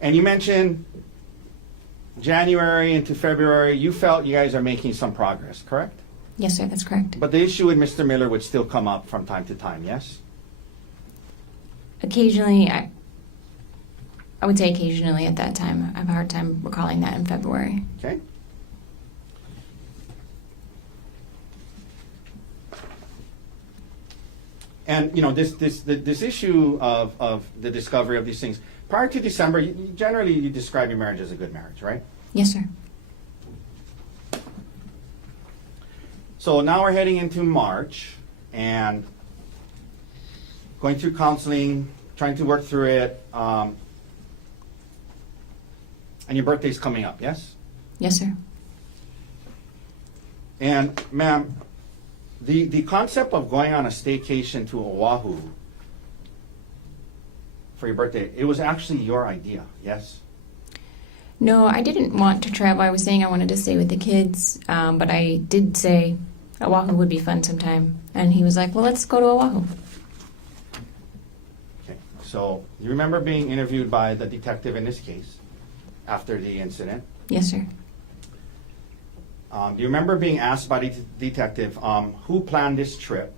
And you mentioned January into February, you felt you guys are making some progress, correct? Yes, sir, that's correct. But the issue with Mr. Miller would still come up from time to time, yes? Occasionally, I would say occasionally at that time. I have a hard time recalling that in February. Okay. And this issue of the discovery of these things prior to December, generally you describe your marriage as a good marriage, right? Yes, sir. So now we're heading into March and going through counseling, trying to work through it, and your birthday's coming up, yes? Yes, sir. And ma'am, the concept of going on a staycation to Oahu for your birthday, it was actually your idea, yes? No, I didn't want to travel. I was saying I wanted to stay with the kids, but I did say Oahu would be fun sometime. And he was like, well, let's go to Oahu. Okay, so you remember being interviewed by the detective in this case after the incident? Yes, sir. Do you remember being asked by the detective who planned this trip?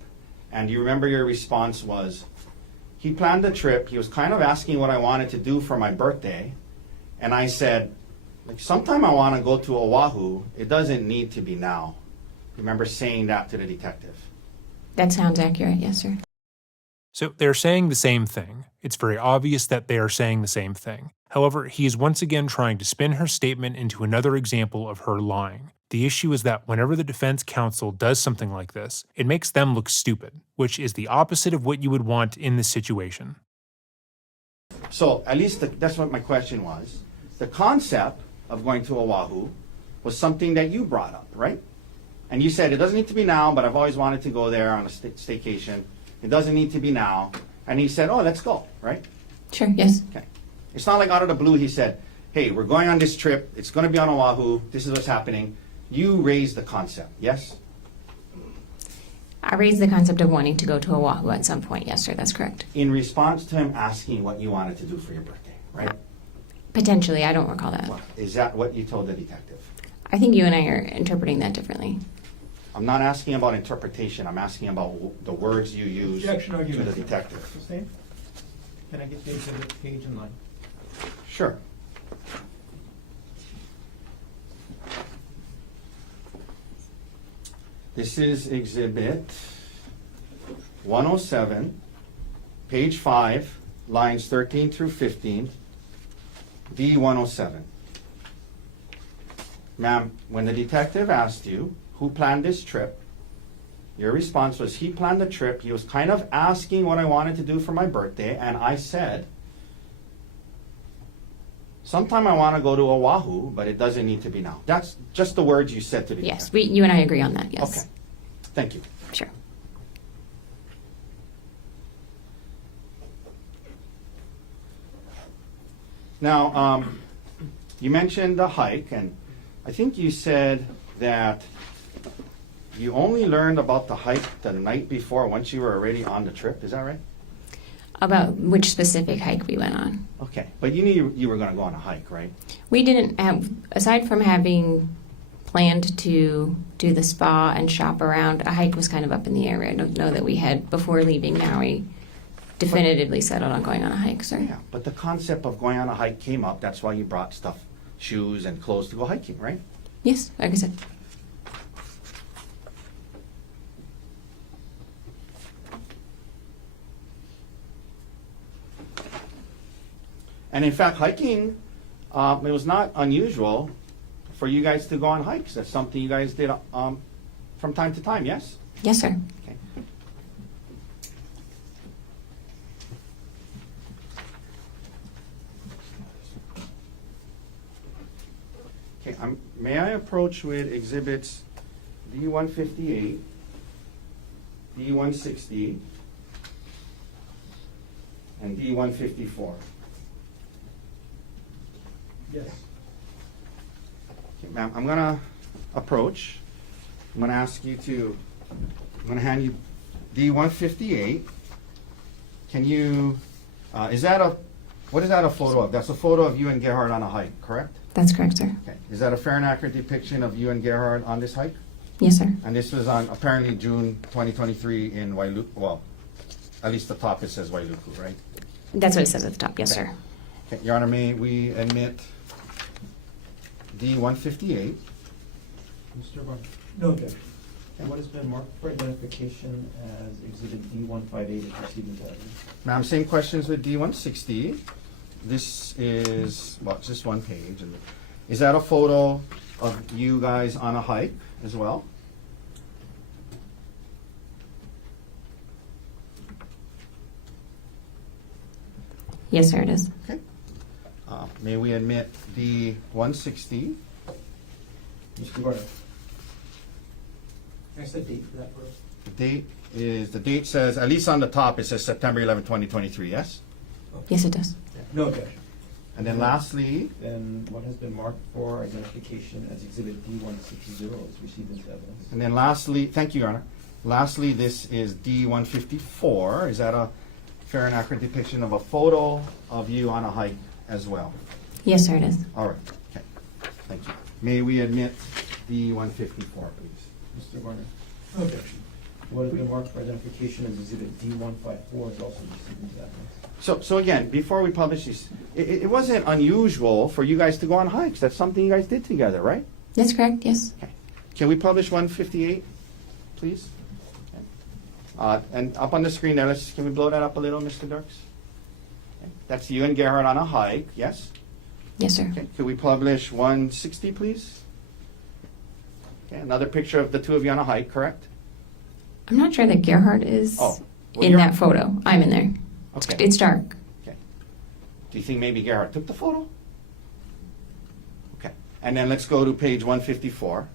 And do you remember your response was, he planned the trip, he was kind of asking what I wanted to do for my birthday, and I said, like, sometime I want to go to Oahu, it doesn't need to be now. Remember saying that to the detective? That sounds accurate. Yes, sir. So they're saying the same thing. It's very obvious that they are saying the same thing. However, he is once again trying to spin her statement into another example of her lying. The issue is that whenever the defense counsel does something like this, it makes them look stupid, which is the opposite of what you would want in this situation. So at least that's what my question was. The concept of going to Oahu was something that you brought up, right? And you said, it doesn't need to be now, but I've always wanted to go there on a staycation. It doesn't need to be now. And he said, oh, let's go, right? Sure, yes. Okay. It's not like out of the blue he said, hey, we're going on this trip. It's going to be on Oahu. This is what's happening. You raised the concept, yes? I raised the concept of wanting to go to Oahu at some point. Yes, sir, that's correct. In response to him asking what you wanted to do for your birthday, right? Potentially, I don't recall that. Well, is that what you told the detective? I think you and I are interpreting that differently. I'm not asking about interpretation. I'm asking about the words you use to Objection, the argument. detective. Sustain? Can I get the exhibit page and line? Sure. This is exhibit 107, page 5, lines 13 through 15, D107. Ma'am, when the detective asked you who planned this trip, your response was, he planned the trip. He was kind of asking what I wanted to do for my birthday, and I said, sometime I want to go to Oahu, but it doesn't need to be now. That's just the words you said to the Yes, detective. you and I agree on that, yes. Okay, thank you. Sure. Now, you mentioned the hike, and I think you said that you only learned about the hike the night before once you were already on the trip. Is that right? About which specific hike we went on. Okay, but you knew you were going to go on a hike, right? We didn't have, aside from having planned to do the spa and shop around, a hike was kind of up in the air. I don't know that we had, before leaving Maui, definitively settled on going on a hike, sir. Yeah, but the concept of going on a hike came up. That's why you brought stuff, shoes and clothes to go hiking, right? Yes, like I said. And in fact, hiking, it was not unusual for you guys to go on hikes. That's something you guys did from time to time, yes? Yes, sir. Okay. Okay, may I approach with exhibits D158, D160, and D154? Yes. Okay, ma'am, I'm gonna approach. I'm gonna ask you to, I'm gonna hand you D158. Can you, what is that a photo of? That's a photo of you and Gerhard on a hike, correct? That's correct, sir. Okay. Is that a fair and accurate depiction of you and Gerhard on this hike? Yes, sir. And this was on apparently June 2023 in Wailuku. Well, at least the top it says Wailuku, right? That's what it says at the top. Yes, sir. Okay, Your Honor, may we admit D-158? Mr. Barnes, No objection. and what has been marked for identification as Exhibit D-158 is received into evidence? Ma'am, same questions with D-160. This is, well, it's just one page. And is that a photo of you guys on a hike as well? Yes, sir, it is. Okay. May we admit D-160? Mr. Barnes, Can I set date for that first? The date says, at least on the top, it says September 11, 2023, yes? Yes, it does. No objection. And then lastly, then what has been marked for identification as Exhibit D-160 is received into evidence? and then lastly, thank you, Your Honor. Lastly, this is D-154. Is that a fair and accurate depiction of a photo of you on a hike as well? Yes, sir, it is. All right, okay, thank you. May we admit D-154, please? Mr. Barnes, No objection. what has been marked for identification as Exhibit D-154 is also received into evidence? So again, before we publish these, it wasn't unusual for you guys to go on hikes. That's something you guys did together, right? That's correct. Yes. Okay. Can we publish 158, please? Okay. And up on the screen there, can we blow that up a little, Mr. Dirks? Okay. That's you and Gerhard on a hike, yes? Yes, sir. Okay. Could we publish 160, please? Okay. Another picture of the two of you on a hike, correct? I'm not sure that Gerhard is Oh, well, in you're- that photo. I'm in there. Okay. It's dark. Okay. Do you think maybe Gerhard took the photo? Okay. And then let's go to page 154.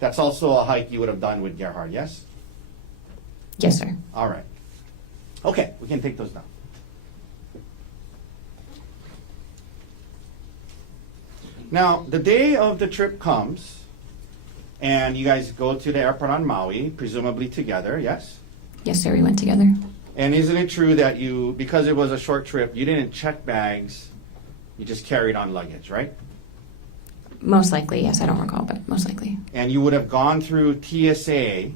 That's also a hike you would have done with Gerhard, yes? Yes, sir. All right. Okay, we can take those down. Now, the day of the trip comes, and you guys go to the airport on Maui, presumably together, yes? Yes, sir. We went together. And isn't it true that you, because it was a short trip, you didn't check bags, you just carried on luggage, right? Most likely, yes. I don't recall, but most likely. And you would have gone through TSA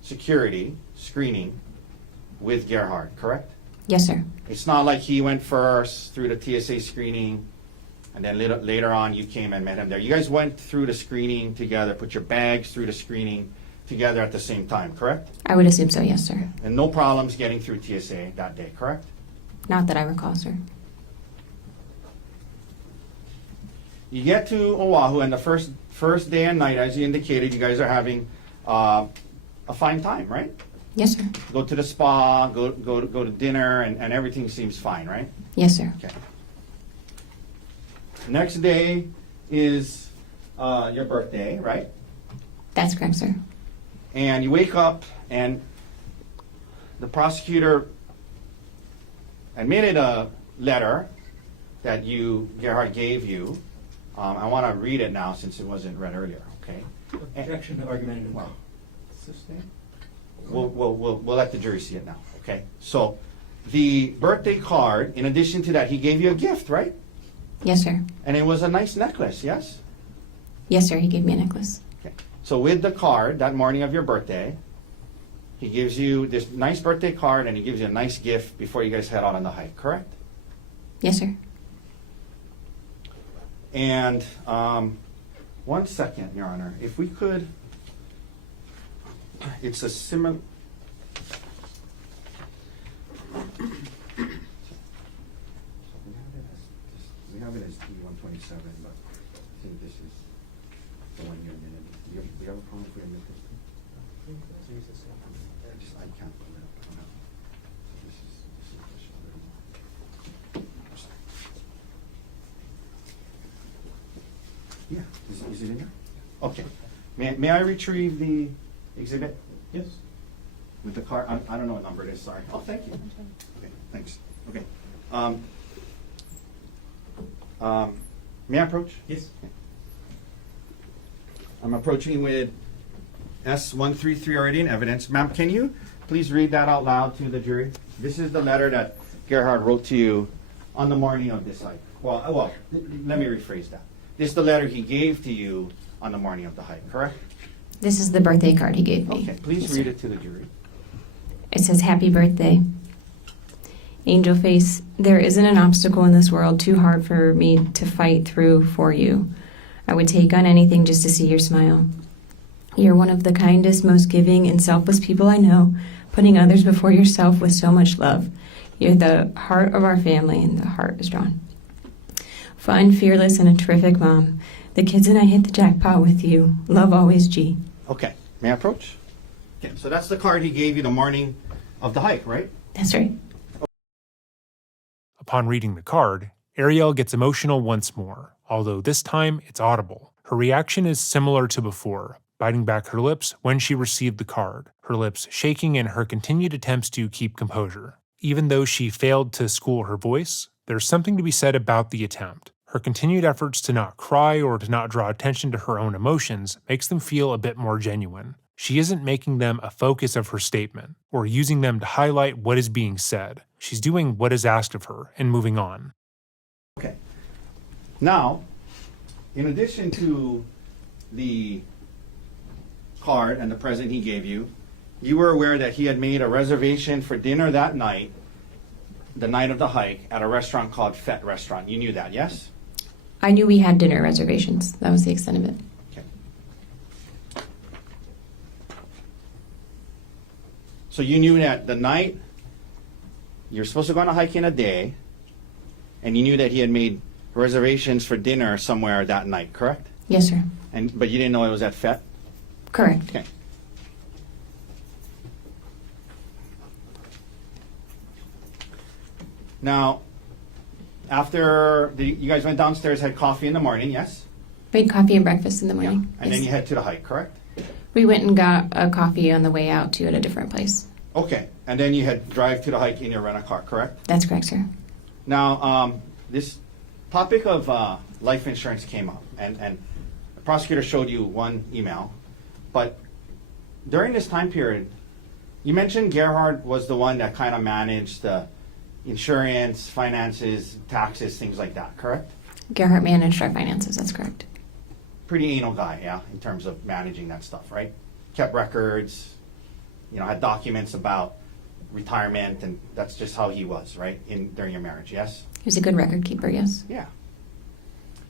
security screening with Gerhard, correct? Yes, sir. It's not like he went first through the TSA screening, and then later on you came and met him there. You guys went through the screening together, put your bags through the screening together at the same time, correct? I would assume so. Yes, sir. And no problems getting through TSA that day, correct? Not that I recall, sir. You get to Oahu, and the first day and night, as you indicated, you guys are having a fine time, right? Yes, sir. Go to the spa, go to dinner, and everything seems fine, right? Yes, sir. Okay. Next day is your birthday, right? That's correct, sir. And you wake up, and the prosecutor admitted a letter that Gerhard gave you. I want to read it now since it wasn't read earlier, okay? Objection to argumentative. Well, we'll let the jury see it now, okay? So, the birthday card, in addition to that, he gave you a gift, right? Yes, sir. And it was a nice necklace, yes? Yes, sir. He gave me a necklace. Okay. So with the card, that morning of your birthday, he gives you this nice birthday card and he gives you a nice gift before you guys head out on the hike, correct? Yes, sir. And 1 second, Your Honor, if we could, it's a similar. We have it as D-127, but I think this is the one you admitted. Do you have a problem if we admit this? I can't pull it up. I don't know. This is just a little more. Yeah, is it in there? Okay. May I retrieve the exhibit Yes. with the card? I don't know what number it is, sorry. Oh, thank you. Okay, thanks. Okay. May I approach? Yes. I'm approaching with S-133 already in evidence. Ma'am, can you please read that out loud to the jury? This is the letter that Gerhard wrote to you on the morning of this hike. Well, let me rephrase that. This is the letter he gave to you on the morning of the hike, correct? This is the birthday card he gave me. Okay, please Yes, read sir. it to the jury. It says, "Happy birthday. Angel face, there isn't an obstacle in this world too hard for me to fight through for you. I would take on anything just to see your smile. You're one of the kindest, most giving, and selfless people I know, putting others before yourself with so much love. You're the heart of our family, and the heart is drawn. Fun, fearless, and a terrific mom. The kids and I hit the jackpot with you. Love always, G." Okay, may I approach? Okay, so that's the card he gave you the morning of the hike, right? That's right. Upon reading the card, Arielle gets emotional once more, although this time it's audible. Her reaction is similar to before, biting back her lips when she received the card, her lips shaking in her continued attempts to keep composure. Even though she failed to school her voice, there's something to be said about the attempt. Her continued efforts to not cry or to not draw attention to her own emotions makes them feel a bit more genuine. She isn't making them a focus of her statement, or using them to highlight what is being said. She's doing what is asked of her and moving on. Okay. Now, in addition to the card and the present he gave you, you were aware that he had made a reservation for dinner that night, the night of the hike, at a restaurant called Fett Restaurant. You knew that, yes? I knew we had dinner reservations. That was the extent of it. Okay. So you knew that the night you're supposed to go on a hike in a day, and you knew that he had made reservations for dinner somewhere that night, correct? Yes, sir. But you didn't know it was at Fett? Correct. Okay. Now, after you guys went downstairs, had coffee in the morning, yes? We had coffee and breakfast in the morning. And then you head to the hike, correct? We went and got a coffee on the way out to at a different place. Okay. And then you had drive to the hike in your rent-a-car, correct? That's correct, sir. Now, this topic of life insurance came up, and the prosecutor showed you one email, but during this time period, you mentioned Gerhard was the one that kind of managed the insurance, finances, taxes, things like that, correct? Gerhardt managed our finances. That's correct. Pretty anal guy, yeah, in terms of managing that stuff, right? Kept records, had documents about retirement, and that's just how he was, right, during your marriage, yes? He was a good record keeper, yes. Yeah.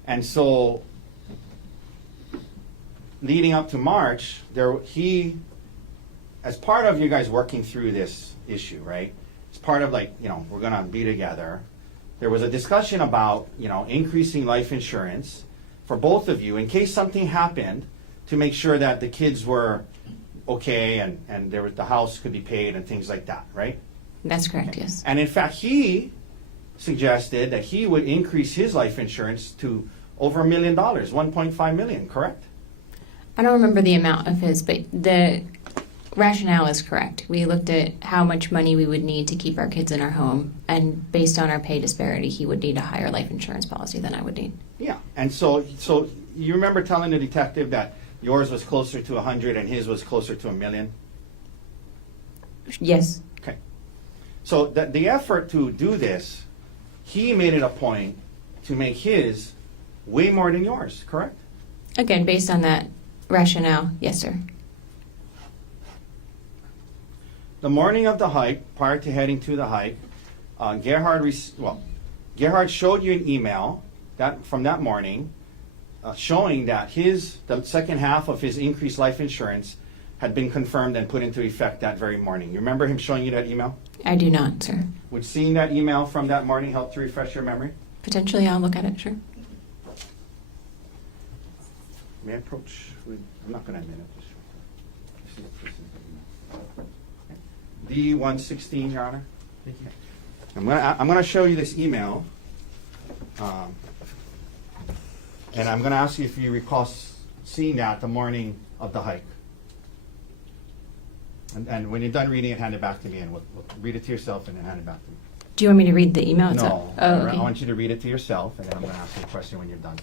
And so, leading up to March, as part of you guys working through this issue, right? It's part of we're gonna be together. There was a discussion about, increasing life insurance for both of you in case something happened, to make sure that the kids were okay and the house could be paid and things like that, right? That's correct, yes. And in fact, he suggested that he would increase his life insurance to over $1 million, 1.5 million, correct? I don't remember the amount of his, but the rationale is correct. We looked at how much money we would need to keep our kids in our home, and based on our pay disparity, he would need a higher life insurance policy than I would need. Yeah, and so you remember telling the detective that yours was closer to 100 and his was closer to $1 million? Yes. Okay. So the effort to do this, he made it a point to make his way more than yours, correct? Again, based on that rationale, yes, sir. The morning of the hike, prior to heading to the hike, Gerhard showed you an email from that morning showing that the second half of his increased life insurance had been confirmed and put into effect that very morning. You remember him showing you that email? I do not, sir. Would seeing that email from that morning help to refresh your memory? Potentially, I'll look at it, sure. May I approach? I'm not going to admit it. D-116, Your Honor. Thank you. I'm going to show you this email, and I'm going to ask you if you recall seeing that the morning of the hike. And when you're done reading it, hand it back to me, and we'll read it to yourself and then hand it back to me. Do you want me to read the email itself? No, Oh, I okay. want you to read it to yourself, and then I'm going to ask you a question when you're done.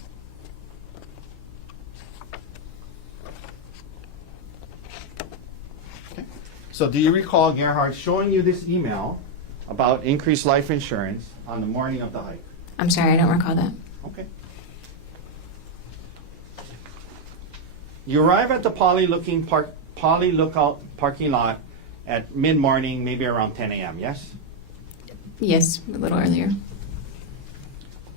Okay. So do you recall Gerhard showing you this email about increased life insurance on the morning of the hike? I'm sorry, I don't recall that. Okay. You arrive at the Poly Lookout parking lot at mid-morning, maybe around 10 a.m., yes? Yes, a little earlier.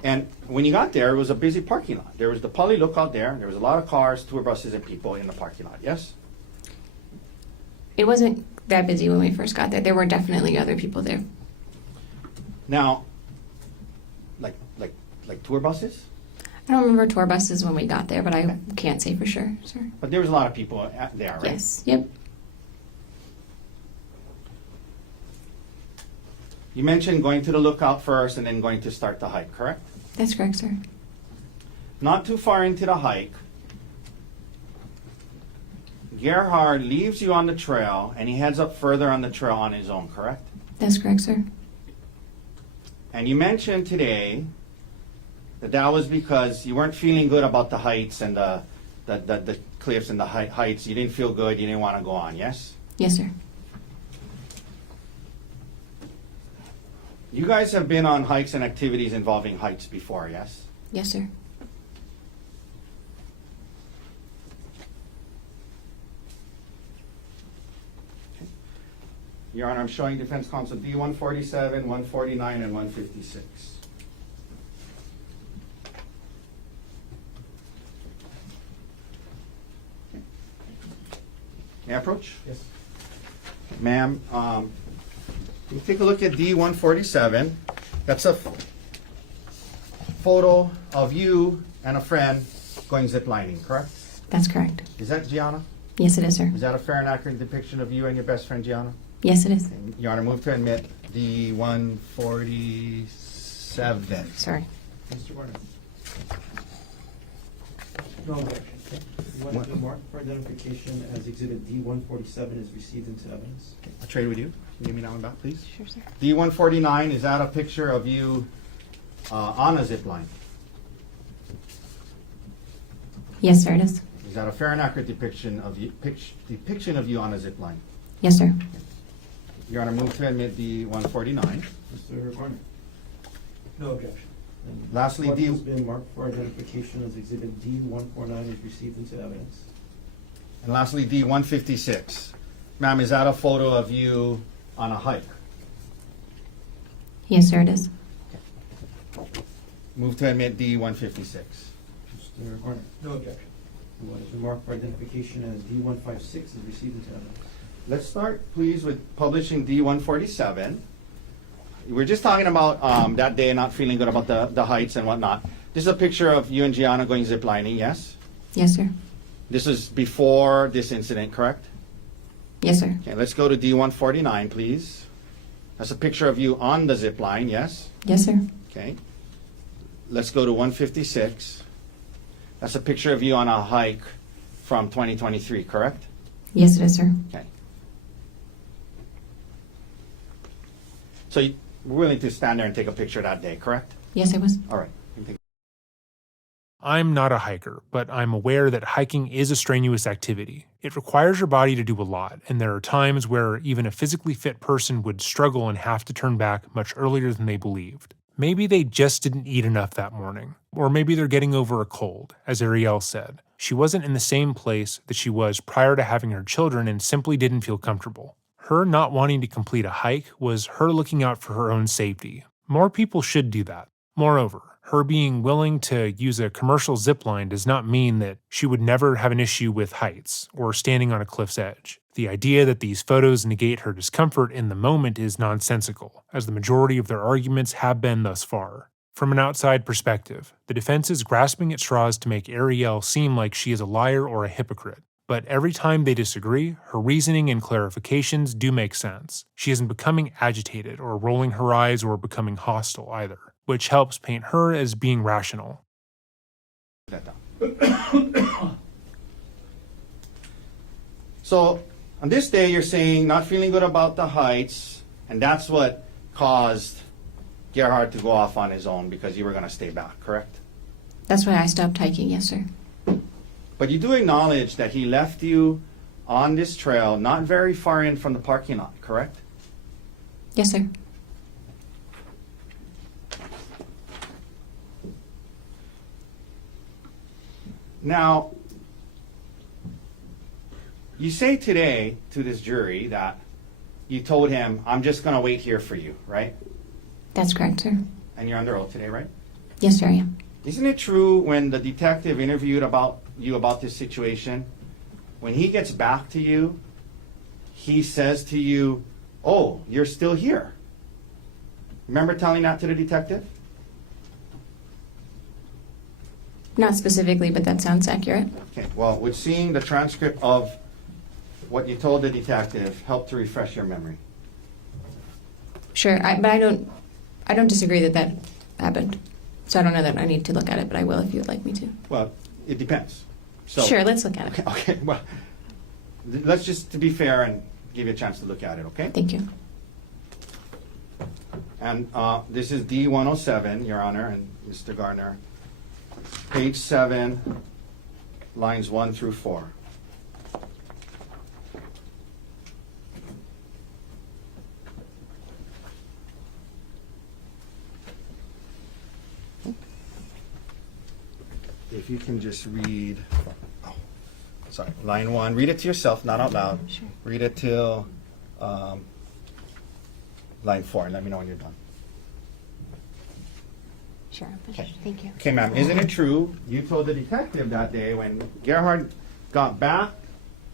And when you got there, it was a busy parking lot. There was the Poly Lookout there. There was a lot of cars, tour buses, and people in the parking lot, yes? It wasn't that busy when we first got there. There were definitely other people there. Now, like tour buses? I don't remember tour buses when we got there, but I can't say for sure, sir. But there was a lot of people there, right? Yes. Yep. You mentioned going to the lookout first and then going to start the hike, correct? That's correct, sir. Not too far into the hike, Gerhard leaves you on the trail and he heads up further on the trail on his own, correct? That's correct, sir. And you mentioned today that was because you weren't feeling good about the heights and the cliffs and the heights. You didn't feel good. You didn't want to go on, yes? Yes, sir. You guys have been on hikes and activities involving heights before, yes? Yes, sir. Your Honor, I'm showing Defense Counsel D-147, 149, and 156. May I approach? Yes. Ma'am, you take a look at D-147. That's a photo of you and a friend going ziplining, correct? That's correct. Is that Gianna? Yes, it is, sir. Is that a fair and accurate depiction of you and your best friend, Gianna? Yes, it is. Your Honor, move to admit D-147. Sorry. Mr. Warner? No objection. You want to mark for identification as Exhibit D-147 is received into evidence? I'll trade with you. Can you give me that one back, please? Sure, sir. D-149, is that a picture of you on a zip line? Yes, sir, it is. Is that a fair and accurate depiction of you on a zip line? Yes, sir. Your Honor, move to admit D-149. Mr. Warner? No objection. And Lastly, what D- has been marked for identification as Exhibit D-149 is received into evidence? And lastly, D-156. Ma'am, is that a photo of you on a hike? Yes, sir, it is. Move to admit D-156. Mr. Warner? No objection. And what has been marked for identification as D-156 is received into evidence? Let's start, please, with publishing D-147. We're just talking about that day not feeling good about the heights and whatnot. This is a picture of you and Gianna going ziplining, yes? Yes, sir. This is before this incident, correct? Yes, sir. Okay, let's go to D-149, please. That's a picture of you on the zip line, yes? Yes, sir. Okay. Let's go to 156. That's a picture of you on a hike from 2023, correct? Yes, it is, sir. Okay. So you were willing to stand there and take a picture that day, correct? Yes, I was. All right. I'm not a hiker, but I'm aware that hiking is a strenuous activity. It requires your body to do a lot, and there are times where even a physically fit person would struggle and have to turn back much earlier than they believed. Maybe they just didn't eat enough that morning, or maybe they're getting over a cold, as Arielle said. She wasn't in the same place that she was prior to having her children and simply didn't feel comfortable. Her not wanting to complete a hike was her looking out for her own safety. More people should do that. Moreover, her being willing to use a commercial zip line does not mean that she would never have an issue with heights or standing on a cliff's edge. The idea that these photos negate her discomfort in the moment is nonsensical, as the majority of their arguments have been thus far. From an outside perspective, the defense is grasping at straws to make Arielle seem like she is a liar or a hypocrite. But every time they disagree, her reasoning and clarifications do make sense. She isn't becoming agitated or rolling her eyes or becoming hostile either, which helps paint her as being rational. So on this day, you're saying not feeling good about the heights, and that's what caused Gerhard to go off on his own because you were going to stay back, correct? That's why I stopped hiking. Yes, sir. But you do acknowledge that he left you on this trail not very far in from the parking lot, correct? Yes, sir. Now, You say today to this jury that you told him, I'm just going to wait here for you, right? That's correct, sir. And you're under oath today, right? Yes, sir, I am. Isn't it true when the detective interviewed about this situation, when he gets back to you, he says to you, oh, you're still here? Remember telling that to the detective? Not specifically, but that sounds accurate. Okay, well, would seeing the transcript of what you told the detective help to refresh your memory? Sure, but I don't disagree that happened. So I don't know that I need to look at it, but I will if you would like me to. Well, it depends. So, Sure, let's look at it. Okay, well, let's just, to be fair, and give you a chance to look at it, okay? Thank you. And this is D107, Your Honor, and Mr. Gardner. Page 7, lines 1 through 4. If you can just read, oh, sorry, line 1. Read it to yourself, not out loud. Sure. Read it till line 4, and let me know when you're done. Sure, Okay. thank you. Okay, ma'am, isn't it true you told the detective that day when Gerhard got back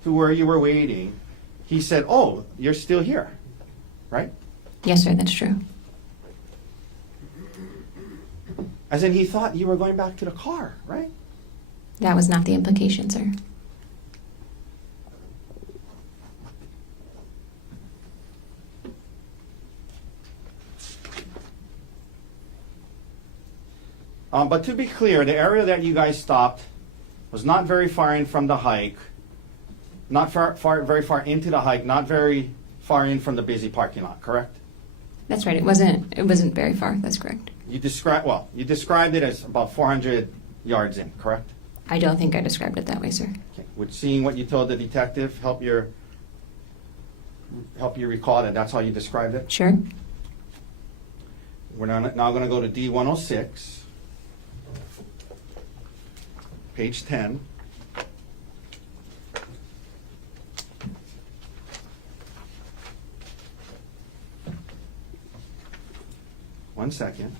to where you were waiting, he said, oh, you're still here, right? Yes, sir, that's true. As in, he thought you were going back to the car, right? That was not the implication, sir. But to be clear, the area that you guys stopped was not very far in from the hike, not very far into the hike, not very far in from the busy parking lot, correct? That's right. It wasn't very far. That's correct. You described it as about 400 yards in, correct? I don't think I described it that way, sir. Okay. Would seeing what you told the detective help you recall that that's how you described it? Sure. We're now going to go to D106, page 10. One second.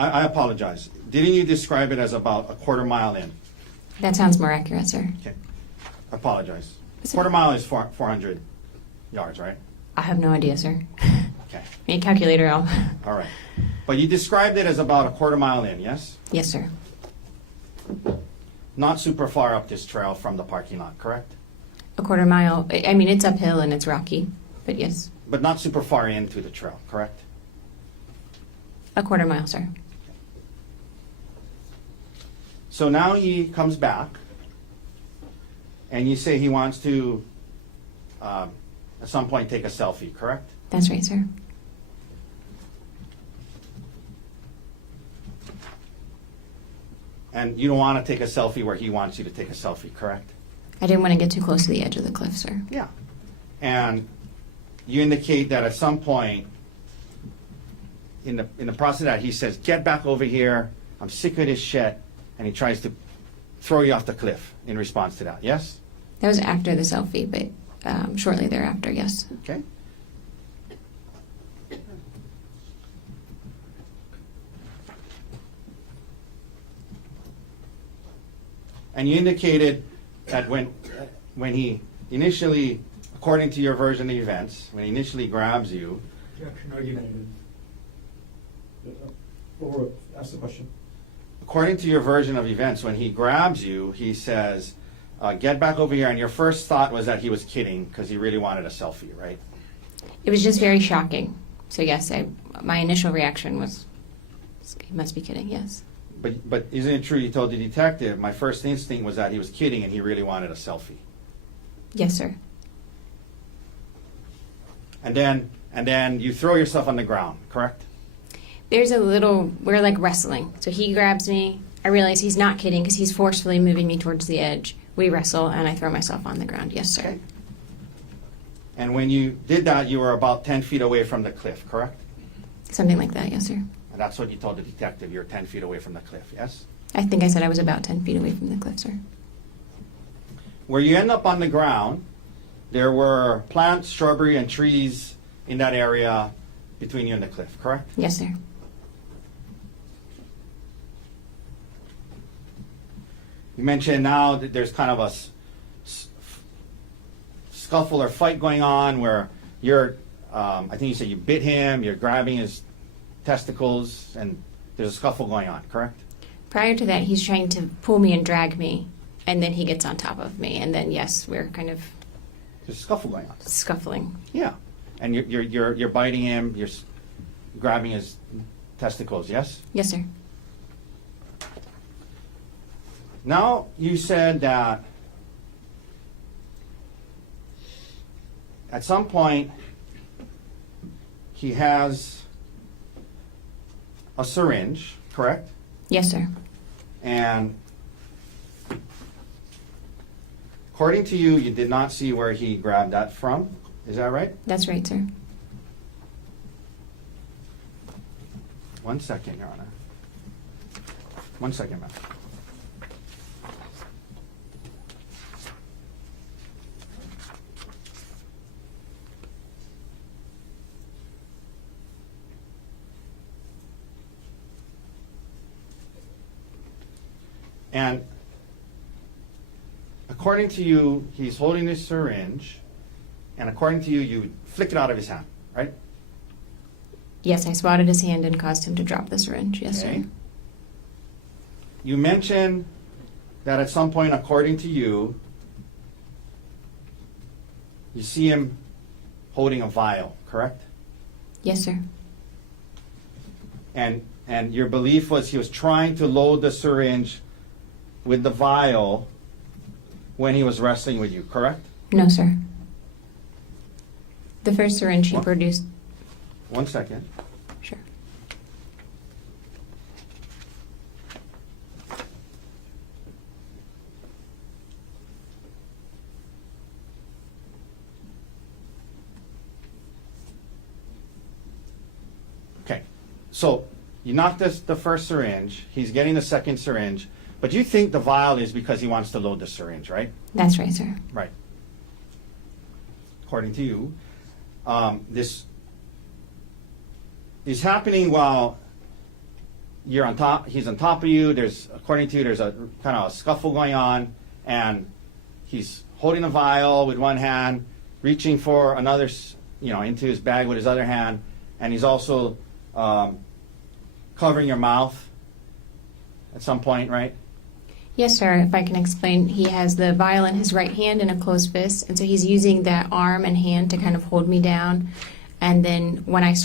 I apologize. Didn't you describe it as about a quarter mile in? That sounds more accurate, sir. Okay. I apologize. Is it- Quarter mile is 400 yards, right? I have no idea, sir. Okay. Need a calculator out. All right. But you described it as about a quarter mile in, yes? Yes, sir. Not super far up this trail from the parking lot, correct? A quarter mile. I mean, it's uphill and it's rocky, but yes, But not super far into the trail, correct? a quarter mile, sir. So now he comes back, and you say he wants to, at some point, take a selfie, correct? That's right, sir. And you don't want to take a selfie where he wants you to take a selfie, correct? I didn't want to get too close to the edge of the cliff, sir. Yeah. And you indicate that at some point in the process of that, he says, get back over here, I'm sick of this shit, and he tries to throw you off the cliff in response to that, yes? That was after the selfie, but shortly thereafter, yes. Okay. And you indicated that when he initially, according to your version of events, when he initially grabs you, Objection argumentative. Or ask the question. according to your version of events, when he grabs you, he says, get back over here. And your first thought was that he was kidding because he really wanted a selfie, right? It was just very shocking. So yes, my initial reaction was, he must be kidding, yes. But isn't it true you told the detective, my first instinct was that he was kidding and he really wanted a selfie? Yes, sir. And then you throw yourself on the ground, correct? We're like wrestling. So he grabs me. I realize he's not kidding because he's forcefully moving me towards the edge. We wrestle and I throw myself on the ground. Yes, sir. Okay. And when you did that, you were about 10 feet away from the cliff, correct? Something like that, yes, sir. And that's what you told the detective, you're 10 feet away from the cliff, yes? I think I said I was about 10 feet away from the cliff, sir. Where you end up on the ground, there were plants, shrubbery, and trees in that area between you and the cliff, correct? Yes, sir. You mentioned now that there's kind of a scuffle or fight going on where you're, I think you said you bit him, you're grabbing his testicles, and there's a scuffle going on, correct? Prior to that, he's trying to pull me and drag me, and then he gets on top of me, and then yes, we're kind of There's a scuffle going on. scuffling. Yeah. And you're biting him, you're grabbing his testicles, yes? Yes, sir. Now, you said that at some point he has a syringe, correct? Yes, sir. And according to you, you did not see where he grabbed that from. Is that right? That's right, sir. 1 second, Your Honor. 1 second, ma'am. And according to you, he's holding this syringe, and according to you, you flick it out of his hand, right? Yes, I swatted his hand and caused him to drop the syringe. Yes, Okay. sir. You mentioned that at some point, according to you, you see him holding a vial, correct? Yes, sir. And your belief was he was trying to load the syringe with the vial when he was wrestling with you, correct? No, sir. The first syringe he What? produced. 1 second. Sure. Okay. So you knocked the first syringe. He's getting the second syringe. But you think the vial is because he wants to load the syringe, right? That's right, sir. Right. According to you, this is happening while you're on top. He's on top of you. According to you, there's a kind of a scuffle going on, and he's holding a vial with one hand, reaching for another, into his bag with his other hand, and he's also covering your mouth at some point, right? Yes, sir. If I can explain, he has the vial in his right hand in a closed fist, and so he's using that arm and hand to kind of hold me down. And then when I'm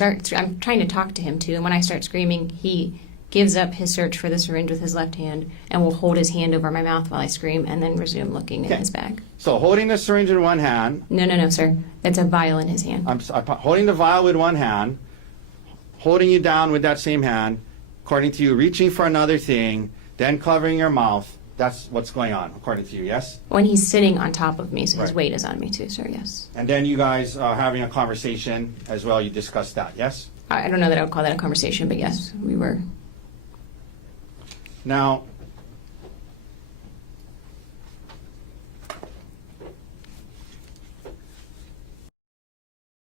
trying to talk to him too, and when I start screaming, he gives up his search for the syringe with his left hand and will hold his hand over my mouth while I scream and then resume looking in Okay. his bag. So holding the syringe in one hand, No, sir. That's a vial in his hand. I'm holding the vial with one hand, holding you down with that same hand, according to you, reaching for another thing, then covering your mouth. That's what's going on, according to you, yes? When he's sitting on top of me, so his Right. weight is on me too, sir, yes. And then you guys are having a conversation as well. You discussed that, yes? I don't know that I would call that a conversation, but yes, we were. Now,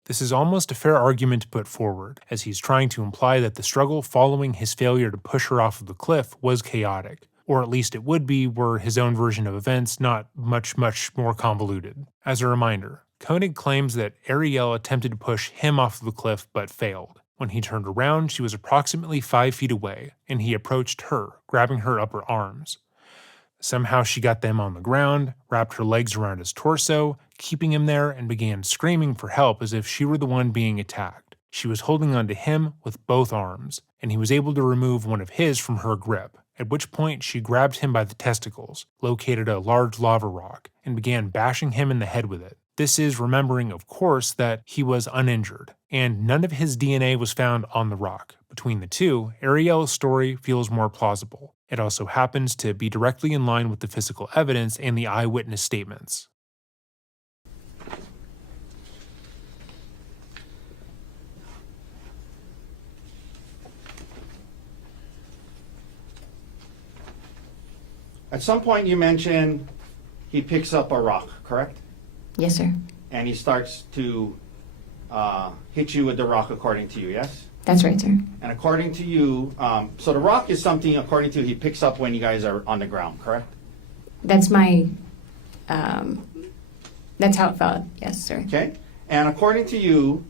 This is almost a fair argument to put forward, as he's trying to imply that the struggle following his failure to push her off of the cliff was chaotic, or at least it would be were his own version of events not much more convoluted. As a reminder, Konig claims that Arielle attempted to push him off the cliff but failed. When he turned around, she was approximately 5 feet away, and he approached her, grabbing her upper arms. Somehow she got them on the ground, wrapped her legs around his torso, keeping him there, and began screaming for help as if she were the one being attacked. She was holding onto him with both arms, and he was able to remove one of his from her grip, at which point she grabbed him by the testicles, located a large lava rock, and began bashing him in the head with it. This is remembering, of course, that he was uninjured, and none of his DNA was found on the rock. Between the two, Arielle's story feels more plausible. It also happens to be directly in line with the physical evidence and the eyewitness statements. At some point you mentioned he picks up a rock, correct? Yes, sir. And he starts to hit you with the rock according to you, yes? That's right, sir. And according to you, so the rock is something according to you he picks up when you guys are on the ground, correct? That's my, that's how it felt. Yes, sir. Okay? And according to you,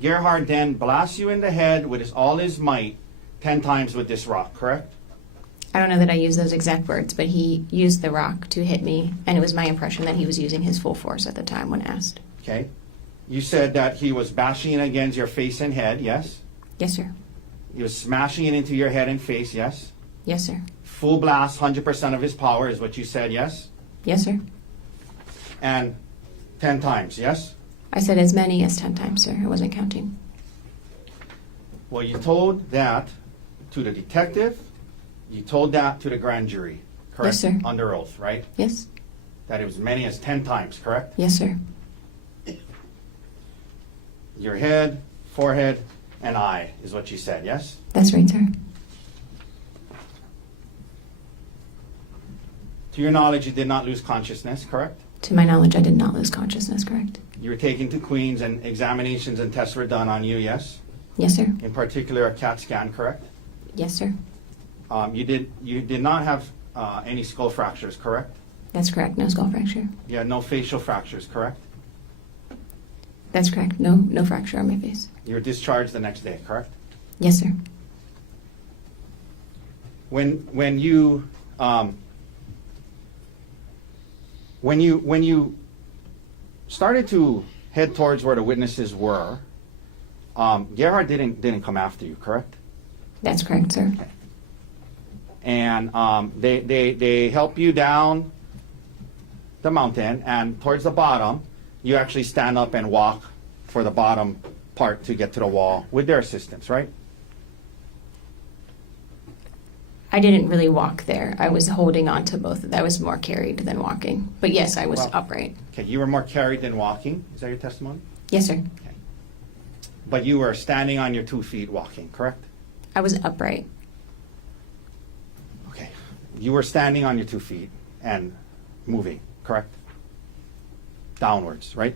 Gerhard then blasts you in the head with all his might 10 times with this rock, correct? I don't know that I used those exact words, but he used the rock to hit me, and it was my impression that he was using his full force at the time when asked. Okay? You said that he was bashing it against your face and head, yes? Yes, sir. He was smashing it into your head and face, yes? Yes, sir. Full blast, 100% of his power is what you said, yes? Yes, sir. And 10 times, yes? I said as many as 10 times, sir. I wasn't counting. Well, you told that to the detective, you told that to the grand jury, correct? Yes, sir. Under oath, right? Yes. That it was as many as 10 times, correct? Yes, sir. Your head, forehead, and eye is what you said, yes? That's right, sir. To your knowledge, you did not lose consciousness, correct? To my knowledge, I did not lose consciousness, correct? You were taken to Queens and examinations and tests were done on you, yes? Yes, sir. In particular, a CAT scan, correct? Yes, sir. You did not have any skull fractures, correct? That's correct. No skull fracture. You had no facial fractures, correct? That's correct. No fracture on my face. You were discharged the next day, correct? Yes, sir. When you started to head towards where the witnesses were, Gerhard didn't come after you, correct? That's correct, sir. And they help you down the mountain, and towards the bottom, you actually stand up and walk for the bottom part to get to the wall with their assistance, right? I didn't really walk there. I was holding on to both. I was more carried than walking. But yes, I was Well- upright. Okay, you were more carried than walking. Is that your testimony? Yes, sir. But you were standing on your 2 feet walking, correct? I was upright. Okay. You were standing on your 2 feet and moving, correct? Downwards, right?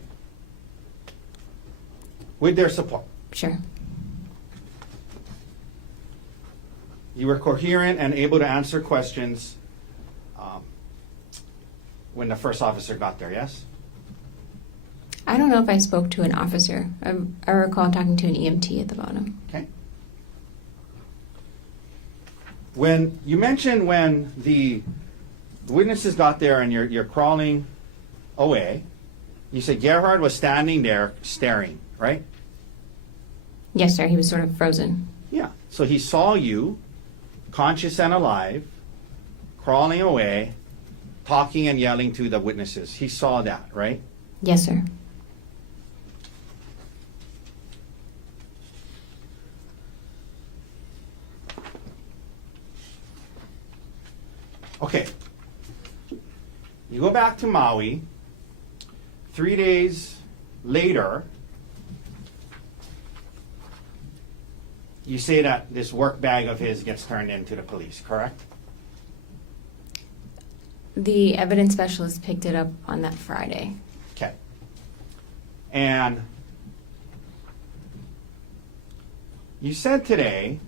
With their support. Sure. You were coherent and able to answer questions when the first officer got there, yes? I don't know if I spoke to an officer. I recall talking to an EMT at the bottom. Okay. When you mentioned when the witnesses got there and you're crawling away, you said Gerhard was standing there staring, right? Yes, sir. He was sort of frozen. Yeah. So he saw you, conscious and alive, crawling away, talking and yelling to the witnesses. He saw that, right? Yes, sir. Okay. You go back to Maui. 3 days later, you say that this work bag of his gets turned into the police, correct? The evidence specialist picked it up on that Friday. Okay. And you said today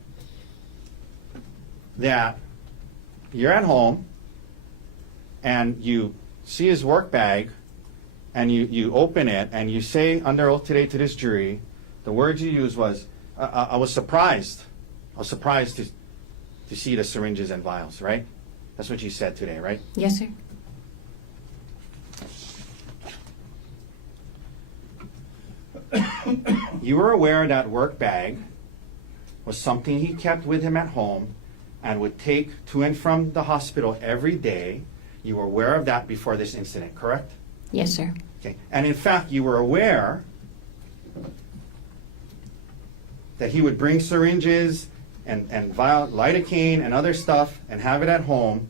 that you're at home and you see his work bag and you open it and you say under oath today to this jury, the words you used was, I was surprised. I was surprised to see the syringes and vials, right? That's what you said today, right? Yes, sir. You were aware that work bag was something he kept with him at home and would take to and from the hospital every day. You were aware of that before this incident, correct? Yes, sir. Okay. And in fact, you were aware that he would bring syringes and vial, lidocaine and other stuff and have it at home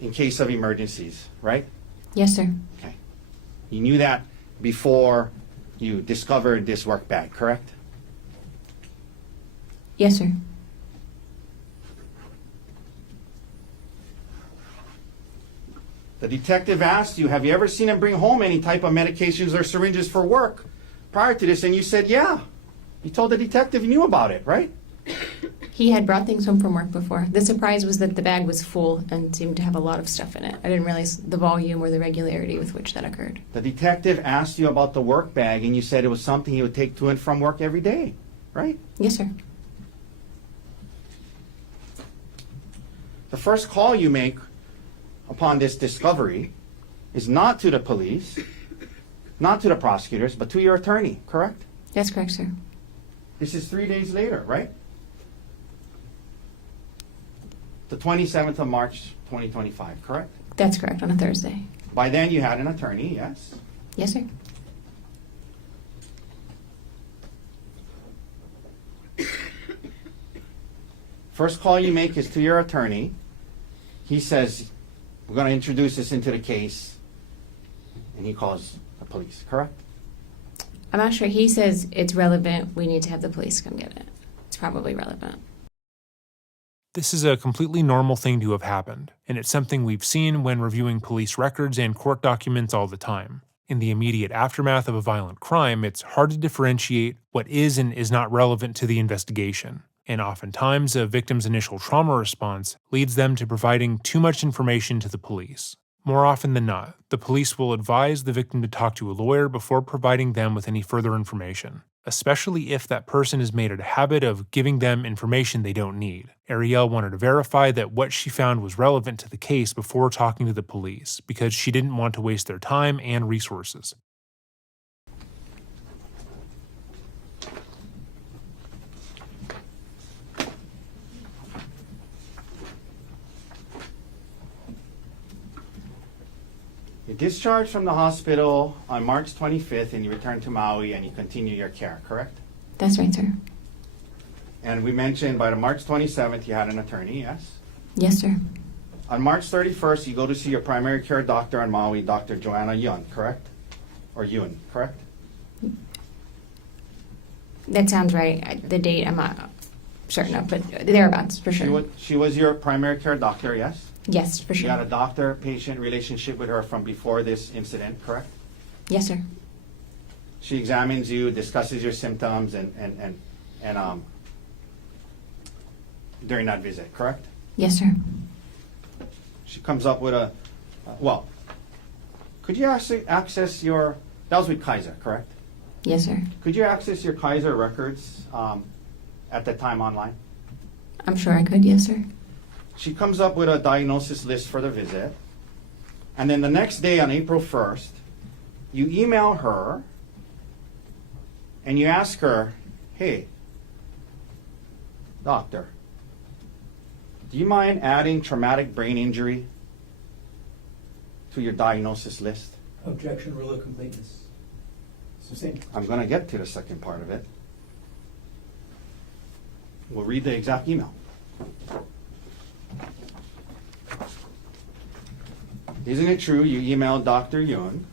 in case of emergencies, right? Yes, sir. Okay. You knew that before you discovered this work bag, correct? Yes, sir. The detective asked you, have you ever seen him bring home any type of medications or syringes for work prior to this? And you said, yeah. You told the detective you knew about it, right? He had brought things home from work before. The surprise was that the bag was full and seemed to have a lot of stuff in it. I didn't realize the volume or the regularity with which that occurred. The detective asked you about the work bag, and you said it was something he would take to and from work every day, right? Yes, sir. The first call you make upon this discovery is not to the police, not to the prosecutors, but to your attorney, correct? That's correct, sir. This is 3 days later, right? The 27th of March, 2025, correct? That's correct, on a Thursday. By then you had an attorney, yes? Yes, sir. First call you make is to your attorney. He says, we're going to introduce this into the case, and he calls the police, correct? I'm not sure. He says it's relevant. We need to have the police come get it. It's probably relevant. This is a completely normal thing to have happened, and it's something we've seen when reviewing police records and court documents all the time. In the immediate aftermath of a violent crime, it's hard to differentiate what is and is not relevant to the investigation, and oftentimes a victim's initial trauma response leads them to providing too much information to the police. More often than not, the police will advise the victim to talk to a lawyer before providing them with any further information, especially if that person has made it a habit of giving them information they don't need. Arielle wanted to verify that what she found was relevant to the case before talking to the police, because she didn't want to waste their time and resources. You discharged from the hospital on March 25th, and you returned to Maui and you continue your care, correct? That's right, sir. And we mentioned by the March 27th you had an attorney, yes? Yes, sir. On March 31st, you go to see your primary care doctor on Maui, Dr. Joanna Yun, correct? Or Yun, correct? That sounds right. The date, I'm not certain of, but thereabouts, for sure. She was your primary care doctor, yes? Yes, for You sure. had a doctor-patient relationship with her from before this incident, correct? Yes, sir. She examines you, discusses your symptoms, and during that visit, correct? Yes, sir. She comes up with well, could you actually access your, that was with Kaiser, correct? Yes, sir. Could you access your Kaiser records at that time online? I'm sure I could. Yes, sir. She comes up with a diagnosis list for the visit, and then the next day on April 1st, you email her and you ask her, hey, doctor, do you mind adding traumatic brain injury to your diagnosis list? Objection, rule of completeness. Sustained. I'm going to get to the second part of it. We'll read the exact email. Isn't it true you emailed Dr. Yun?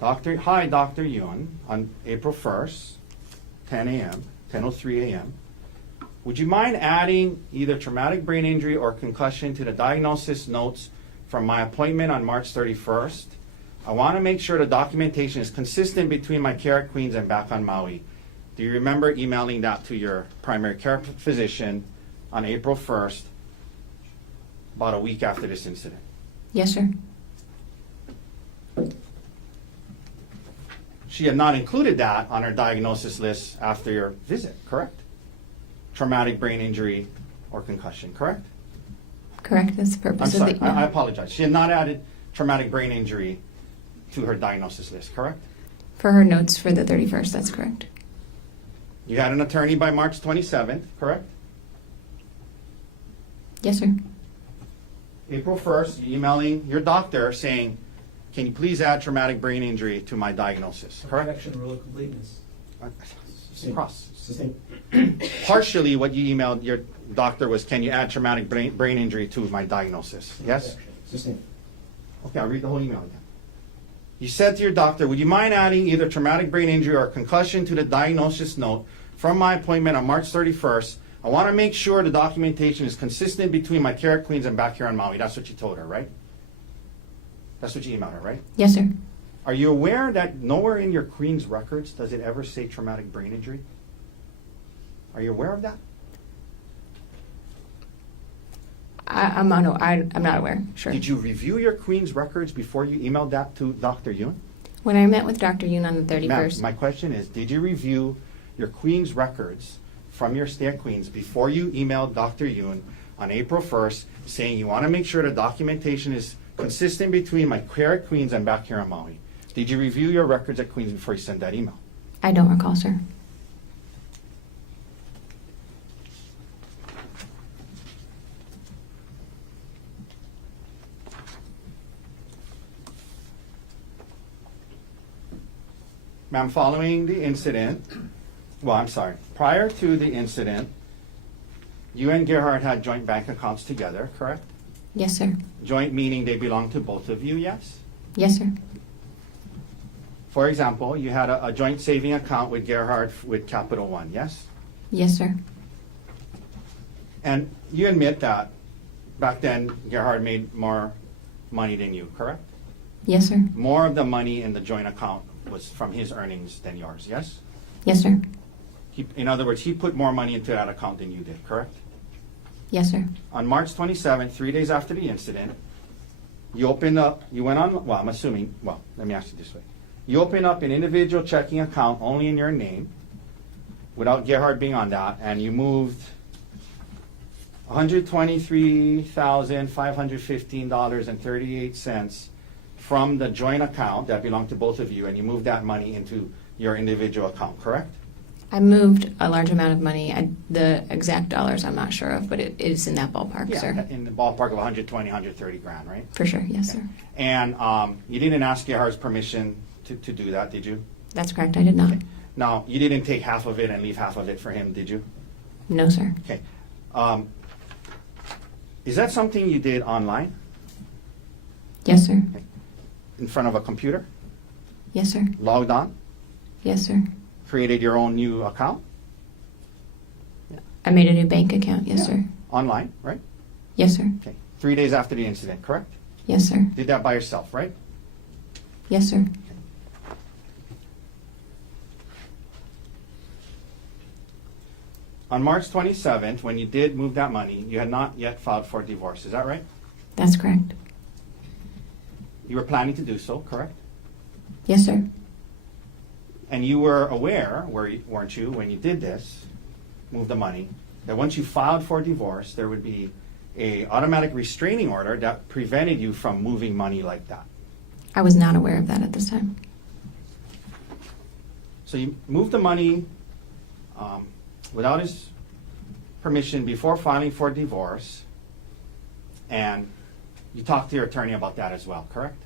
Hi, Dr. Yun, on April 1st, 10 a.m., 10:03 a.m. Would you mind adding either traumatic brain injury or concussion to the diagnosis notes from my appointment on March 31st? I want to make sure the documentation is consistent between my care at Queens and back on Maui. Do you remember emailing that to your primary care physician on April 1st, about a week after this incident? Yes, sir. She had not included that on her diagnosis list after your visit, correct? Traumatic brain injury or concussion, correct? Correct. That's the I'm purpose sorry, of the. I apologize. She had not added traumatic brain injury to her diagnosis list, correct? For her notes for the 31st. That's correct. You had an attorney by March 27th, correct? Yes, sir. April 1st, you're emailing your doctor saying, can you please add traumatic brain injury to my diagnosis, correct? Objection, rule of completeness. Cross. Sustained. Partially, what you emailed your doctor was, can you add traumatic brain injury to my diagnosis? Yes? Objection. Sustained. Okay, I'll read the whole email again. You said to your doctor, would you mind adding either traumatic brain injury or concussion to the diagnosis note from my appointment on March 31st, I want to make sure the documentation is consistent between my care at Queens and back here on Maui. That's what you told her, right? That's what you emailed her, right? Yes, sir. Are you aware that nowhere in your Queens records does it ever say traumatic brain injury? Are you aware of that? I'm not aware. Sure. Did you review your Queens records before you emailed that to Dr. Yun? When I met with Dr. Yoon on the Ma'am, 31st, my question is, did you review your Queens records from your stay at Queens before you emailed Dr. Yun on April 1st saying you want to make sure the documentation is consistent between my care at Queens and back here on Maui? Did you review your records at Queens before you sent that email? I don't recall, sir. Ma'am, following the incident, prior to the incident, you and Gerhard had joint bank accounts together, correct? Yes, sir. Joint meaning they belong to both of you, yes? Yes, sir. For example, you had a joint saving account with Gerhard with Capital One, yes? Yes, sir. And you admit that back then Gerhard made more money than you, correct? Yes, sir. More of the money in the joint account was from his earnings than yours, yes? Yes, sir. In other words, he put more money into that account than you did, correct? Yes, sir. On March 27th, 3 days after the incident, you went on, I'm assuming, let me ask you this way. You opened up an individual checking account only in your name, without Gerhard being on that, and you moved $123,515.38 from the joint account that belonged to both of you, and you moved that money into your individual account, correct? I moved a large amount of money. The exact dollars I'm not sure of, but it is in that ballpark, sir. In the ballpark of 120, 130 grand, right? For sure, yes, sir. And you didn't ask Gerhard's permission to do that, did you? That's correct, I did not. Now, you didn't take half of it and leave half of it for him, did you? No, sir. Okay. Is that something you did online, Yes, sir. in front of a computer, Yes, sir. logged on, Yes, sir. created your own new account, I made a new bank account. Yes, sir. online, right? Yes, sir. Okay. 3 days after the incident, correct? Yes, sir. Did that by yourself, right? Yes, sir. On March 27th, when you did move that money, you had not yet filed for divorce. Is that right? That's correct. You were planning to do so, correct? Yes, sir. And you were aware, weren't you, when you did this, move the money, that once you filed for divorce, there would be a automatic restraining order that prevented you from moving money like that. I was not aware of that at this time. So you moved the money without his permission before filing for divorce, and you talked to your attorney about that as well, correct?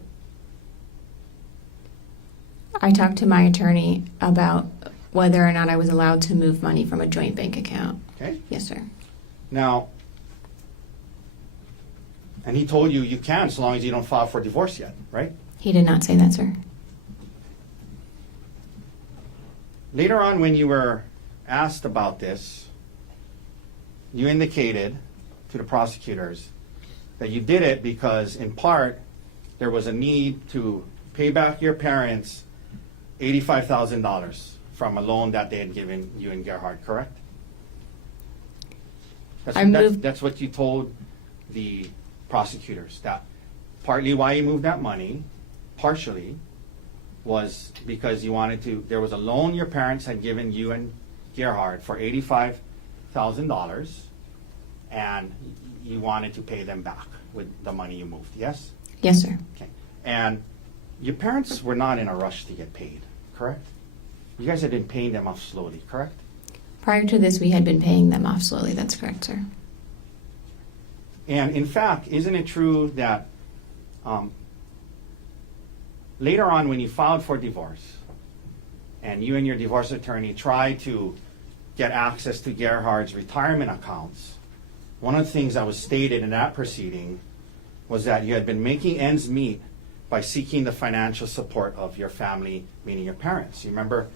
I talked to my attorney about whether or not I was allowed to move money from a joint bank account. Okay. Yes, sir. Now, and he told you you can so long as you don't file for divorce yet, right? He did not say that, sir. Later on, when you were asked about this, you indicated to the prosecutors that you did it because, in part, there was a need to pay back your parents $85,000 from a loan that they had given you and Gerhard, correct? That's what you told the prosecutors, that partly why you moved that money, partially, was because you wanted to, there was a loan your parents had given you and Gerhard for $85,000, and you wanted to pay them back with the money you moved, yes? Yes, sir. Okay. And your parents were not in a rush to get paid, correct? You guys had been paying them off slowly, correct? Prior to this, we had been paying them off slowly. That's correct, sir. And in fact, isn't it true that later on when you filed for divorce and you and your divorce attorney tried to get access to Gerhard's retirement accounts, one of the things that was stated in that proceeding was that you had been making ends meet by seeking the financial support of your family, meaning your parents. You remember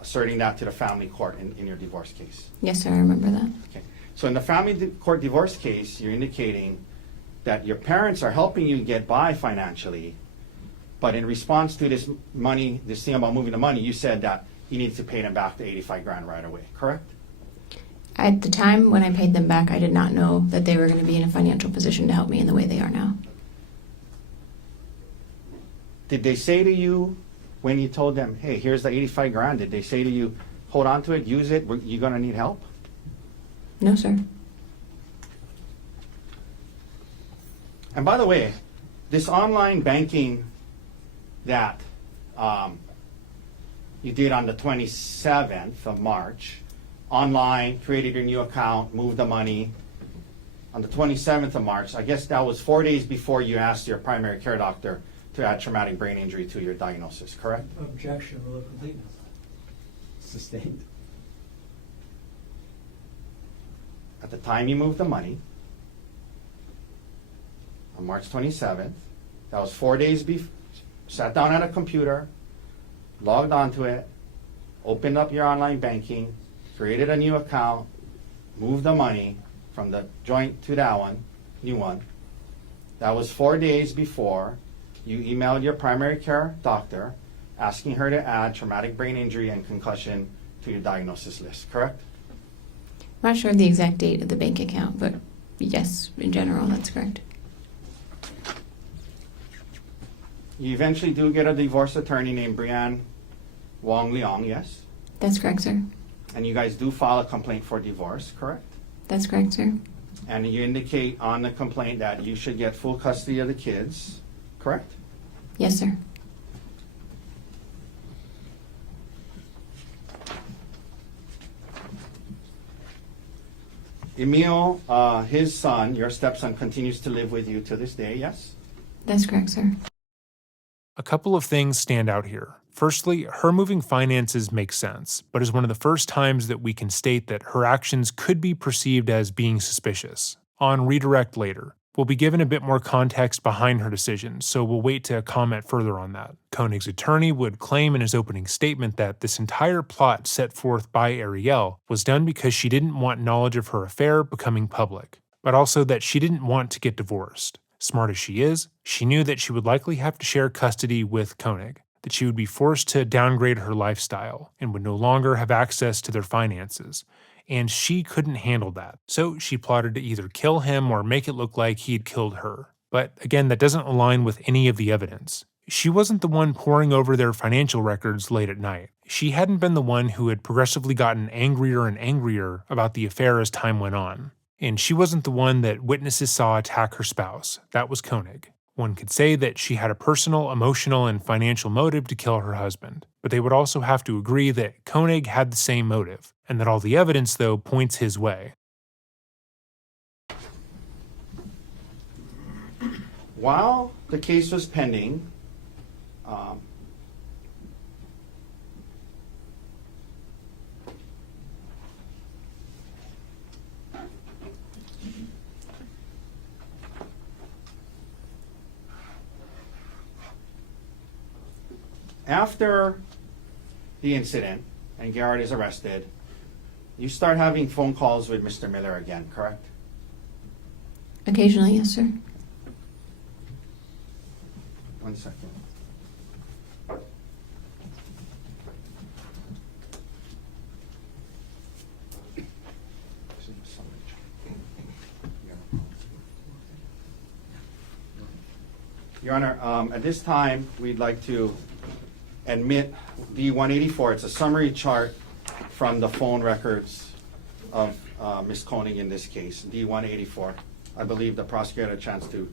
asserting that to the family court in your divorce case? Yes, sir. I remember that. Okay. So in the family court divorce case, you're indicating that your parents are helping you get by financially, but in response to this money, this thing about moving the money, you said that you need to pay them back the 85 grand right away, correct? At the time when I paid them back, I did not know that they were going to be in a financial position to help me in the way they are now. Did they say to you when you told them, hey, here's the 85 grand, did they say to you, hold on to it, use it, you're going to need help? No, sir. And by the way, this online banking that you did on the 27th of March, online, created your new account, moved the money. On the 27th of March, I guess that was 4 days before you asked your primary care doctor to add traumatic brain injury to your diagnosis, correct? Objection, rule of completeness. Sustained. At the time you moved the money, on March 27th, that was 4 days before, sat down at a computer, logged onto it, opened up your online banking, created a new account, moved the money from the joint to that one, new one. That was 4 days before you emailed your primary care doctor asking her to add traumatic brain injury and concussion to your diagnosis list, correct? I'm not sure of the exact date of the bank account, but yes, in general, that's correct. You eventually do get a divorce attorney named Brianne Wong Leong, yes? That's correct, sir. And you guys do file a complaint for divorce, correct? That's correct, sir. And you indicate on the complaint that you should get full custody of the kids, correct? Yes, sir. Emil, his son, your stepson, continues to live with you to this day, yes? That's correct, sir. A couple of things stand out here. Firstly, her moving finances makes sense, but is one of the first times that we can state that her actions could be perceived as being suspicious. On redirect later, we'll be given a bit more context behind her decision, so we'll wait to comment further on that. Konig's attorney would claim in his opening statement that this entire plot set forth by Arielle was done because she didn't want knowledge of her affair becoming public, but also that she didn't want to get divorced. Smart as she is, she knew that she would likely have to share custody with Konig, that she would be forced to downgrade her lifestyle and would no longer have access to their finances. And she couldn't handle that. So she plotted to either kill him or make it look like he had killed her. But again, that doesn't align with any of the evidence. She wasn't the one poring over their financial records late at night. She hadn't been the one who had progressively gotten angrier and angrier about the affair as time went on. And she wasn't the one that witnesses saw attack her spouse. That was Konig. One could say that she had a personal, emotional, and financial motive to kill her husband. But they would also have to agree that Konig had the same motive, and that all the evidence, though, points his way. While the case was pending, after the incident and Garrett is arrested, you start having phone calls with Mr. Miller again, correct? Occasionally, yes, sir. 1 second. Your Honor, at this time, we'd like to admit D-184. It's a summary chart from the phone records of Ms. Konig in this case, D-184. I believe the prosecutor had a chance to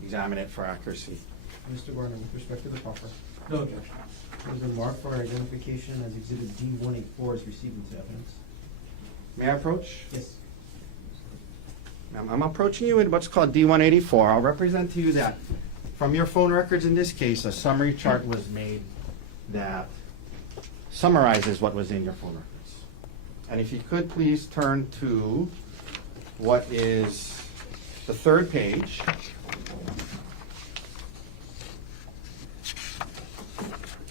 examine it for accuracy. Mr. Warner, with respect to the proffer, No objection. it has been marked for identification as Exhibit D-184 is received into evidence. May I approach? Yes. Ma'am, I'm approaching you with what's called D-184. I'll represent to you that from your phone records in this case, a summary chart was made that summarizes what was in your phone records. And if you could please turn to what is the third page.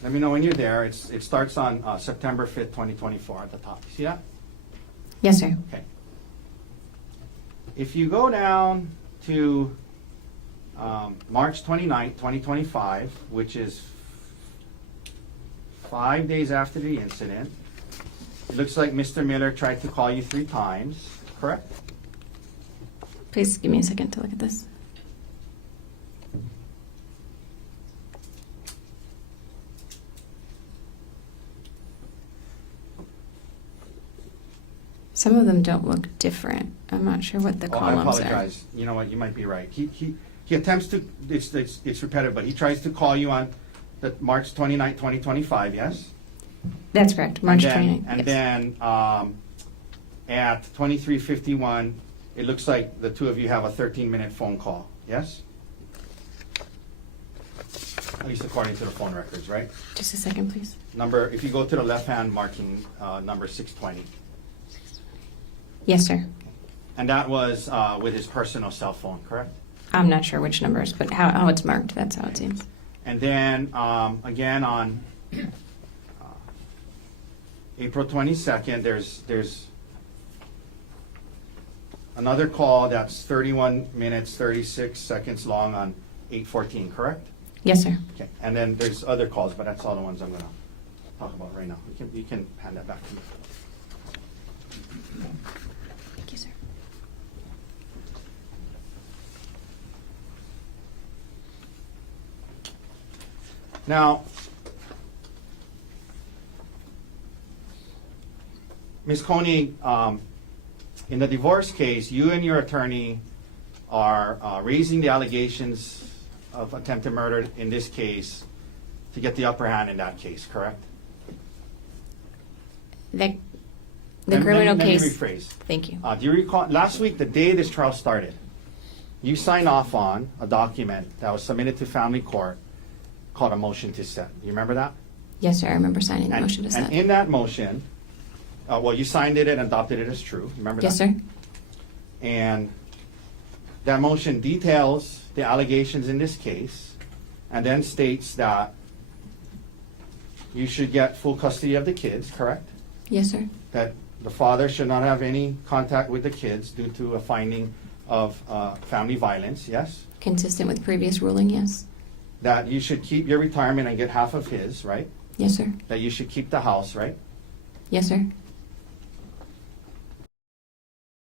Let me know when you're there. It starts on September 5th, 2024 at the top. You see that? Yes, sir. Okay. If you go down to March 29th, 2025, which is 5 days after the incident, it looks like Mr. Miller tried to call you 3 times, correct? Please give me a second to look at this. Some of them don't look different. I'm not sure what the Oh, I columns are. apologize. You know what, you might be right. He attempts to, it's repetitive, but he tries to call you on the March 29th, 2025, yes? That's correct. March And then- 29th. And yes. then at 23:51, it looks like the two of you have a 13-minute phone call, yes? At least according to the phone records, right? Just a second, please. Number, if you go to the left-hand marking, number 620. Yes, sir. And that was with his personal cell phone, correct? I'm not sure which numbers, but how it's marked, that's how it seems. And then, again, on April 22nd, there's another call that's 31 minutes, 36 seconds long on 8:14, correct? Yes, sir. Okay, and then there's other calls, but that's all the ones I'm gonna talk about right now. You can hand that back to me. Thank you, sir. Now, Ms. Konig, in the divorce case, you and your attorney are raising the allegations of attempted murder in this case to get the upper hand in that case, correct? The Let criminal me case. rephrase. Thank you. Do you recall, last week, the day this trial started, you signed off on a document that was submitted to family court called a motion to set. Do you remember that? Yes, sir. I remember signing the And- motion to set. And in that motion, well, you signed it and adopted it as true. Remember that? Yes, sir. And that motion details the allegations in this case and then states that you should get full custody of the kids, correct? Yes, sir. That the father should not have any contact with the kids due to a finding of family violence, yes? Consistent with previous ruling, yes. That you should keep your retirement and get half of his, right? Yes, sir. That you should keep the house, right? Yes, sir.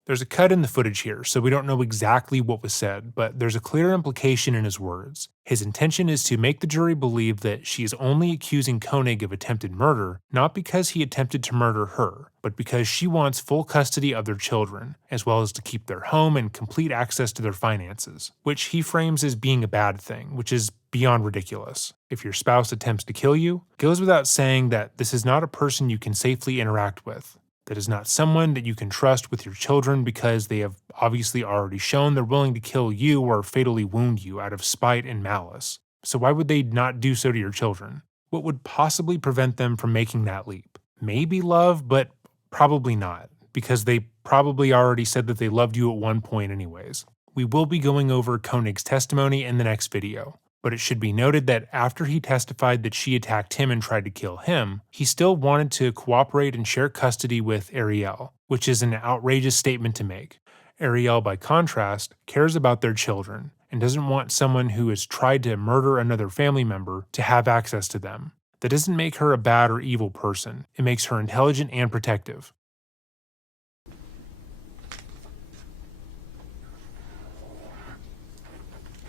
There's a cut in the footage here, so we don't know exactly what was said, but there's a clear implication in his words. His intention is to make the jury believe that she is only accusing Konig of attempted murder, not because he attempted to murder her, but because she wants full custody of their children, as well as to keep their home and complete access to their finances, which he frames as being a bad thing, which is beyond ridiculous. If your spouse attempts to kill you, it goes without saying that this is not a person you can safely interact with. That is not someone that you can trust with your children because they have obviously already shown they're willing to kill you or fatally wound you out of spite and malice. So why would they not do so to your children? What would possibly prevent them from making that leap? Maybe love, but probably not, because they probably already said that they loved you at one point anyways. We will be going over Konig's testimony in the next video. But it should be noted that after he testified that she attacked him and tried to kill him, he still wanted to cooperate and share custody with Arielle, which is an outrageous statement to make. Arielle, by contrast, cares about their children and doesn't want someone who has tried to murder another family member to have access to them. That doesn't make her a bad or evil person. It makes her intelligent and protective.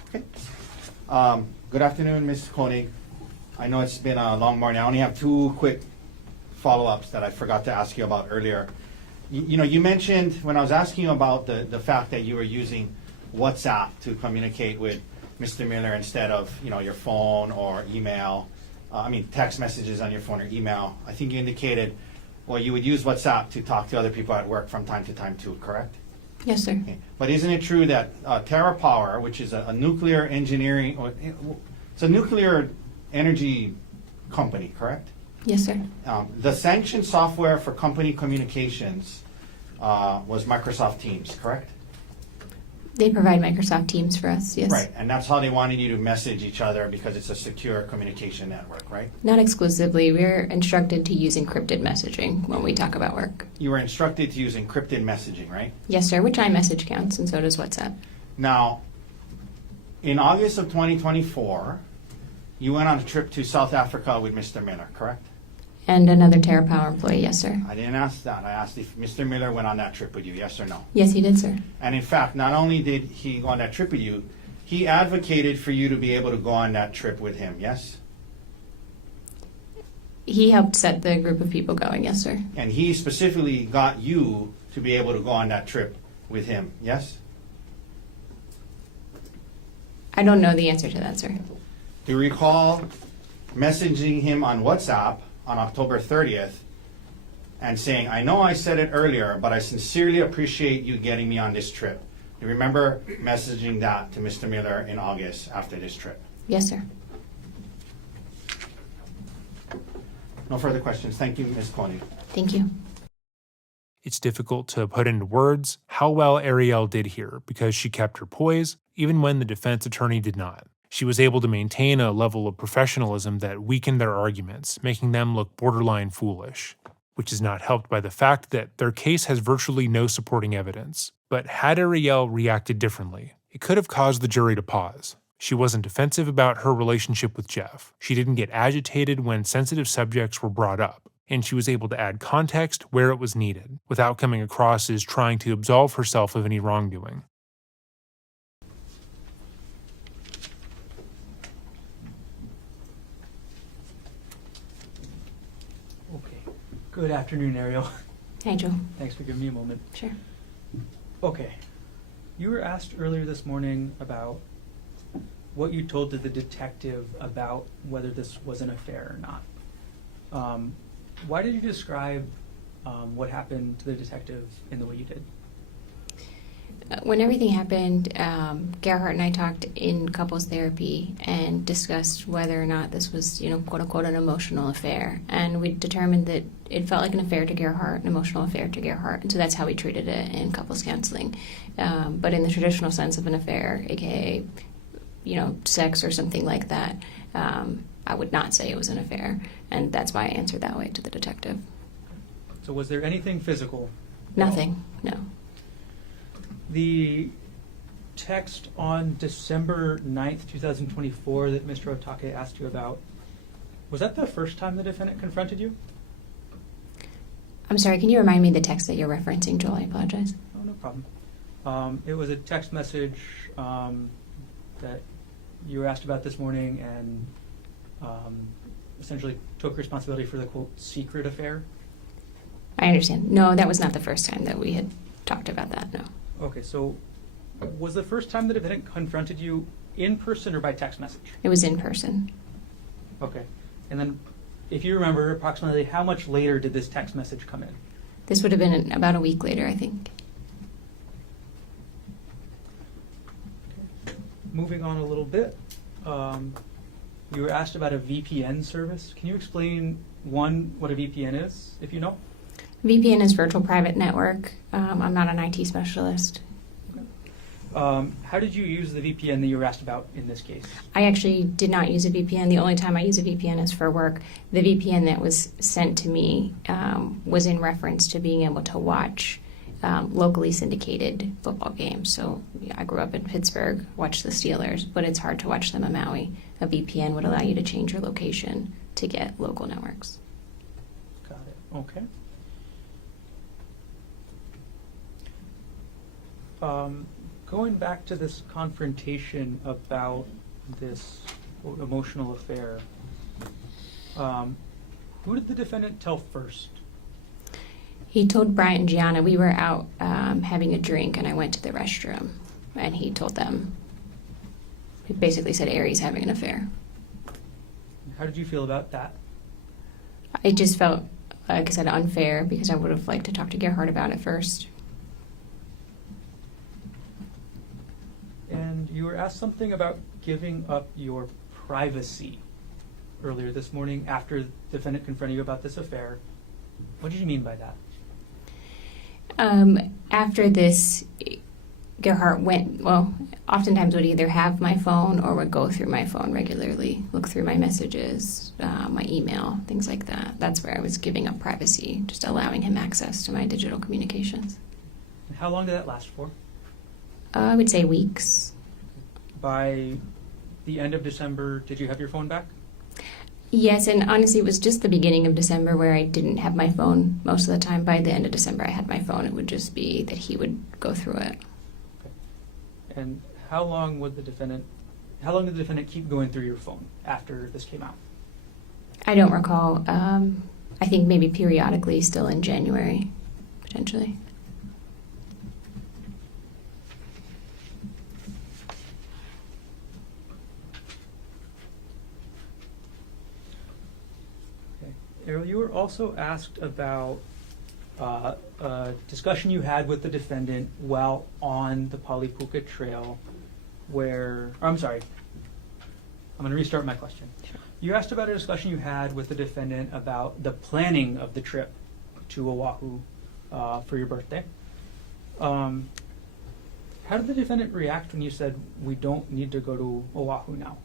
Okay. Good afternoon, Ms. Konig. I know it's been a long morning. I only have 2 quick follow-ups that I forgot to ask you about earlier. You mentioned when I was asking you about the fact that you were using WhatsApp to communicate with Mr. Miller instead of your phone or email. Text messages on your phone or email. I think you indicated, well, you would use WhatsApp to talk to other people at work from time to time too, correct? Yes, sir. Okay. But isn't it true that TerraPower, which is a nuclear engineering, it's a nuclear energy company, correct? Yes, sir. The sanctioned software for company communications was Microsoft Teams, correct? They provide Microsoft Teams for us, yes. Right, and that's how they wanted you to message each other because it's a secure communication network, right? Not exclusively. We're instructed to use encrypted messaging when we talk about work. You were instructed to use encrypted messaging, right? Yes, sir, which iMessage counts, and so does WhatsApp. Now, in August of 2024, you went on a trip to South Africa with Mr. Miller, correct? And another TerraPower employee, yes, sir. I didn't ask that. I asked if Mr. Miller went on that trip with you, yes or no? Yes, he did, sir. And in fact, not only did he go on that trip with you, he advocated for you to be able to go on that trip with him, yes? He helped set the group of people going, yes, sir. And he specifically got you to be able to go on that trip with him, yes? I don't know the answer to that, sir. Do you recall messaging him on WhatsApp on October 30th and saying, I know I said it earlier, but I sincerely appreciate you getting me on this trip? Do you remember messaging that to Mr. Miller in August after this trip? Yes, sir. No further questions. Thank you, Ms. Konig. Thank you. It's difficult to put into words how well Arielle did here because she kept her poise, even when the defense attorney did not. She was able to maintain a level of professionalism that weakened their arguments, making them look borderline foolish, which is not helped by the fact that their case has virtually no supporting evidence. But had Arielle reacted differently, it could have caused the jury to pause. She wasn't defensive about her relationship with Jeff. She didn't get agitated when sensitive subjects were brought up. And she was able to add context where it was needed, without coming across as trying to absolve herself of any wrongdoing. Okay. Good afternoon, Arielle. Hi, Joe. Thanks for giving me a moment. Sure. Okay. You were asked earlier this morning about what you told to the detective about whether this was an affair or not. Why did you describe what happened to the detective in the way you did? When everything happened, Gerhardt and I talked in couples therapy and discussed whether or not this was, quote unquote, an emotional affair. And we determined that it felt like an affair to Gerhardt, an emotional affair to Gerhardt. And so that's how we treated it in couples counseling. But in the traditional sense of an affair, aka, sex or something like that, I would not say it was an affair. And that's why I answered that way to the detective. So was there anything physical? Nothing, no. The text on December 9th, 2024 that Mr. Otake asked you about, was that the first time the defendant confronted you? I'm sorry, can you remind me the text that you're referencing, Joel? I apologize. Oh, no problem. It was a text message that you were asked about this morning and essentially took responsibility for the, quote, secret affair. I understand. No, that was not the first time that we had talked about that, no. Okay, so was the first time the defendant confronted you in person or by text message? It was in person. Okay. And then, if you remember, approximately how much later did this text message come in? This would have been about a week later, I think. Okay. Moving on a little bit, you were asked about a VPN service. Can you explain, one, what a VPN is, if you know? VPN is virtual private network. I'm not an IT specialist. How did you use the VPN that you were asked about in this case? I actually did not use a VPN. The only time I use a VPN is for work. The VPN that was sent to me was in reference to being able to watch locally syndicated football games. So I grew up in Pittsburgh, watched the Steelers, but it's hard to watch them in Maui. A VPN would allow you to change your location to get local networks. Got it. Okay. Going back to this confrontation about this quote, emotional affair, who did the defendant tell first? He told Bryant and Gianna we were out having a drink, and I went to the restroom, and he told them. He basically said Ari's having an affair. How did you feel about that? I just felt, like I said, unfair because I would have liked to talk to Gerhardt about it first. And you were asked something about giving up your privacy earlier this morning after the defendant confronted you about this affair. What did you mean by that? After this Gerhardt oftentimes would either have my phone or would go through my phone regularly, look through my messages, my email, things like that. That's where I was giving up privacy, just allowing him access to my digital communications. And how long did that last for? I would say weeks. By the end of December, did you have your phone back? Yes, and honestly, it was just the beginning of December where I didn't have my phone most of the time. By the end of December, I had my phone. It would just be that he would go through it. And how long did the defendant keep going through your phone after this came out? I don't recall. I think maybe periodically, still in January, potentially. Arielle, you were also asked about a discussion you had with the defendant while on the Palipuca Trail I'm going to restart my question. Sure. You asked about a discussion you had with the defendant about the planning of the trip to Oahu for your birthday. How did the defendant react when you said, we don't need to go to Oahu now?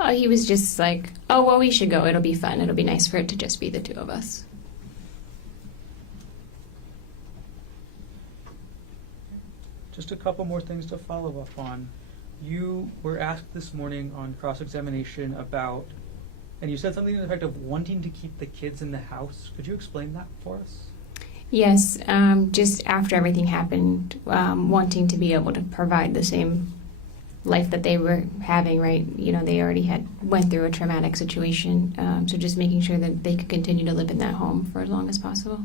Oh, he was just like, oh, well, we should go. It'll be fun. It'll be nice for it to just be the two of us. Just a couple more things to follow up on. You were asked this morning on cross-examination about, and you said something to the effect of wanting to keep the kids in the house. Could you explain that for us? Yes, just after everything happened, wanting to be able to provide the same life that they were having, right? You know, they already went through a traumatic situation, so just making sure that they could continue to live in that home for as long as possible.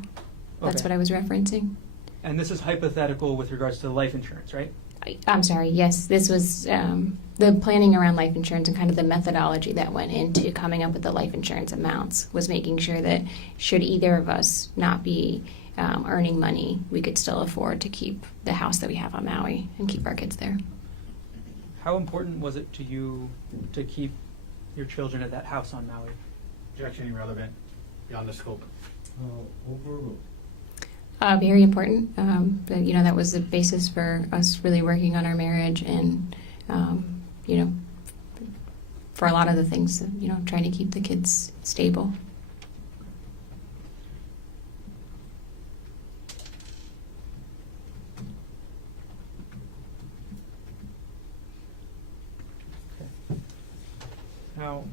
That's Okay. what I was referencing. And this is hypothetical with regards to the life insurance, right? I'm sorry, yes, this was the planning around life insurance and kind of the methodology that went into coming up with the life insurance amounts was making sure that should either of us not be earning money, we could still afford to keep the house that we have on Maui and keep our kids there. How important was it to you to keep your children at that house on Maui? Objection irrelevant, beyond the scope. Overruled. Very important. But, you know, that was the basis for us really working on our marriage and, you know, for a lot of the things, you know, trying to keep the kids stable. Now,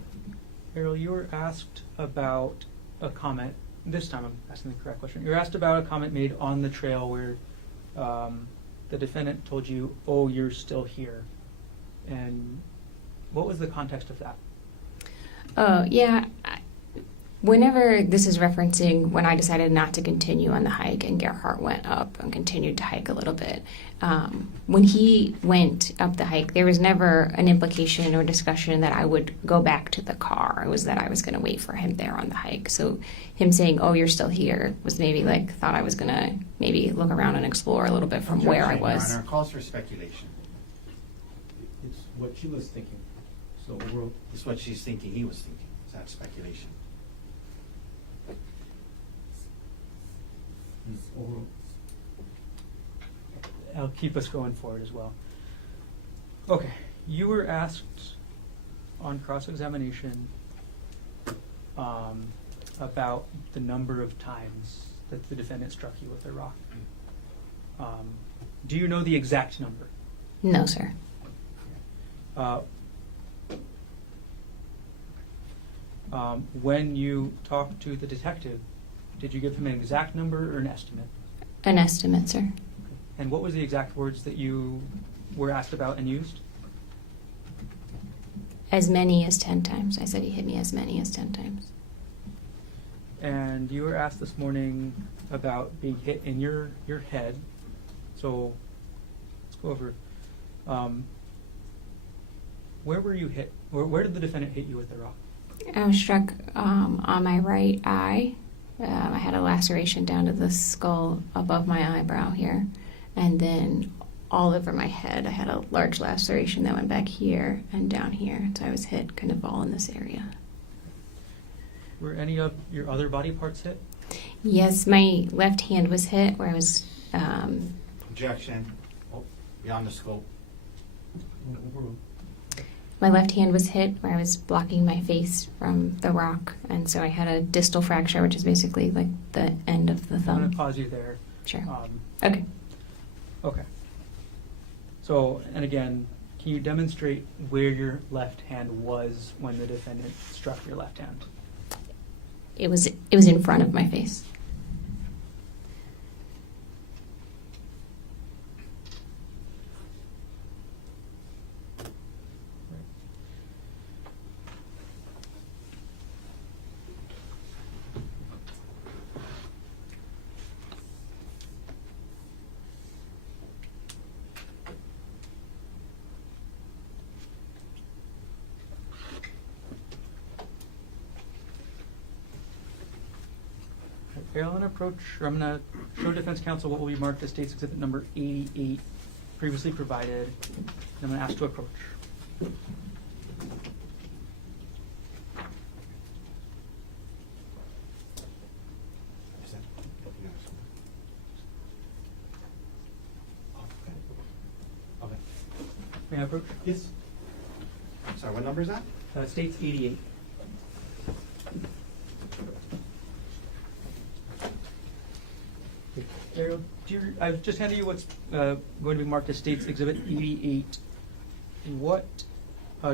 Arielle, you were asked about a comment. This time I'm asking the correct question. You were asked about a comment made on the trail where the defendant told you, oh, you're still here. And what was the context of that? Oh, yeah. Whenever this is referencing when I decided not to continue on the hike and Gerhardt went up and continued to hike a little bit, when he went up the hike, there was never an implication or discussion that I would go back to the car. It was that I was going to wait for him there on the hike. So him saying, oh, you're still here, was maybe like, thought I was going to maybe look around and explore a little bit from where I was. Your Honor, calls for speculation. It's what she was thinking. So overruled. It's what she's thinking, he was thinking. Is that speculation? Overruled. I'll keep us going forward as well. Okay, you were asked on cross-examination about the number of times that the defendant struck you with a rock. Do you know the exact number? No, sir. When you talked to the detective, did you give him an exact number or an estimate? An estimate, sir. And what was the exact words that you were asked about and used? As many as 10 times. I said he hit me as many as 10 times. And you were asked this morning about being hit in your head. So let's go over. Where were you hit? Where did the defendant hit you with the rock? I was struck on my right eye. I had a laceration down to the skull above my eyebrow here. And then all over my head, I had a large laceration that went back here and down here. So I was hit kind of all in this area. Were any of your other body parts hit? Yes, my left hand was hit where I was... Objection. beyond the scope. Overruled. My left hand was hit where I was blocking my face from the rock, and so I had a distal fracture, which is basically like the end of the I'm going thumb. to pause you there. Sure. Um, Okay. Okay. So, and again, can you demonstrate where your left hand was when the defendant struck your left hand? It was in front of my face. Okay, I'm going to show defense counsel what will be marked as state's exhibit number 88, previously provided, and I'm going to ask to approach. Is that looking at us? Oh, okay. May I approach? Yes. Sorry, what number is that? State's 88. Arielle, I've just handed you what's going to be marked as State's Exhibit 88. What,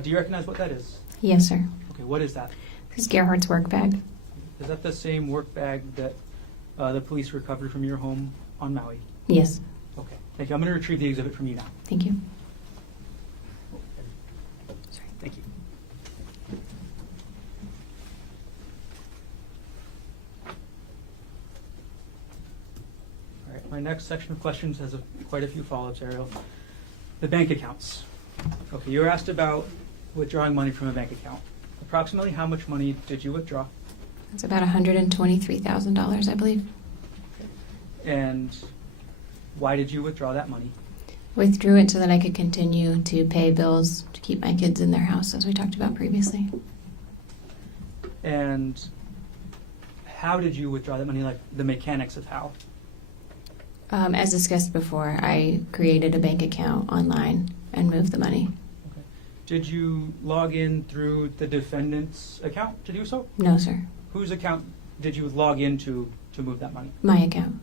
do you recognize what that is? Yes, sir. Okay, what is that? This is Gerhardt's work bag. Is that the same work bag that the police recovered from your home on Maui? Yes. Okay, thank you. I'm going to retrieve the exhibit from you now. Thank you. Sorry, thank you. All right, my next section of questions has quite a few follow-ups, Arielle. The bank accounts. Okay, you were asked about withdrawing money from a bank account. Approximately how much money did you withdraw? It's about $123,000, I believe. And why did you withdraw that money? Withdrew it so that I could continue to pay bills to keep my kids in their house, as we talked about previously. And how did you withdraw that money, like the mechanics of how? As discussed before, I created a bank account online and moved the money. Okay. Did you log in through the defendant's account to do so? No, sir. Whose account did you log into to move that money? My account.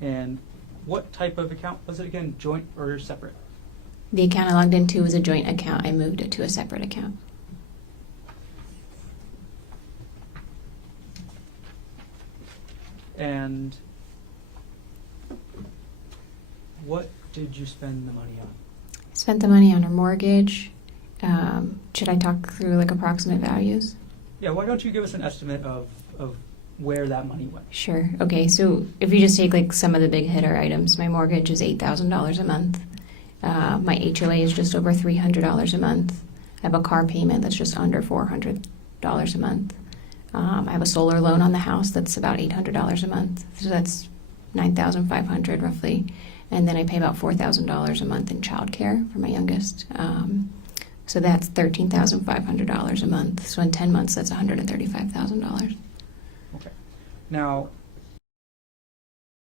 And what type of account was it again, joint or separate? The account I logged into was a joint account. I moved it to a separate account. And what did you spend the money on? Spent the money on a mortgage. Should I talk through like approximate values? Yeah, why don't you give us an estimate of where that money went? Sure. Okay, so if you just take like some of the big hitter items, my mortgage is $8,000 a month. My HOA is just over $300 a month. I have a car payment that's just under $400 a month. I have a solar loan on the house that's about $800 a month. So that's $9,500 roughly. And then I pay about $4,000 a month in childcare for my youngest. So that's $13,500 a month. So in 10 months, that's $135,000. Okay. Now,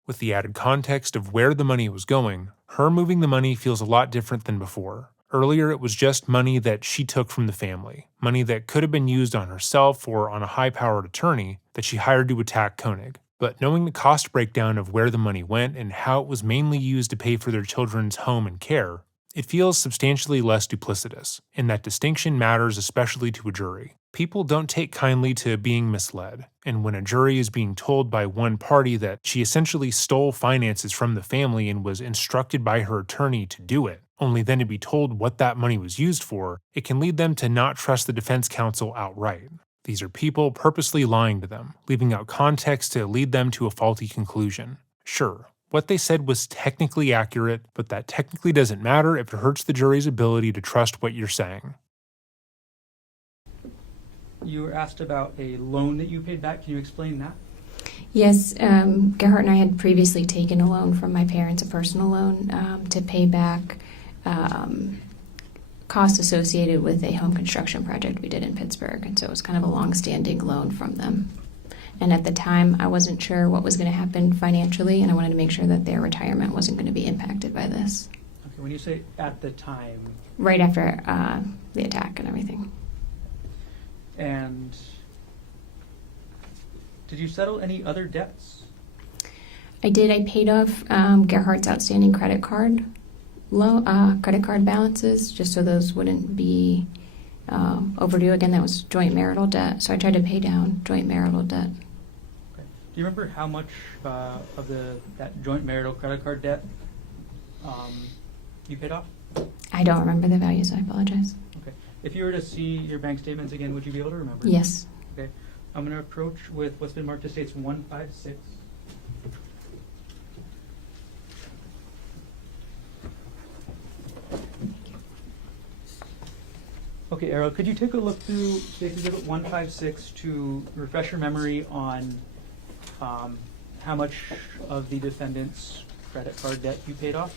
With the added context of where the money was going, her moving the money feels a lot different than before. Earlier, it was just money that she took from the family, money that could have been used on herself or on a high-powered attorney that she hired to attack Konig. But knowing the cost breakdown of where the money went and how it was mainly used to pay for their children's home and care, it feels substantially less duplicitous, and that distinction matters especially to a jury. People don't take kindly to being misled, and when a jury is being told by one party that she essentially stole finances from the family and was instructed by her attorney to do it, only then to be told what that money was used for, it can lead them to not trust the defense counsel outright. These are people purposely lying to them, leaving out context to lead them to a faulty conclusion. Sure, what they said was technically accurate, but that technically doesn't matter if it hurts the jury's ability to trust what you're saying. you were asked about a loan that you paid back. Can you explain that? Yes, Gerhardt and I had previously taken a loan from my parents, a personal loan, to pay back costs associated with a home construction project we did in Pittsburgh. And so it was kind of a long-standing loan from them. And at the time, I wasn't sure what was going to happen financially, and I wanted to make sure that their retirement wasn't going to be impacted by this. When you say at the time, Right after the attack and everything. and did you settle any other debts? I did. I paid off Gerhardt's outstanding credit card balances, just so those wouldn't be overdue again. That was joint marital debt, so I tried to pay down joint marital debt. Okay. Do you remember how much of that joint marital credit card debt you paid off? I don't remember the values. I apologize. Okay. If you were to see your bank statements again, would you be able to remember? Yes. Okay. I'm going to approach with what's been marked as states 156. Okay, Arielle, could you take a look through State Exhibit 156 to refresh your memory on how much of the defendant's credit card debt you paid off?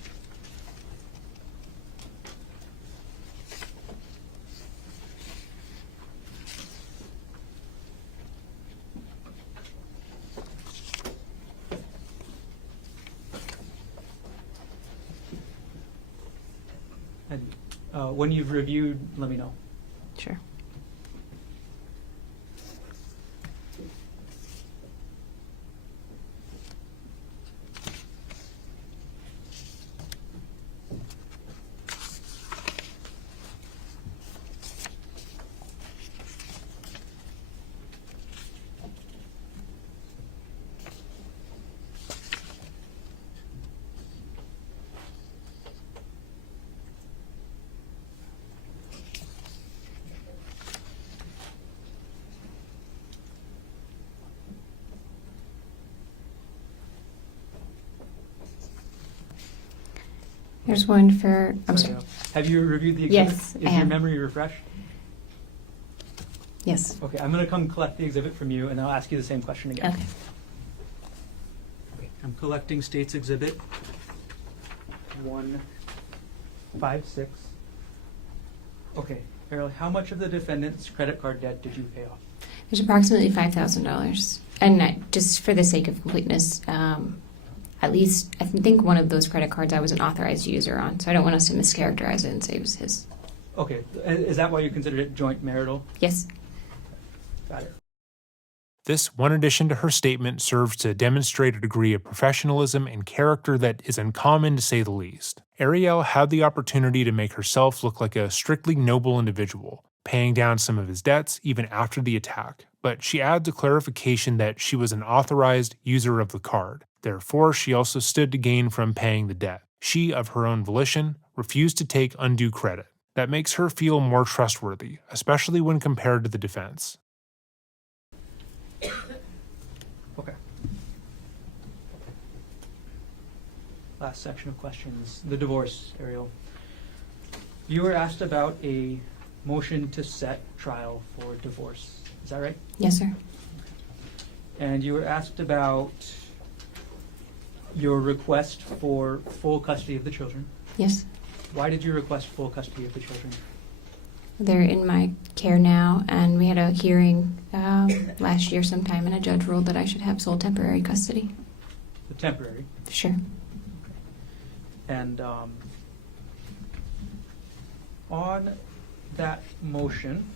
And when you've reviewed, let me know. Sure. There's one for. I'm sorry. Have you reviewed the exhibit? Yes, Is I your have. memory refreshed? Yes. Okay, I'm going to come collect the exhibit from you, and I'll ask you the same question again. Okay. I'm collecting State's Exhibit 156. Okay, Arielle, how much of the defendant's credit card debt did you pay off? There's approximately $5,000, and just for the sake of completeness, at least I think one of those credit cards I was an authorized user on, so I don't want us to mischaracterize it and say it was his. Okay, is that why you considered it joint marital? Yes. Got it. This one addition to her statement serves to demonstrate a degree of professionalism and character that is uncommon to say the least. Arielle had the opportunity to make herself look like a strictly noble individual, paying down some of his debts even after the attack, but she adds a clarification that she was an authorized user of the card. Therefore, she also stood to gain from paying the debt. She, of her own volition, refused to take undue credit. That makes her feel more trustworthy, especially when compared to the defense. Okay. Last section of questions. The divorce, Arielle. You were asked about a motion to set trial for divorce. Is that right? Yes, sir. And you were asked about your request for full custody of the children. Yes. Why did you request full custody of the children? They're in my care now, and we had a hearing last year sometime, and a judge ruled that I should have sole temporary custody. The temporary. Sure. And on that motion,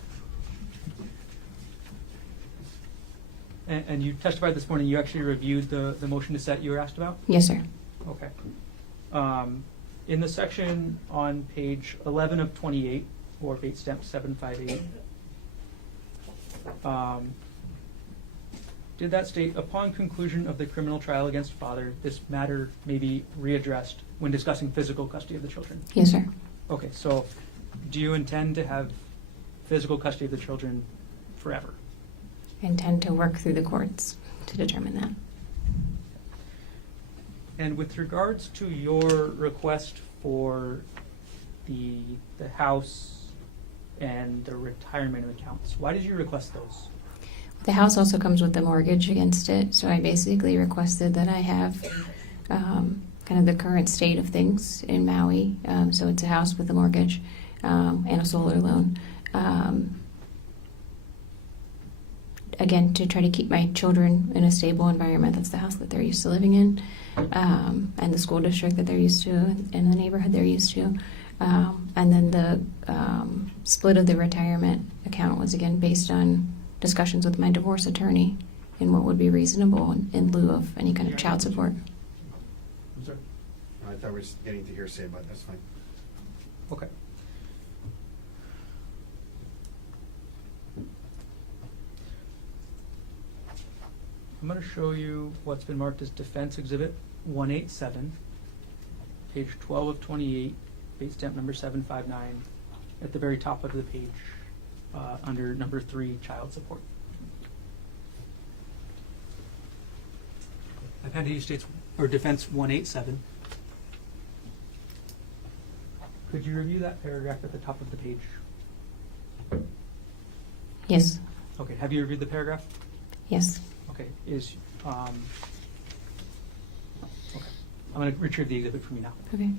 and you testified this morning, you actually reviewed the motion to set you were asked about? Yes, sir. Okay. In the section on page 11 of 28, or bait stamp 758, did that state, upon conclusion of the criminal trial against father, this matter may be readdressed when discussing physical custody of the children? Yes, sir. Okay, so do you intend to have physical custody of the children forever? I intend to work through the courts to determine that. And with regards to your request for the house and the retirement accounts, why did you request those? The house also comes with a mortgage against it, so I basically requested that I have kind of the current state of things in Maui. So it's a house with a mortgage and a solar loan. again, to try to keep my children in a stable environment. That's the house that they're used to living in, and the school district that they're used to, and the neighborhood they're used to. And then the split of the retirement account was, again, based on discussions with my divorce attorney and what would be reasonable in lieu of any kind of child support. I'm sorry. I thought we were getting to hearsay, but that's fine. Okay. I'm going to show you what's been marked as Defense Exhibit 187, page 12 of 28, date stamp number 759, at the very top of the page, under number 3, child support. I've handed you states or Defense 187. Could you review that paragraph at the top of the page? Yes. Okay. Have you reviewed the paragraph? Yes. Okay. Okay. I'm going to retrieve the exhibit from you now. Okay.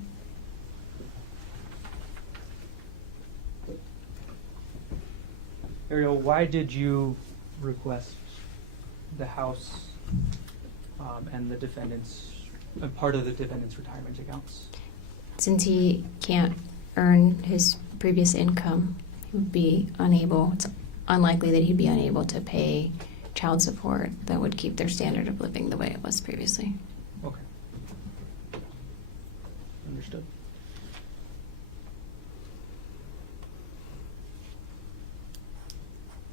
Arielle, why did you request the house and the defendant's part of the defendant's retirement accounts? Since he can't earn his previous income, he would be unable, it's unlikely that he'd be unable to pay child support that would keep their standard of living the way it was previously. Okay. Understood.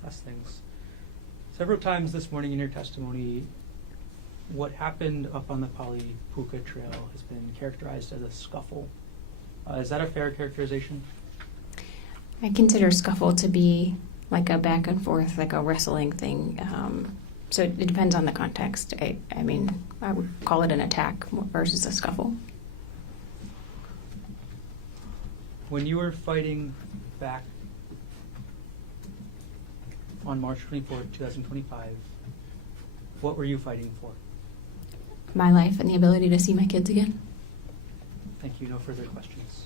Last things. Several times this morning in your testimony, what happened up on the Pali-Puka Trail has been characterized as a scuffle. Is that a fair characterization? I consider scuffle to be like a back and forth, like a wrestling thing. So it depends on the context. I mean, I would call it an attack versus a scuffle. When you were fighting back on March 24, 2025, what were you fighting for? My life and the ability to see my kids again. Thank you. No further questions.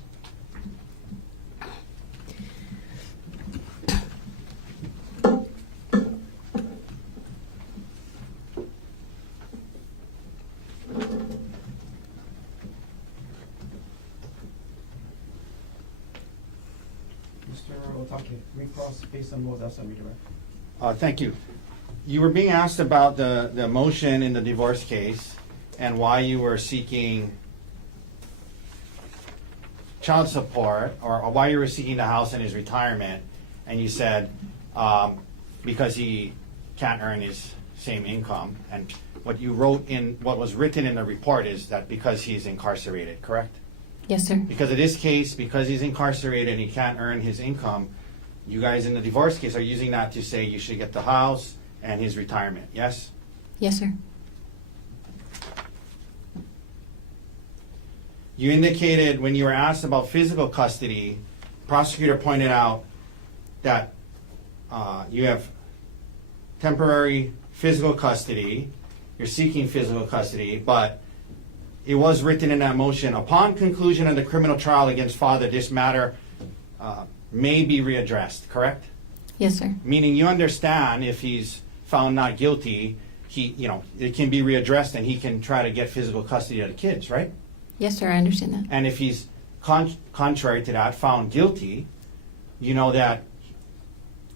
Mr. Otake, recross based on what was asked on redirect. Thank you. You were being asked about the motion in the divorce case and why you were seeking child support, or why you were seeking the house and his retirement, and you said because he can't earn his same income. And what you wrote in, what was written in the report is that because he's incarcerated, correct? Yes, sir. Because of this case, because he's incarcerated and he can't earn his income, you guys in the divorce case are using that to say you should get the house and his retirement, yes? Yes, sir. You indicated when you were asked about physical custody, prosecutor pointed out that you have temporary physical custody, you're seeking physical custody, but it was written in that motion, upon conclusion of the criminal trial against father, this matter may be readdressed, correct? Yes, sir. Meaning you understand if he's found not guilty, it can be readdressed and he can try to get physical custody of the kids, right? Yes, sir. I understand that. And if he's contrary to that, found guilty, you know that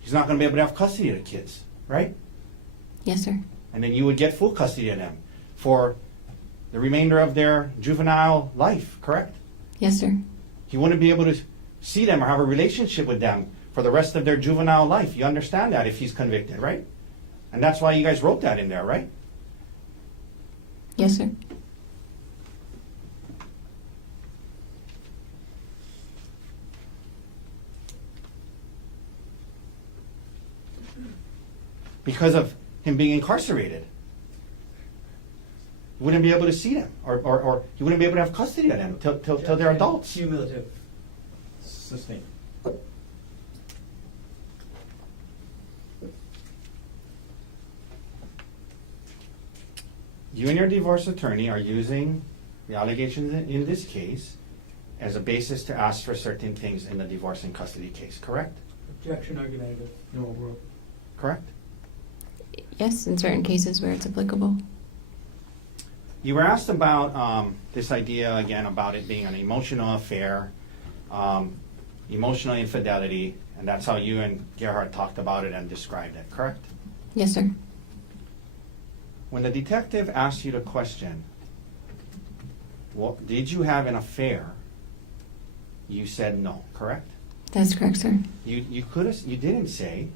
he's not going to be able to have custody of the kids, right? Yes, sir. And then you would get full custody of them for the remainder of their juvenile life, correct? Yes, sir. He wouldn't be able to see them or have a relationship with them for the rest of their juvenile life. You understand that if he's convicted, right? And that's why you guys wrote that in there, right? Yes, sir. Because of him being incarcerated. He wouldn't be able to see them, or he wouldn't be able to have custody of them till they're adults. Cumulative. Sustained. You and your divorce attorney are using the allegations in this case as a basis to ask for certain things in the divorce and custody case, correct? Objection argumentative. No, we're Correct? Yes, in certain cases where it's applicable. You were asked about this idea again about it being an emotional affair, emotional infidelity, and that's how you and Gerhard talked about it and described it, correct? Yes, sir. When the detective asked you the question, well, did you have an affair? You said no, correct? That's correct, sir. You didn't say,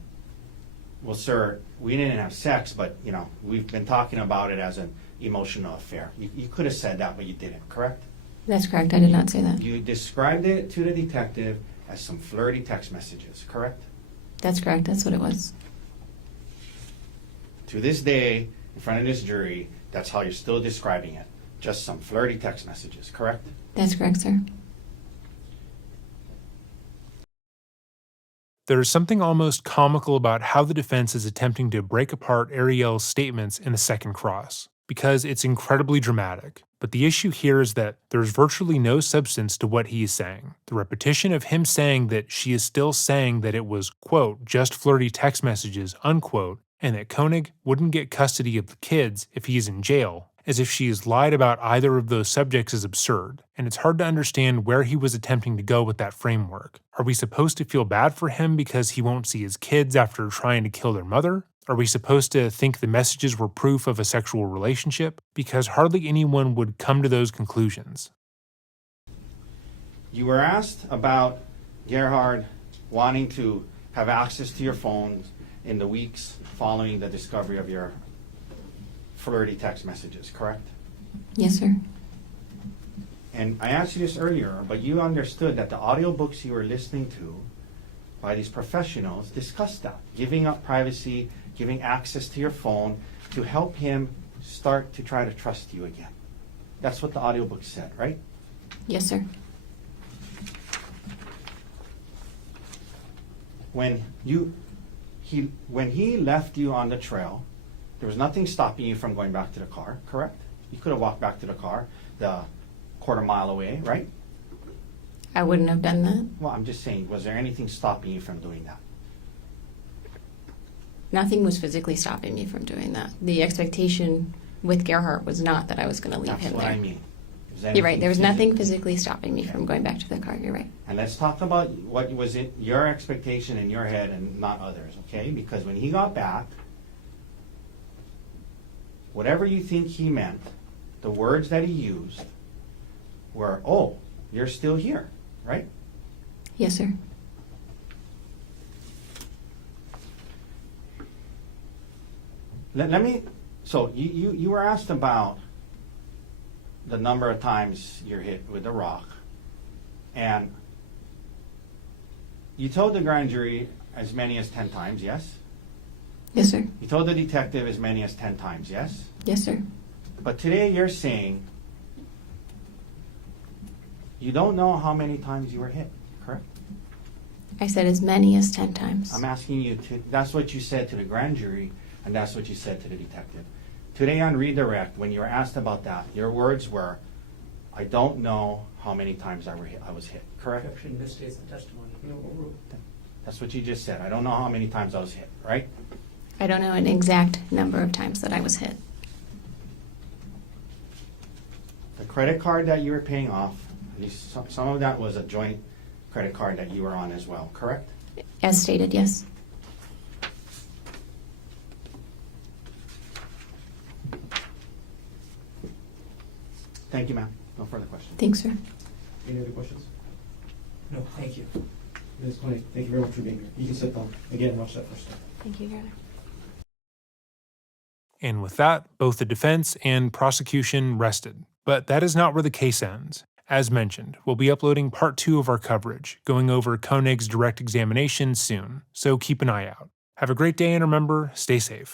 well, sir, we didn't have sex, but we've been talking about it as an emotional affair. You could have said that, but you didn't, correct? That's correct. I did not say that. You described it to the detective as some flirty text messages, correct? That's correct. That's what it was. To this day, in front of this jury, that's how you're still describing it. Just some flirty text messages, correct? That's correct, sir. There is something almost comical about how the defense is attempting to break apart Arielle's statements in the second cross, because it's incredibly dramatic. But the issue here is that there's virtually no substance to what he is saying. The repetition of him saying that she is still saying that it was, quote, just flirty text messages, unquote, and that Konig wouldn't get custody of the kids if he is in jail, as if she has lied about either of those subjects, is absurd, and it's hard to understand where he was attempting to go with that framework. Are we supposed to feel bad for him because he won't see his kids after trying to kill their mother? Are we supposed to think the messages were proof of a sexual relationship? Because hardly anyone would come to those conclusions. You were asked about Gerhard wanting to have access to your phones in the weeks following the discovery of your flirty text messages, correct? Yes, sir. And I asked you this earlier, but you understood that the audiobooks you were listening to by these professionals discussed that, giving up privacy, giving access to your phone to help him start to try to trust you again. That's what the audiobook said, right? Yes, sir. When he left you on the trail, there was nothing stopping you from going back to the car, correct? You could have walked back to the car, the quarter-mile away, right? I wouldn't have done that. Well, I'm just saying, was there anything stopping you from doing that? Nothing was physically stopping me from doing that. The expectation with Gerhardt was not that I was going to leave That's him what there. I mean. You're right. There was nothing physically stopping me from going back to the car. You're right. And let's talk about what was it, your expectation in your head and not others, okay? Because when he got back, whatever you think he meant, the words that he used were, oh, you're still here, right? Yes, sir. Let me, so you were asked about the number of times you're hit with a rock, and you told the grand jury as many as 10 times, yes? Yes, sir. You told the detective as many as 10 times, yes? Yes, sir. But today you're saying you don't know how many times you were hit, correct? I said as many as 10 times. I'm asking you to, that's what you said to the grand jury, and that's what you said to the detective. Today on redirect, when you were asked about that, your words were, I don't know how many times I was hit, correct? Objection misstates the testimony. That's what you just said. I don't know how many times I was hit, right? I don't know an exact number of times that I was hit. The credit card that you were paying off, at least some of that was a joint credit card that you were on as well, correct? As stated, yes. Thank you, ma'am. No further questions. Thanks, sir. Any other questions? No, thank you. Ms. Konig, thank you very much for being here. You can sit down. Again, watch that first time. Thank you, Your Honor. And with that, both the defense and prosecution rested. But that is not where the case ends. As mentioned, we'll be uploading part 2 of our coverage, going over Konig's direct examination soon, so keep an eye out. Have a great day and remember, stay safe.